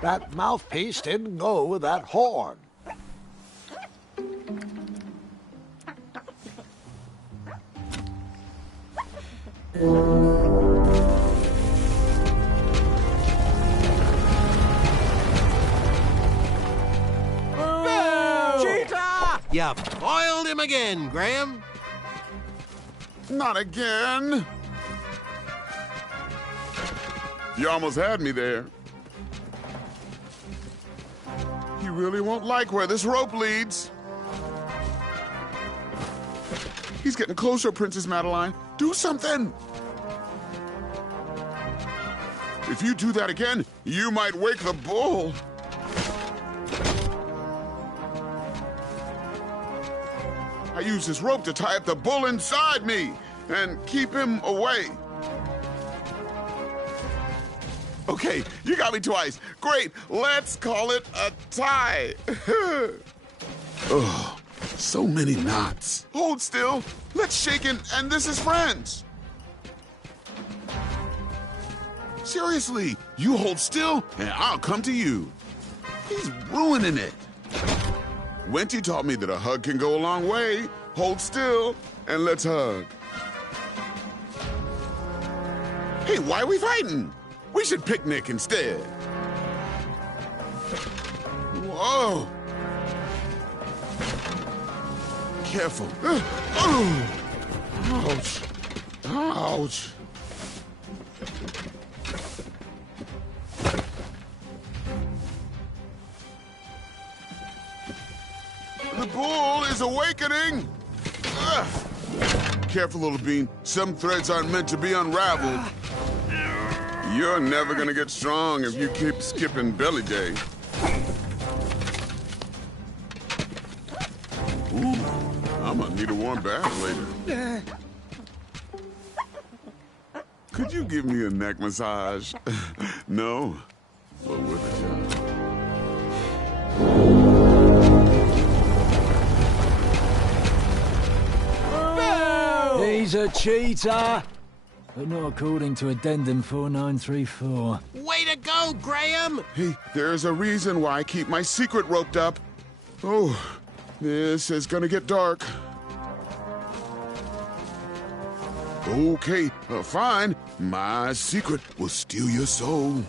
That mouthpiece didn't go with that horn. Cheetah! You foiled him again, Graham. Not again. You almost had me there. You really won't like where this rope leads. He's getting closer, Princess Madeline. Do something. If you do that again, you might wake the bull. I use this rope to tie up the bull inside me and keep him away. Okay, you got me twice. Great, let's call it a tie. Oh, so many knots. Hold still. Let's shake and this is friends. Seriously, you hold still and I'll come to you. He's ruining it. Wenty taught me that a hug can go a long way. Hold still and let's hug. Hey, why are we fighting? We should picnic instead. Whoa. Careful. Oh. Ouch. Ouch. The bull is awakening. Ugh. Careful, little bean. Some threads aren't meant to be unraveled. You're never gonna get strong if you keep skipping belly day. Ooh, I'm gonna need a warm bath later. Could you give me a neck massage? No? Well, with a job. He's a cheater! But not according to Addendum 4934. Way to go, Graham! Hey, there's a reason why I keep my secret roped up. Oh, this is gonna get dark. Okay, fine. My secret will steal your soul.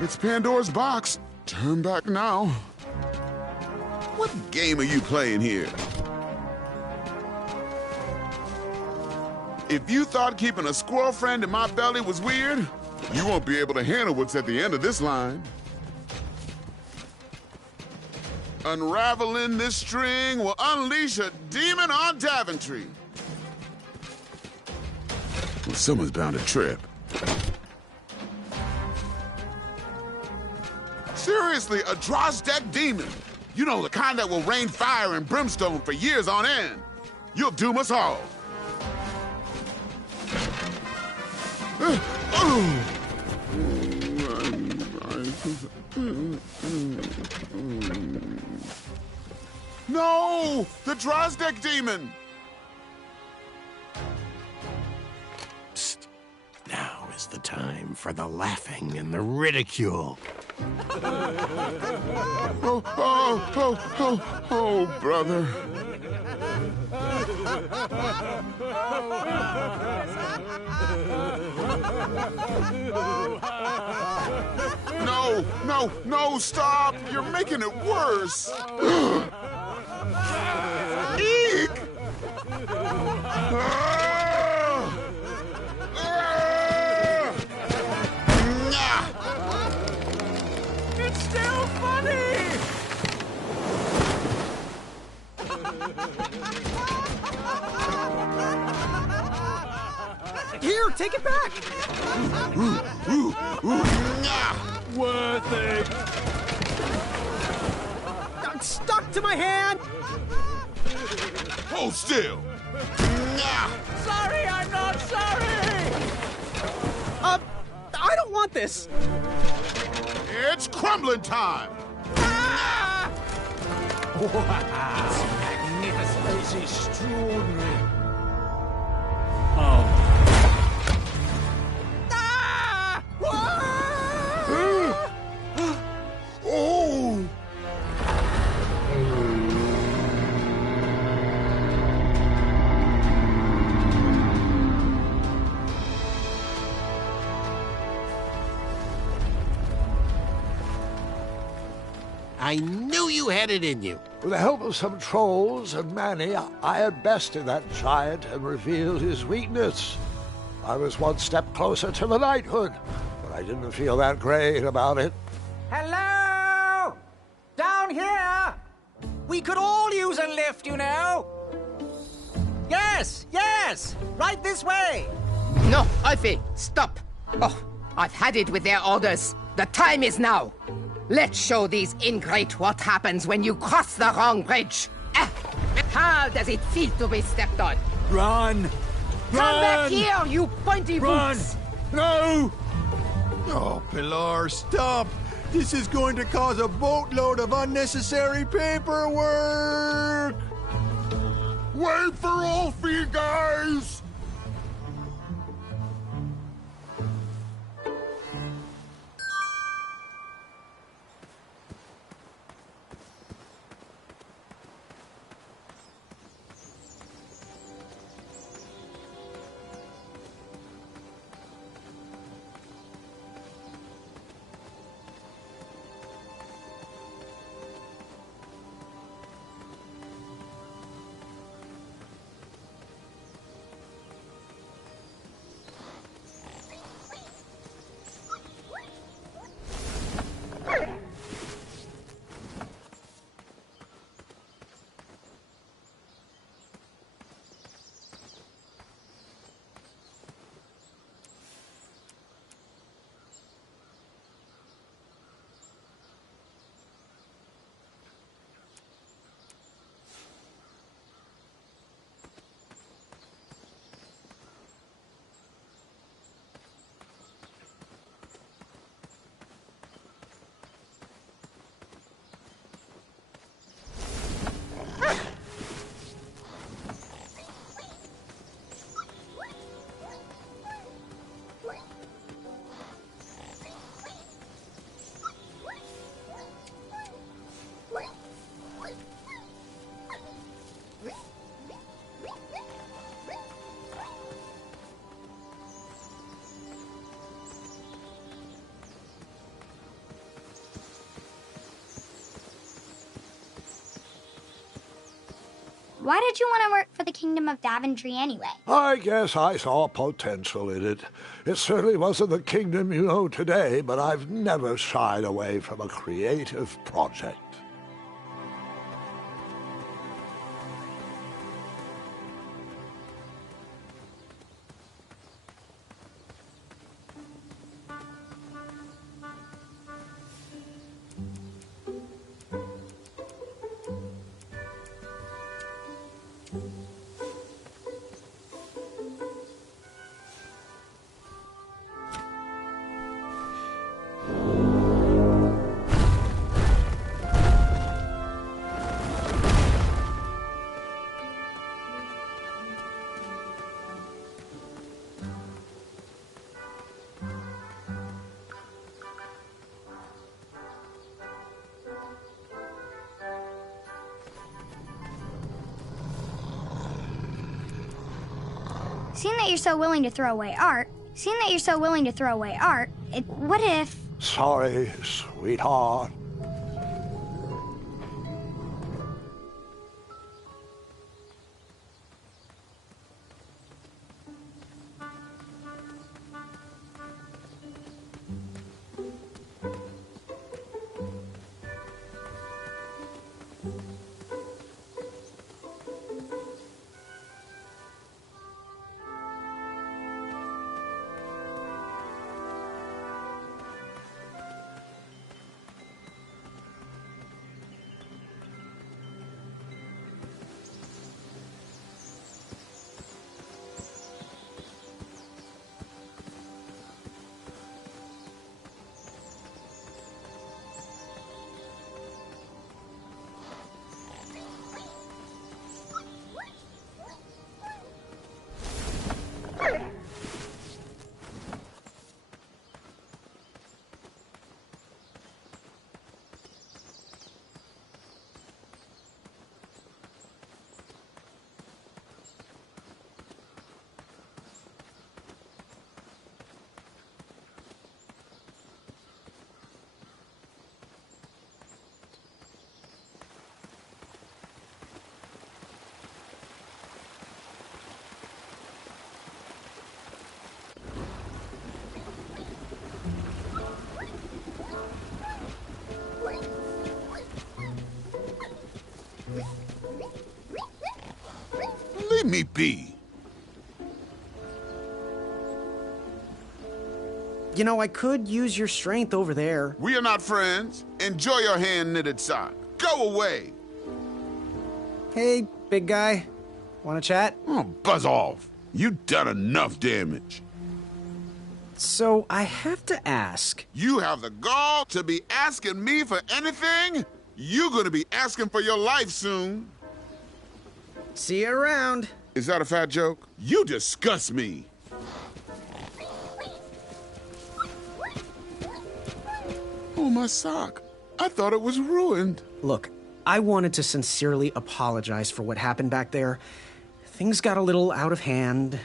It's Pandora's box. Turn back now. What game are you playing here? If you thought keeping a squirrel friend in my belly was weird, you won't be able to handle what's at the end of this line. Unraveling this string will unleash a demon on Daventry. Well, someone's bound to trip. Seriously, a Drozdek demon. You know, the kind that will rain fire and brimstone for years on end. You'll doom us all. No! The Drozdek demon! Psst. Now is the time for the laughing and the ridicule. Oh, brother. No, stop! You're making it worse! Here, take it back! Worth it. I'm stuck to my hand! Hold still! Sorry, I'm not sorry! I don't want this! It's crumbling time! Magnificent. It's extraordinary. Oh! I knew you had it in you. With the help of some trolls and Manny, I had bested that giant and revealed his weakness. I was one step closer to the knighthood, but I didn't feel that great about it. Hello? Down here? We could all use a lift, you know. Yes, yes, right this way. No, Alfie, stop. Oh, I've had it with their orders. The time is now. Let's show these ingrate what happens when you cross the wrong bridge. How does it feel to be stepped on? Run! Come back here, you pointy boots! No! Oh, Pilar, stop! This is going to cause a boatload of unnecessary paperwork! Wait for Alfie, guys! Why did you want to work for the Kingdom of Daventry anyway? I guess I saw potential in it. It certainly wasn't the kingdom you know today, but I've never shied away from a creative project. Seeing that you're so willing to throw away art, what if... Sorry, sweetheart. be. You know, I could use your strength over there. We are not friends. Enjoy your hand-knitted sock. Go away. Hey, big guy. Want to chat? Oh, buzz off. You've done enough damage. So, I have to ask. You have the gall to be asking me for anything? You're gonna be asking for your life soon. See you around. Is that a fat joke? You disgust me. Oh, my sock. I thought it was ruined. Look, I wanted to sincerely apologize for what happened back there. Things got a little out of hand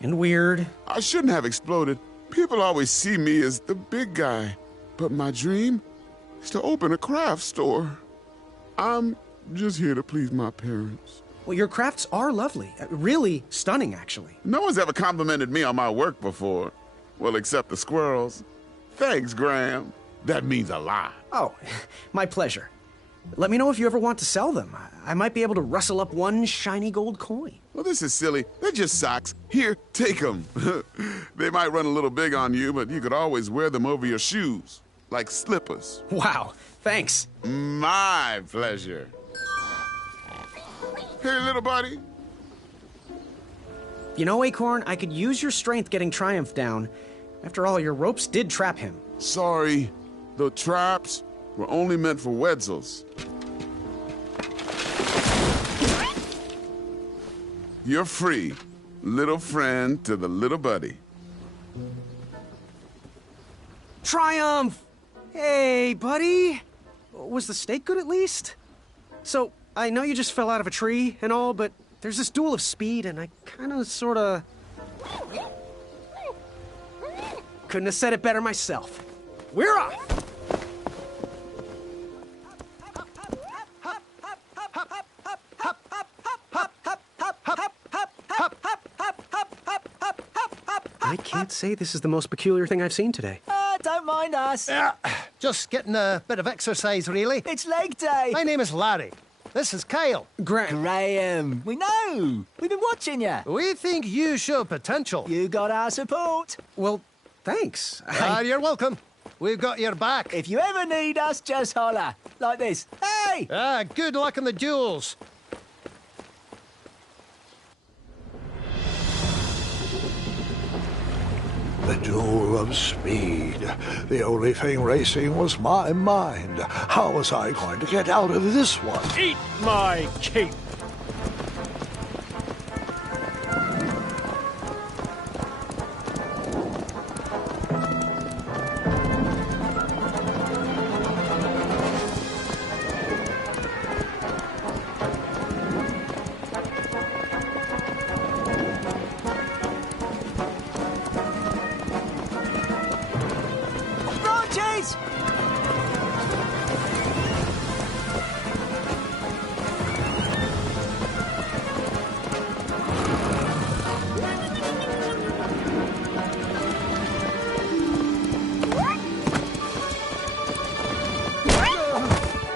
and weird. I shouldn't have exploded. People always see me as the big guy. But my dream is to open a craft store. I'm just here to please my parents. Well, your crafts are lovely. Really stunning, actually. No one's ever complimented me on my work before. Well, except the squirrels. Thanks, Graham. That means a lot. Oh, my pleasure. Let me know if you ever want to sell them. I might be able to rustle up one shiny gold coin. Well, this is silly. They're just socks. Here, take them. They might run a little big on you, but you could always wear them over your shoes, like slippers. Wow, thanks. My pleasure. Hey, little buddy. You know, Acorn, I could use your strength getting Triumph down. After all, your ropes did trap him. Sorry. The traps were only meant for Wetzels. You're free, little friend to the little buddy. Triumph! Hey, buddy! Was the steak good at least? So, I know you just fell out of a tree and all, but there's this duel of speed, and I kinda sorta... couldn't have said it better myself. We're off! I can't say this is the most peculiar thing I've seen today. Don't mind us. Yeah, just getting a bit of exercise, really. It's leg day. My name is Larry. This is Kyle. Graham. We know. We've been watching you. We think you show potential. You got our support. Well, thanks. You're welcome. We've got your back. If you ever need us, just holler. Like this. Hey! Good luck in the duels. The duel of speed. The only thing racing was my mind. How was I going to get out of this one? Eat my cape!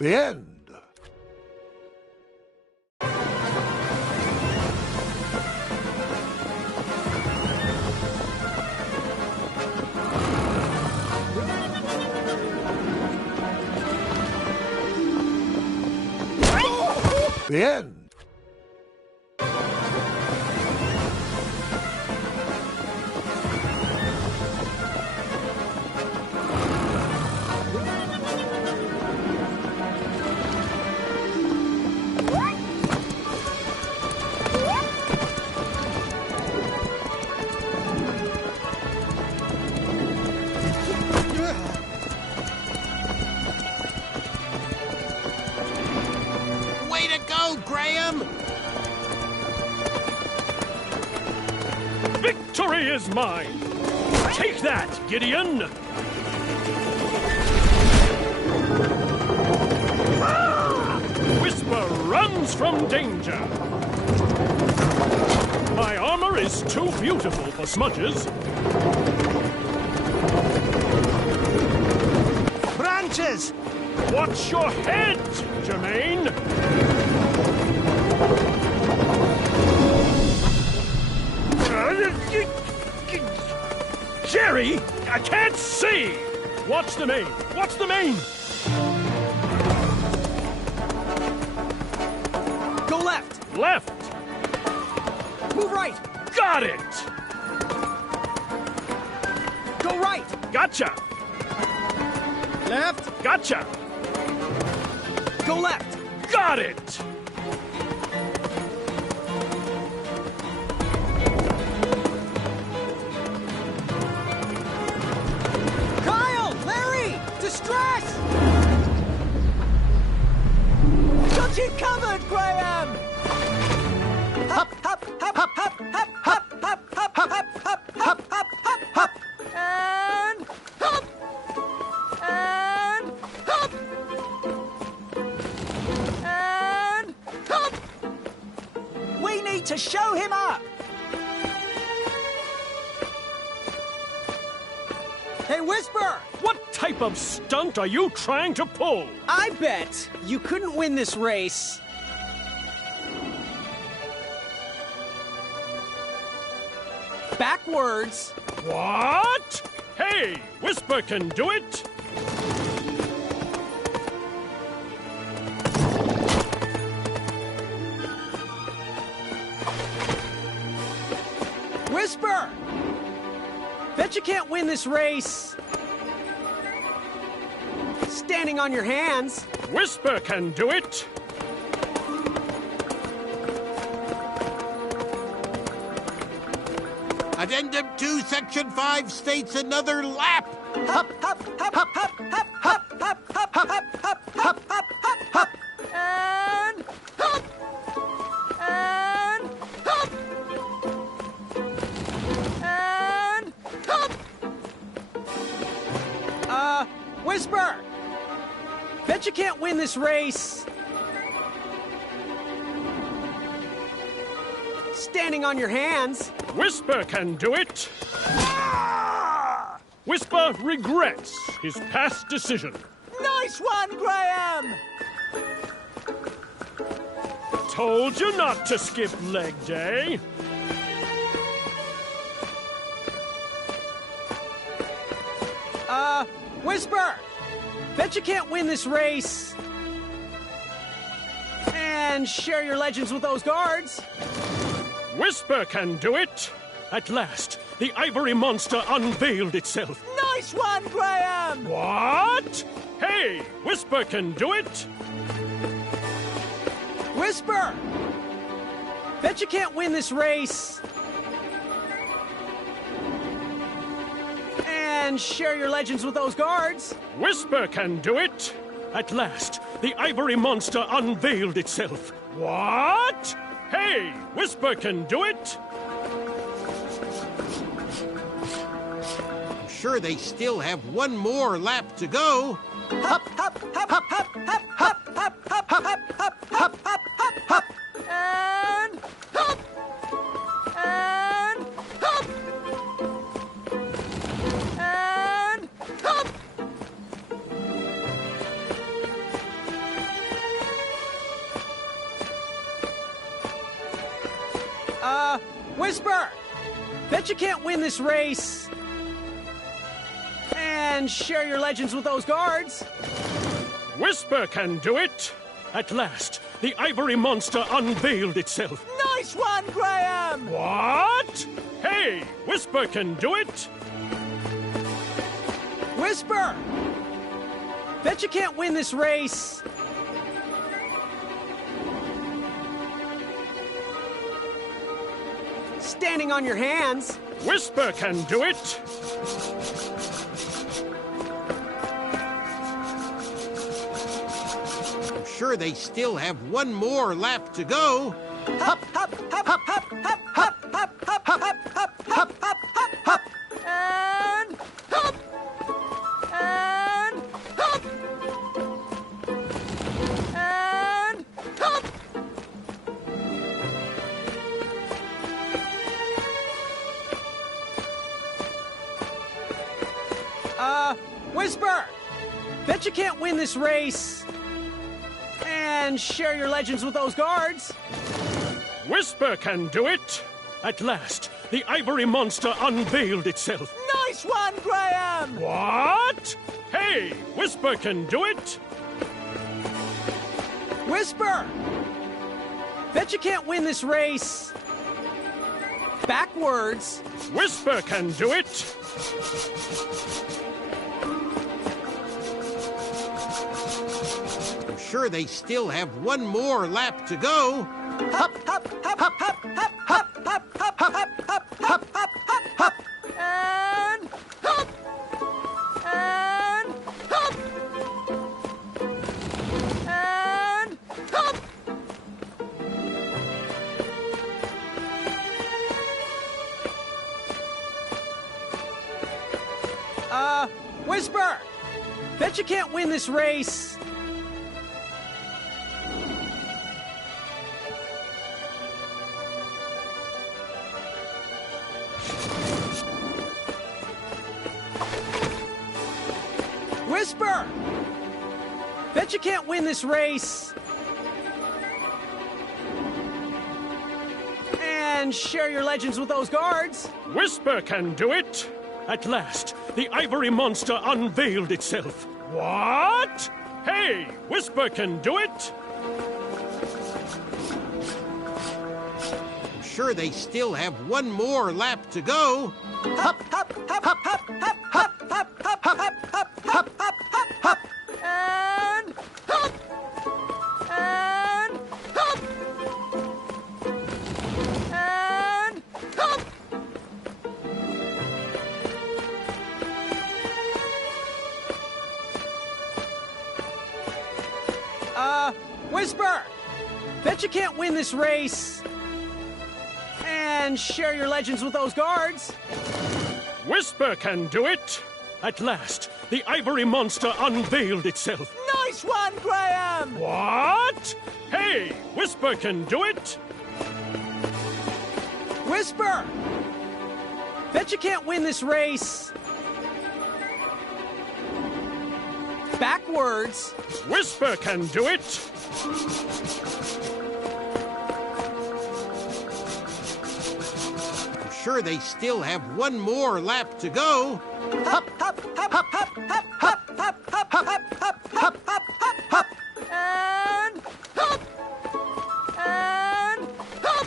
The end. The end. Way to go, Graham! Victory is mine! Take that, Gideon! Whisper runs from danger! My armor is too beautiful for smudges. Branches! Watch your head, Jermaine! Larry, I can't see! Watch the main! Watch the main! Go left! Left! Move right! Got it! Go right! Gotcha! Left! Gotcha! Go left! Got it! Kyle! Larry! Distress! Got you covered, Graham! Hop, hop, hop, hop, hop, hop, hop, hop, hop, hop, hop, hop, hop, hop, hop, and hop! And hop! And hop! We need to show him up! Hey, Whisper! What type of stunt are you trying to pull? I bet you couldn't win this race. Backwards. What? Hey, Whisper can do it! Whisper! Bet you can't win this race. Standing on your hands. Whisper can do it! Addendum 2, Section 5 states another lap. Hop, hop, hop, hop, hop, hop, hop, hop, hop, hop, hop, hop, hop, hop, hop, and hop, and hop, and hop. Whisper! Bet you can't win this race. Standing on your hands. Whisper can do it! Whisper regrets his past decision. Nice one, Graham! Told you not to skip leg day. Whisper! Bet you can't win this race. And share your legends with those guards. Whisper can do it! At last, the ivory monster unveiled itself. Nice one, Graham! What? Hey, Whisper can do it! Whisper! Bet you can't win this race. And share your legends with those guards. Whisper can do it! At last, the ivory monster unveiled itself. What? Hey, Whisper can do it! I'm sure they still have one more lap to go. Hop, hop, hop, hop, hop, hop, hop, hop, hop, hop, hop, hop, hop, hop, hop, and hop, and hop, and hop. Whisper! Bet you can't win this race. And share your legends with those guards. Whisper can do it! At last, the ivory monster unveiled itself. Nice one, Graham! What? Hey, Whisper can do it! Whisper! Bet you can't win this race. Standing on your hands. Whisper can do it! I'm sure they still have one more lap to go. Hop, hop, hop, hop, hop, hop, hop, hop, hop, hop, hop, hop, hop, hop, hop, and hop, and hop, and hop. Whisper! Bet you can't win this race. And share your legends with those guards. Whisper can do it! At last, the ivory monster unveiled itself. Nice one, Graham! What? Hey, Whisper can do it! Whisper! Bet you can't win this race. Backwards. Whisper can do it! I'm sure they still have one more lap to go. Hop, hop, hop, hop, hop, hop, hop, hop, hop, hop, hop, hop, hop, hop, and hop, and hop, and hop. Whisper! Bet you can't win this race. Whisper! Bet you can't win this race. And share your legends with those guards. Whisper can do it! At last, the ivory monster unveiled itself. What? Hey, Whisper can do it! I'm sure they still have one more lap to go. Hop, hop, hop, hop, hop, hop, hop, hop, hop, hop, hop, hop, hop, hop, hop, and hop, and hop, and hop. Whisper! Bet you can't win this race. And share your legends with those guards. Whisper can do it! At last, the ivory monster unveiled itself. Nice one, Graham! What? Hey, Whisper can do it! Whisper! Bet you can't win this race. Backwards. Whisper can do it! I'm sure they still have one more lap to go. Hop, hop, hop, hop, hop, hop, hop, hop, hop, hop, hop, hop, hop, hop, hop, and hop, and hop,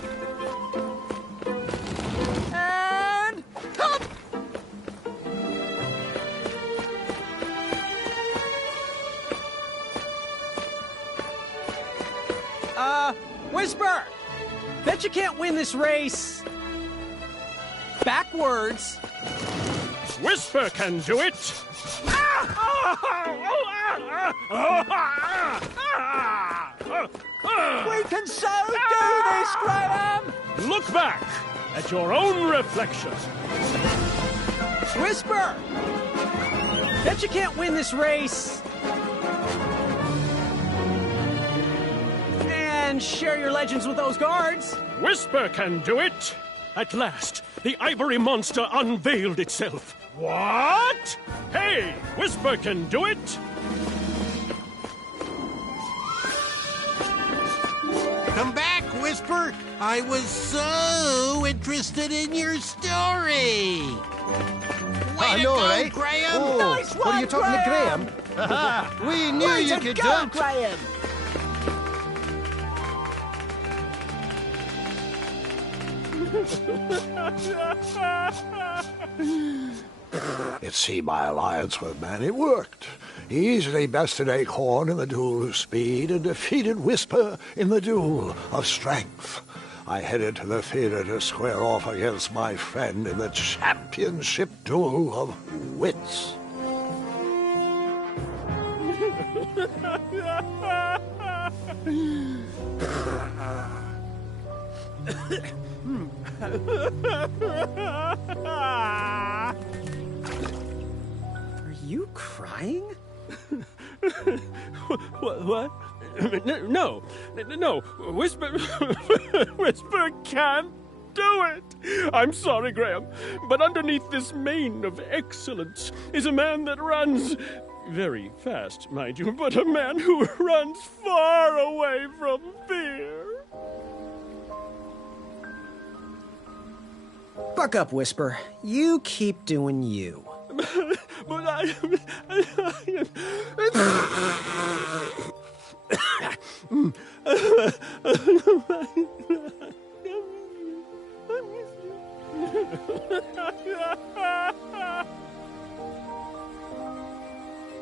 and hop. Whisper! Bet you can't win this race. Backwards. Whisper can do it! We can so do this, Graham! Look back at your own reflection. Whisper! Bet you can't win this race. And share your legends with those guards. Whisper can do it! At last, the ivory monster unveiled itself. What? Hey, Whisper can do it! Come back, Whisper. I was so interested in your story. Way to know, go, right? Graham. Oh, Nice what are you one, talking to Graham? Graham. We knew Way you to could go, do it. Graham! It seemed my alliance with man, it worked. He easily bested Acorn in the duel of speed and defeated Whisper in the duel of strength. I headed to the theater to square off against my friend in the championship duel of wits. Are you crying? What? No. Whisper... Whisper can't do it. I'm sorry, Graham, but underneath this mane of excellence is a man that runs... very fast, mind you, but a man who runs far away from fear. Buck up, Whisper. You keep doing you. But I...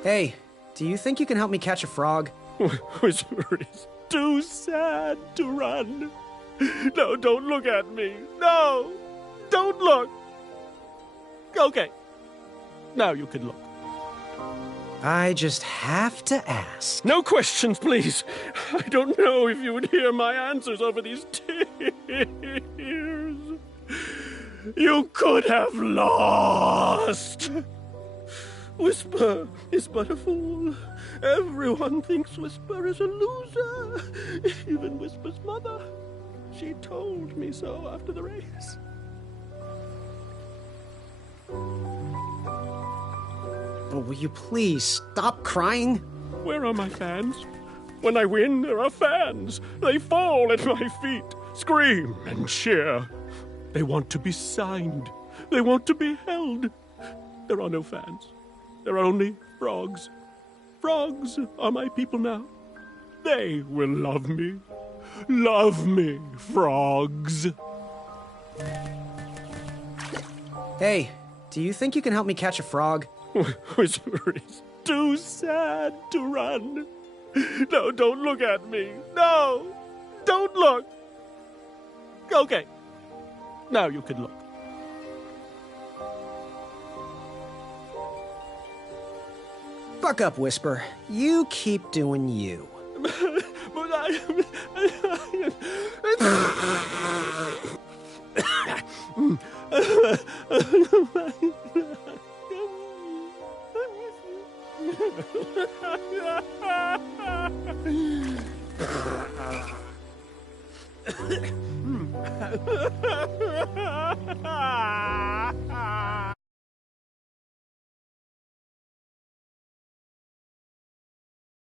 Hey, do you think you can help me catch a frog? Whisper is too sad to run. No, don't look at me. No! Don't look! Okay. Now you can look. I just have to ask. No questions, please. I don't know if you would hear my answers over these tears. You could have lost. Whisper is but a fool. Everyone thinks Whisper is a loser. Even Whisper's mother. She told me so after the race. Oh, will you please stop crying? Where are my fans? When I win, there are fans. They fall at my feet, scream and cheer. They want to be signed. They want to be held. There are no fans. There are only frogs. Frogs are my people now. They will love me. Love me, frogs. Hey, do you think you can help me catch a frog? Whisper is too sad to run. No, don't look at me. No! Don't look! Okay. Now you can look. Buck up, Whisper. You keep doing you. But I...